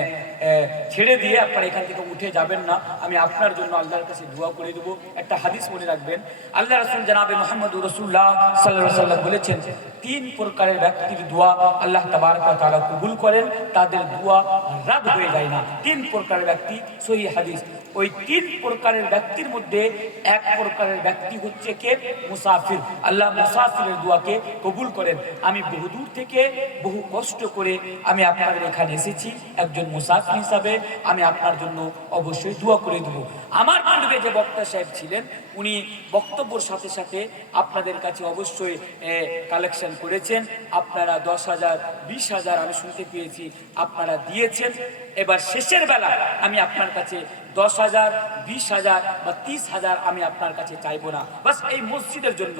ছেড়ে দিয়ে আপনারা এখান থেকে উঠে যাবেন না। আমি আপনার জন্য আল্লাহর কাছে দোয়া করে দেবো। একটা হাদিস মনে রাখবেন, আল্লাহ রাসূল জনাবে মুহাম্মদুর রাসূলুল্লাহ সাল্লাল্লাহু আলাইহি ওয়াসাল্লাম বলেছেন, 3 প্রকারের ব্যক্তির দোয়া আল্লাহ তাবারক ওয়া তাআলা কবুল করেন, তাদের দোয়া রাদ হয়ে যায় না। 3 প্রকারের ব্যক্তি, সহিহ হাদিস। ওই 3 প্রকারের ব্যক্তির মধ্যে এক প্রকারের ব্যক্তি হচ্ছে কে? মুসাফির। আল্লাহ মুসাফিরের দোয়াকে কবুল করেন। আমি বহুদূর থেকে বহু কষ্ট করে আমি আপনাদের এখানে এসেছি, একজন মুসাফির হিসাবে আমি আপনার জন্য অবশ্যই দোয়া করে দেব। আমার পূর্বে যে বক্তা সাহেব ছিলেন উনি বক্তব্যের সাথে সাথে আপনাদের কাছে অবশ্যই কালেকশন করেছেন। আপনারা 10,000 20,000 আমি শুনতে পেয়েছি আপনারা দিয়েছেন। এবার শেষের বেলা আমি আপনার কাছে 10,000 20,000 বা 30,000 আমি আপনার কাছে চাইবো না। বাস এই মসজিদের জন্য,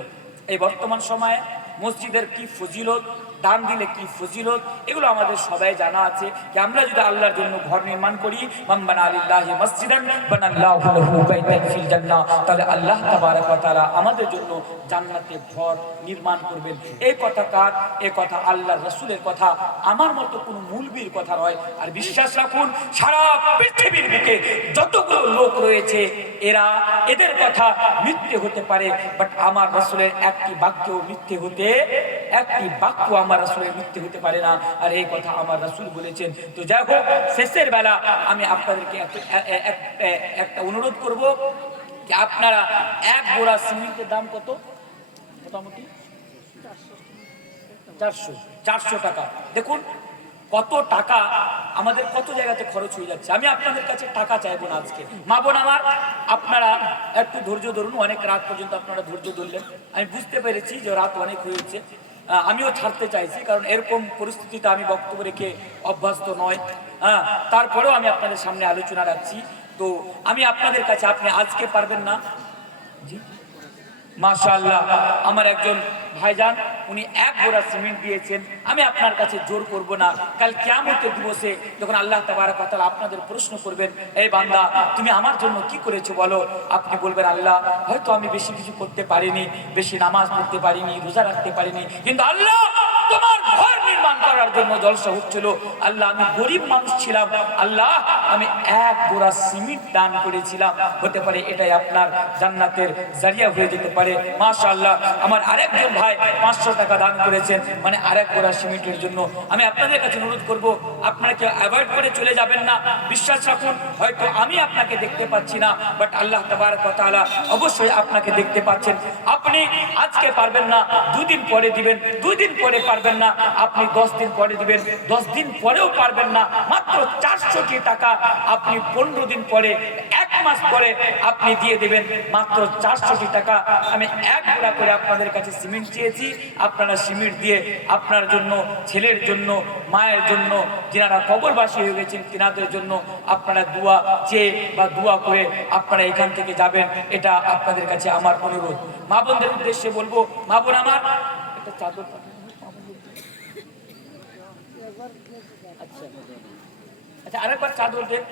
এই বর্তমান সময়ে মসজিদের কি ফজিলত, দান দিলে কি ফজিলত, এগুলো আমাদের সবাই জানা আছে। যে আমরা যদি আল্লাহর জন্য ঘর নির্মাণ করি, মান বানা লিল্লাহি মসজিদান বানাল্লাহু লাহু বাইতান ফিল জান্নাহ, তাহলে আল্লাহ তাবারক ওয়া তাআলা আমাদের জন্য জান্নাতে ঘর নির্মাণ করবেন। এই কথা কার? এই কথা আল্লাহর রাসূলের কথা, আমার মতো কোনো মুলবির কথা নয়। আর বিশ্বাস রাখুন, সারা পৃথিবীর বুকে যতগুলো লোক রয়েছে এদের কথা মিথ্যে হতে পারে, বাট আমার রাসূলের একটি বাক্য মিথ্যে হতে, একটি বাক্য আমার রাসূলের মিথ্যে হতে পারে না। আর এই কথা আমার রাসূল বলেছেন। তো যাই হোক, শেষের বেলা আমি আপনাদেরকে একটা অনুরোধ করব যে আপনারা এক বোরা সিমেন্টের দাম কত? মোটামুটি 400 টাকা। দেখুন কত টাকা আমাদের কত জায়গাতে খরচ হয়ে যাচ্ছে। আমি আপনাদের কাছে টাকা চাইবো না আজকে। মা বোন আমার, আপনারা একটু ধৈর্য ধরুন। অনেক রাত পর্যন্ত আপনারা ধৈর্য ধরলেন, আমি বুঝতে পেরেছি যে রাত অনেক হয়েছে। আমিও ছাড়তে চাইছি, কারণ এরকম পরিস্থিতিতে আমি বক্তব্য রেখে অভ্যস্ত নয়। তারপরেও আমি আপনাদের সামনে আলোচনা রাখছি। তো আমি আপনাদের কাছে, আপনি আজকে পারবেন না? জি মাশাআল্লাহ, আমার একজন ভাইজান উনি এক বোরা সিমেন্ট দিয়েছেন। আমি আপনার কাছে জোর করব না। কাল কিয়ামতের দিবসে যখন আল্লাহ তাবারক ওয়া তাআলা আপনাদের প্রশ্ন করবেন, এই বান্দা তুমি আমার জন্য কি করেছো বলো, আপনি বলবেন আল্লাহ হয়তো আমি বেশি কিছু করতে পারিনি, বেশি নামাজ পড়তে পারিনি, রোজা রাখতে পারিনি, কিন্তু আল্লাহ তোমার ঘর নির্মাণ করার জন্য জলসা হচ্ছিল। আল্লাহ আমি গরিব মানুষ ছিলাম, আল্লাহ আমি এক বোরা সিমেন্ট দান করেছিলাম। হতে পারে এটাই আপনার জান্নাতের জারিয়া হয়ে যেতে পারে। মাশাআল্লাহ, আমার আরেকজন ভাই 500 টাকা দান করেছেন, মানে আরেক বোরা সিমেন্টের জন্য। আমি আপনাদের কাছে অনুরোধ করব, আপনারা কেউ অ্যাভয়েড করে চলে যাবেন না। বিশ্বাস রাখুন, হয়তো আমি আপনাকে দেখতে পাচ্ছি না, বাট আল্লাহ তাবারক ওয়া তাআলা অবশ্যই আপনাকে দেখতে পাচ্ছেন। আপনি আজকে পারবেন না, 2 দিন পরে দিবেন, 2 দিন পরে পারবেন না, আপনি 10 দিন পরে দিবেন, 10 দিন পরেও পারবেন না। মাত্র 400 টাকা আপনি 15 দিন পরে, 1 মাস পরে আপনি দিয়ে দেবেন। মাত্র 400 টাকা। আমি এক বোরা করে আপনাদের কাছে সিমেন্ট চেয়েছি, আপনারা সিমেন্ট দিয়ে আপনার জন্য, ছেলের জন্য, মায়ের জন্য, যারা কবরবাসী হয়ে গেছেন তিনাদের জন্য আপনারা দোয়া চেয়ে বা দোয়া করে আপনারা এখান থেকে যাবেন। এটা আপনাদের কাছে আমার অনুরোধ। মা বোনদের উদ্দেশ্যে বলবো, মা বোন আমার একটা চাদর, আচ্ছা আরেকবার চাদর দেন।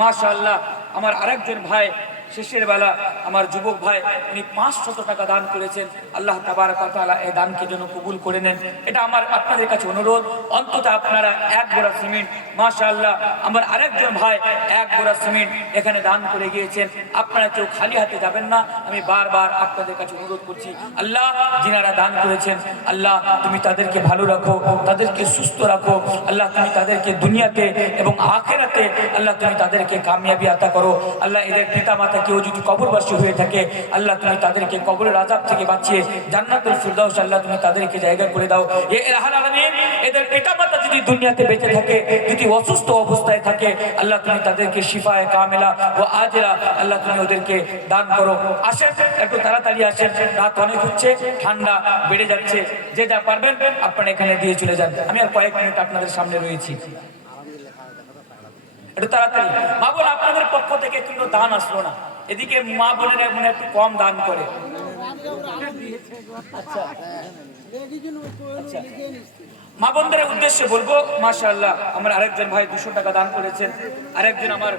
মাশাআল্লাহ, আমার আরেকজন ভাই শেষের বেলা, আমার যুবক ভাই, উনি 500 টাকা দান করেছেন। আল্লাহ তাবারক ওয়া তাআলা এই দানকে যেন কবুল করে নেন, এটা আমার আপনাদের কাছে অনুরোধ। অন্তত আপনারা এক বোরা সিমেন্ট, মাশাআল্লাহ, আমার আরেকজন ভাই 1 বোরা সিমেন্ট এখানে দান করে গিয়েছেন। আপনারা কেউ খালি হাতে যাবেন না, আমি বারবার আপনাদের কাছে অনুরোধ করছি। আল্লাহ যিনারা দান করেছেন, আল্লাহ তুমি তাদেরকে ভালো রাখো, তাদেরকে সুস্থ রাখো। আল্লাহ তুমি তাদেরকে দুনিয়াতে এবং আখিরাতে আল্লাহ তুমি তাদেরকে কামিয়াবি আতা করো। আল্লাহ এদের পিতা মাতা কেউ যদি কবরবাসী হয়ে থাকে, আল্লাহ তুমি তাদেরকে কবরের আযাব থেকে বাঁচিয়ে জান্নাতুল ফিরদাউস আল্লাহ তুমি তাদেরকে জায়গা করে দাও। এ ইলাহুল আলামিন, এদের পিতামাতা যদি দুনিয়াতে বেঁচে থাকে, যদি অসুস্থ অবস্থায় থাকে, আল্লাহ তুমি তাদেরকে শিফায়ে কামিলা ও আজরা আল্লাহ তুমি ওদেরকে দান করো। আসেন একটু তাড়াতাড়ি আসেন, রাত অনেক হচ্ছে, ঠান্ডা বেড়ে যাচ্ছে। যে যা পারবেন আপনারা এখানে দিয়ে চলে যান। আমি আর কয়েক মিনিট আপনাদের সামনে রয়েছি, একটু তাড়াতাড়ি। মা বোন আপনাদের পক্ষ থেকে কোনো দান আসলো না, এদিকে মা বোনেরা মনে একটু কম দান করে। আচ্ছা আচ্ছা, মা বোনদের উদ্দেশ্যে বলবো, মাশাআল্লাহ, আমার আরেকজন ভাই 200 টাকা দান করেছেন, আরেকজন আমার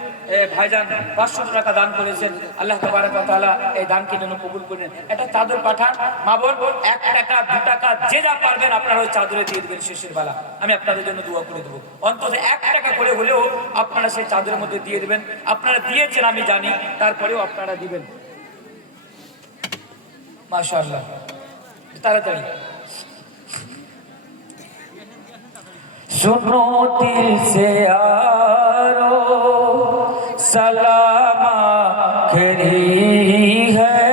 ভাইজান 500 টাকা দান করেছেন। আল্লাহ তাবারক ওয়া তাআলা এই দানকে যেন কবুল করেন। এটা চাদর পাঠান। মা বোন 1 টাকা 2 টাকা যে যা পারবেন আপনারা ওই চাদরে দিয়ে দেবেন। শেষের বেলা আমি আপনাদের জন্য দোয়া করে দেবো। অন্তত 1 টাকা করে হলেও আপনারা সেই চাদরের মধ্যে দিয়ে দেবেন। আপনারা দিয়েছেন আমি জানি, তারপরেও আপনারা দিবেন। মাশাআল্লাহ, তাড়াতাড়ি। सुनो दिल से यारो सलाम आखिरी है,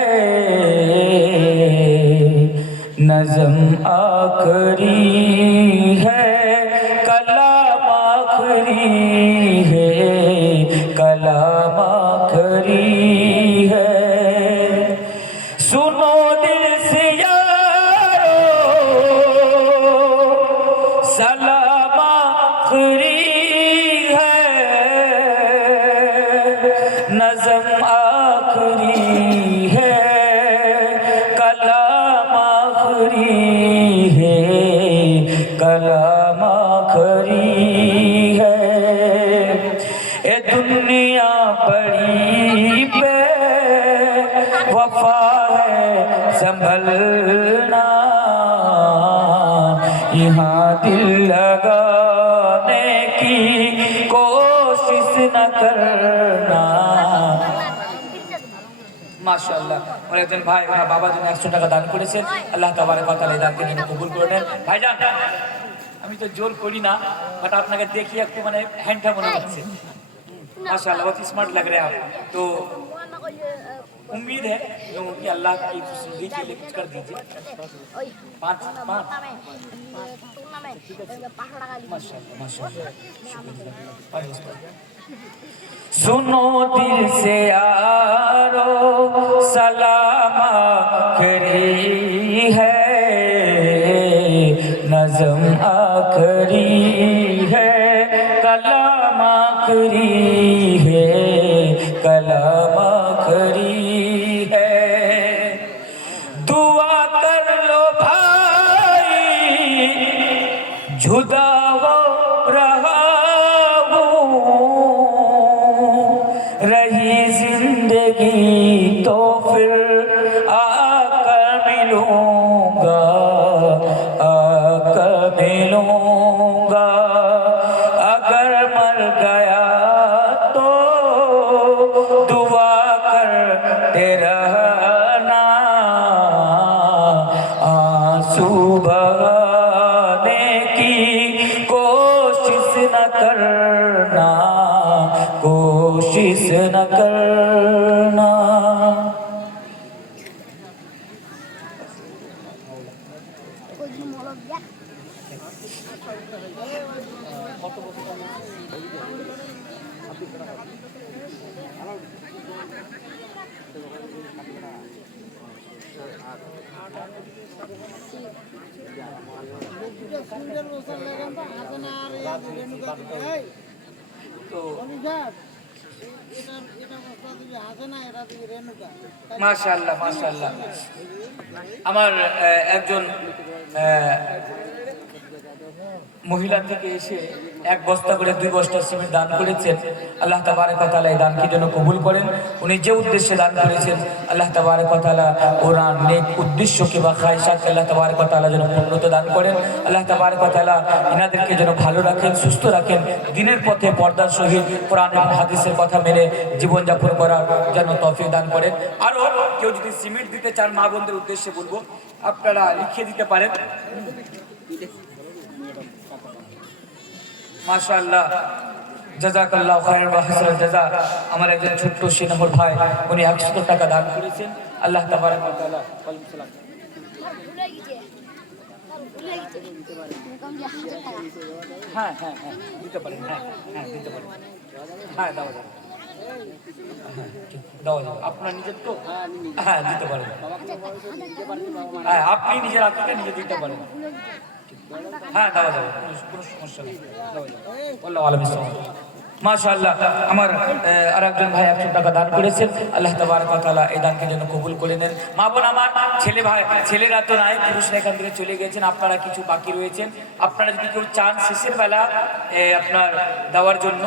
नज़्म आखिरी है, कलाम आखिरी आखरी है, कलाम आखरी है। सुनो दिल से यारो, सलाम आखरी है, नज़म आखरी है, कलाम आखरी है, कलाम आखरी है। ए दुनिया बड़ी पे वफा है संभलना, यहाँ दिल लगाने की कोशिश न करना। মাশাআল্লাহ। আমার একজন ভাই ওনার বাবার জন্য 100 টাকা দান করেছেন, আল্লাহ তাবারক ওয়া তাআলা এই দানকে যেন কবুল করে নেন। ভাইজান আমি তো জোর করি না, বাট আপনাকে দেখি একটু মানে হ্যান্ডটা মনে হচ্ছে। माशाल्लाह बहुत स्मार्ट लग रहे हैं आप। तो उम्मीद है लोगों की अल्लाह की खुशनुदी के लिए कुछ कर दीजिए। पाँच माशाल्लाह माशाल्लाह। सुनो दिल से यारो, सलाम आखरी है, नज़म आखरी है, कलाम आखरी है, कलाम आखरी है। दुआ कर लो भाई, जुदा हो रहा हूँ, रही जिंदगी तो फिर आकर मिलूंगा, आकर मिलूंगा। अगर मर गया तो दुआ करते रहना, आंसू बहाने की कोशिश न करना, कोशिश न करना। তো মাশাআল্লাহ মাশাআল্লাহ। আমার একজন মহিলা থেকে এসে এক বস্তা করে 2 বস্তা সিমেন্ট দান করেছেন, আল্লাহ তাবারক ওয়া তাআলা এই দানকে যেন কবুল করেন। উনি যে উদ্দেশ্যে দান করেছেন আল্লাহ তাবারক ওয়া তাআলা ওনার নেক উদ্দেশ্যকে বা খায়সাতকে আল্লাহ তাবারক ওয়া তাআলা যেন পূর্ণতা দান করেন। আল্লাহ তাবারক ওয়া তাআলা ইনাদেরকে যেন ভালো রাখেন, সুস্থ রাখেন, দিনের পথে পর্দার সহিত কোরআন এবং হাদিসের কথা মেনে জীবনযাপন করার যেন তৌফিক দান করেন। আরও কেউ যদি সিমেন্ট দিতে চান মা বোনদের উদ্দেশ্যে বলবো আপনারা লিখিয়ে দিতে পারেন। মাশাআল্লাহ, জাযাকাল্লাহু খায়রান ওয়া হাসানাল জাযা। আমার একজন ছোট্ট সিনহর ভাই উনি 100 টাকা দান করেছেন, আল্লাহ তাবারক ওয়া তাআলা। ওয়ালাইকুম সালাম। হ্যাঁ হ্যাঁ হ্যাঁ দিতে পারেন, হ্যাঁ হ্যাঁ দিতে পারেন, হ্যাঁ দাও দাও, দাও দাও আপনার নিজের তো, হ্যাঁ দিতে পারেন, হ্যাঁ আপনি নিজের হাতে নিজে দিতে পারেন, হ্যাঁ দাও দাও কোনো সমস্যা নেই, দাও দাও। আল্লাহু আলামিন। মাশাআল্লাহ। আমার আরেকজন ভাই 100 টাকা দান করেছেন, আল্লাহ তাবারক ওয়া তাআলা এই দানকে যেন কবুল করে নেন। মা বোন আমার ছেলে ভাই, ছেলেরা তো নাই, পুরুষরা এখান থেকে চলে গেছেন, আপনারা কিছু বাকি রয়েছেন। আপনারা যদি কেউ চান শেষের বেলা আপনার দেওয়ার জন্য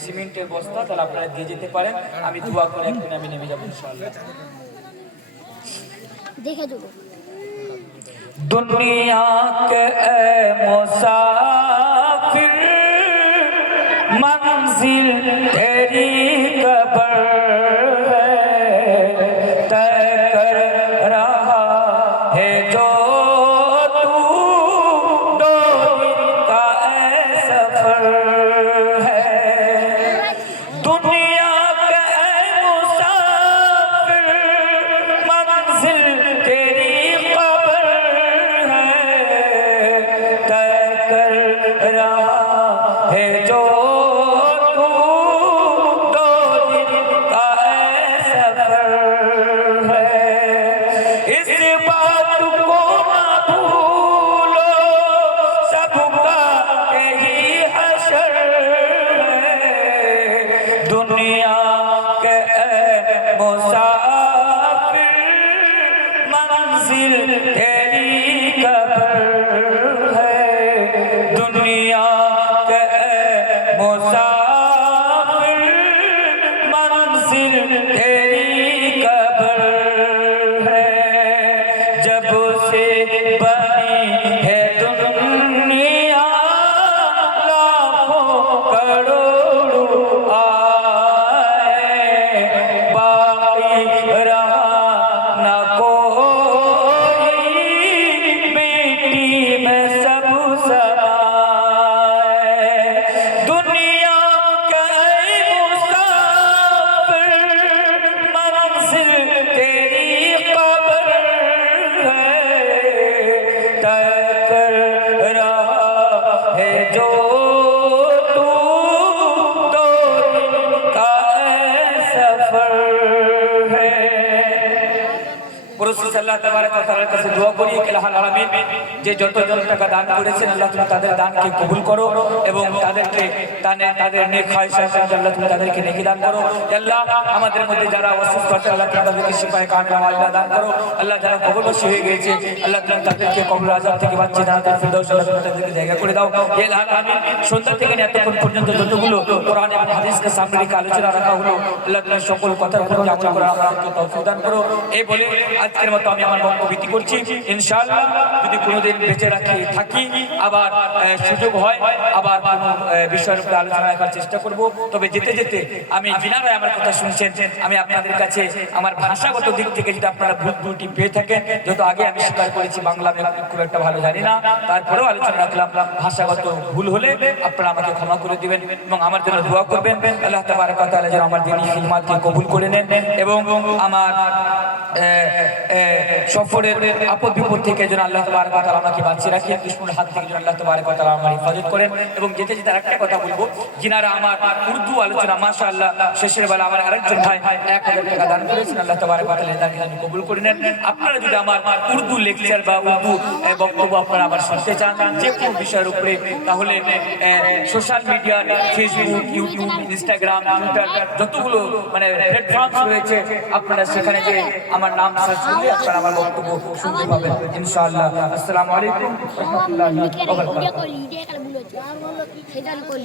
সিমেন্টের বস্তা, তাহলে আপনারা দিয়ে যেতে পারেন। আমি দোয়া করে একদিন আমি নেমে যাবো ইনশাআল্লাহ। দেখে দেবো। दुनिया के मुसाफिर मंजिल तेरी कब्र है, तय कर रहा है जो तू, 2 दिन का सफर है। दुनिया के मुसाफिर मंजिल तेरी तय कर रहा है जो तू दो दिन का सफर है इस बात को ना भूलो सबका यही हशर है दुनिया के मुसाफिर मंजिल तेरी कब्र है दुनिया के मुसाफिर मंजिल तेरी कब्र है जब से बनी है दुनिया लाखों करोड़ों आए बाकी रहा न कोई मिट्टी में सब समाए दुनिया के मुसाफिर मंजिल तेरी कब्र है तय कर रहा है जो तू दो दिन का सफर है পুরুষ আল্লাহ তাবারক ওয়া তাআলার কাছে দোয়া করি কে আল্লাহ আলামিন যে যতজন টাকা দান করেছেন আল্লাহ তুমি তাদের দানকে কবুল করো এবং তাদেরকে তাদের নেক খায়সাত আল্লাহ তুমি তাদেরকে নেকি দান করো আল্লাহ আমাদের মধ্যে যারা অসুস্থ আছে আল্লাহ তুমি তাদেরকে শিফায়ে কামিলা আল্লাহ দান করো আল্লাহ যারা কবরবাসী হয়ে গেছে আল্লাহ তুমি তাদেরকে কবর আযাব থেকে বাঁচিয়ে জান্নাতুল ফিরদাউস আল্লাহ তুমি তাদেরকে জায়গা করে দাও হে আল্লাহ আমিন সন্ধ্যা থেকে এতক্ষণ পর্যন্ত যতগুলো কোরআন এবং হাদিসকে সামনে রেখে আলোচনা রাখা হলো আল্লাহ তুমি সকল কথার উপর আমল করার আমাদেরকে তৌফিক দান করো এই বলে আজকের মতো আমি আমার বক্তব্য বিতি করছি ইনশাআল্লাহ যদি কোনোদিন বেঁচে থাকি আবার সুযোগ হয় আবার কোনো বিষয়ের উপর আলোচনা করার চেষ্টা করব তবে যেতে যেতে আমি যিনারা আমার কথা শুনছেন আমি আপনাদের কাছে আমার ভাষাগত দিক থেকে যদি আপনারা ভুল ত্রুটি পেয়ে থাকেন যত আগে আমি স্বীকার করেছি বাংলা আমি খুব একটা ভালো জানি না তারপরেও আলোচনা রাখলাম ভাষাগত ভুল হলে আপনারা আমাকে ক্ষমা করে দিবেন এবং আমার জন্য দোয়া করবেন আল্লাহ তাবারক ওয়া তাআলা যেন আমার দ্বীনি খিদমতকে কবুল করে নেন এবং আমার সফরের আপদ বিপদ থেকে যেন আল্লাহ তাবারক ওয়া তাআলা আমাকে বাঁচিয়ে রাখেন দুশমনের হাত থেকে যেন আল্লাহ তাবারক ওয়া তাআলা আমার হেফাজত করেন এবং যেতে যেতে আরেকটা কথা বলবো যিনারা আমার উর্দু আলোচনা মাশাআল্লাহ শেষের বেলা আমার আরেকজন ভাই 1000 টাকা দান করেছেন আল্লাহ তাবারক ওয়া তাআলা দানকে কবুল করে নেন আপনারা যদি আমার উর্দু লেকচার বা উর্দু বক্তব্য আপনারা আবার শুনতে চান যে কোনো বিষয়ের উপরে তাহলে social media Facebook YouTube Instagram Twitter যতগুলো মানে প্ল্যাটফর্ম রয়েছে আপনারা সেখানে যে আমার নাম সার্চ করলে আপনারা আমার বক্তব্য শুনতে পাবেন ইনশাআল্লাহ আসসালামু আলাইকুম ওয়া রাহমাতুল্লাহি ওয়া বারাকাতুহু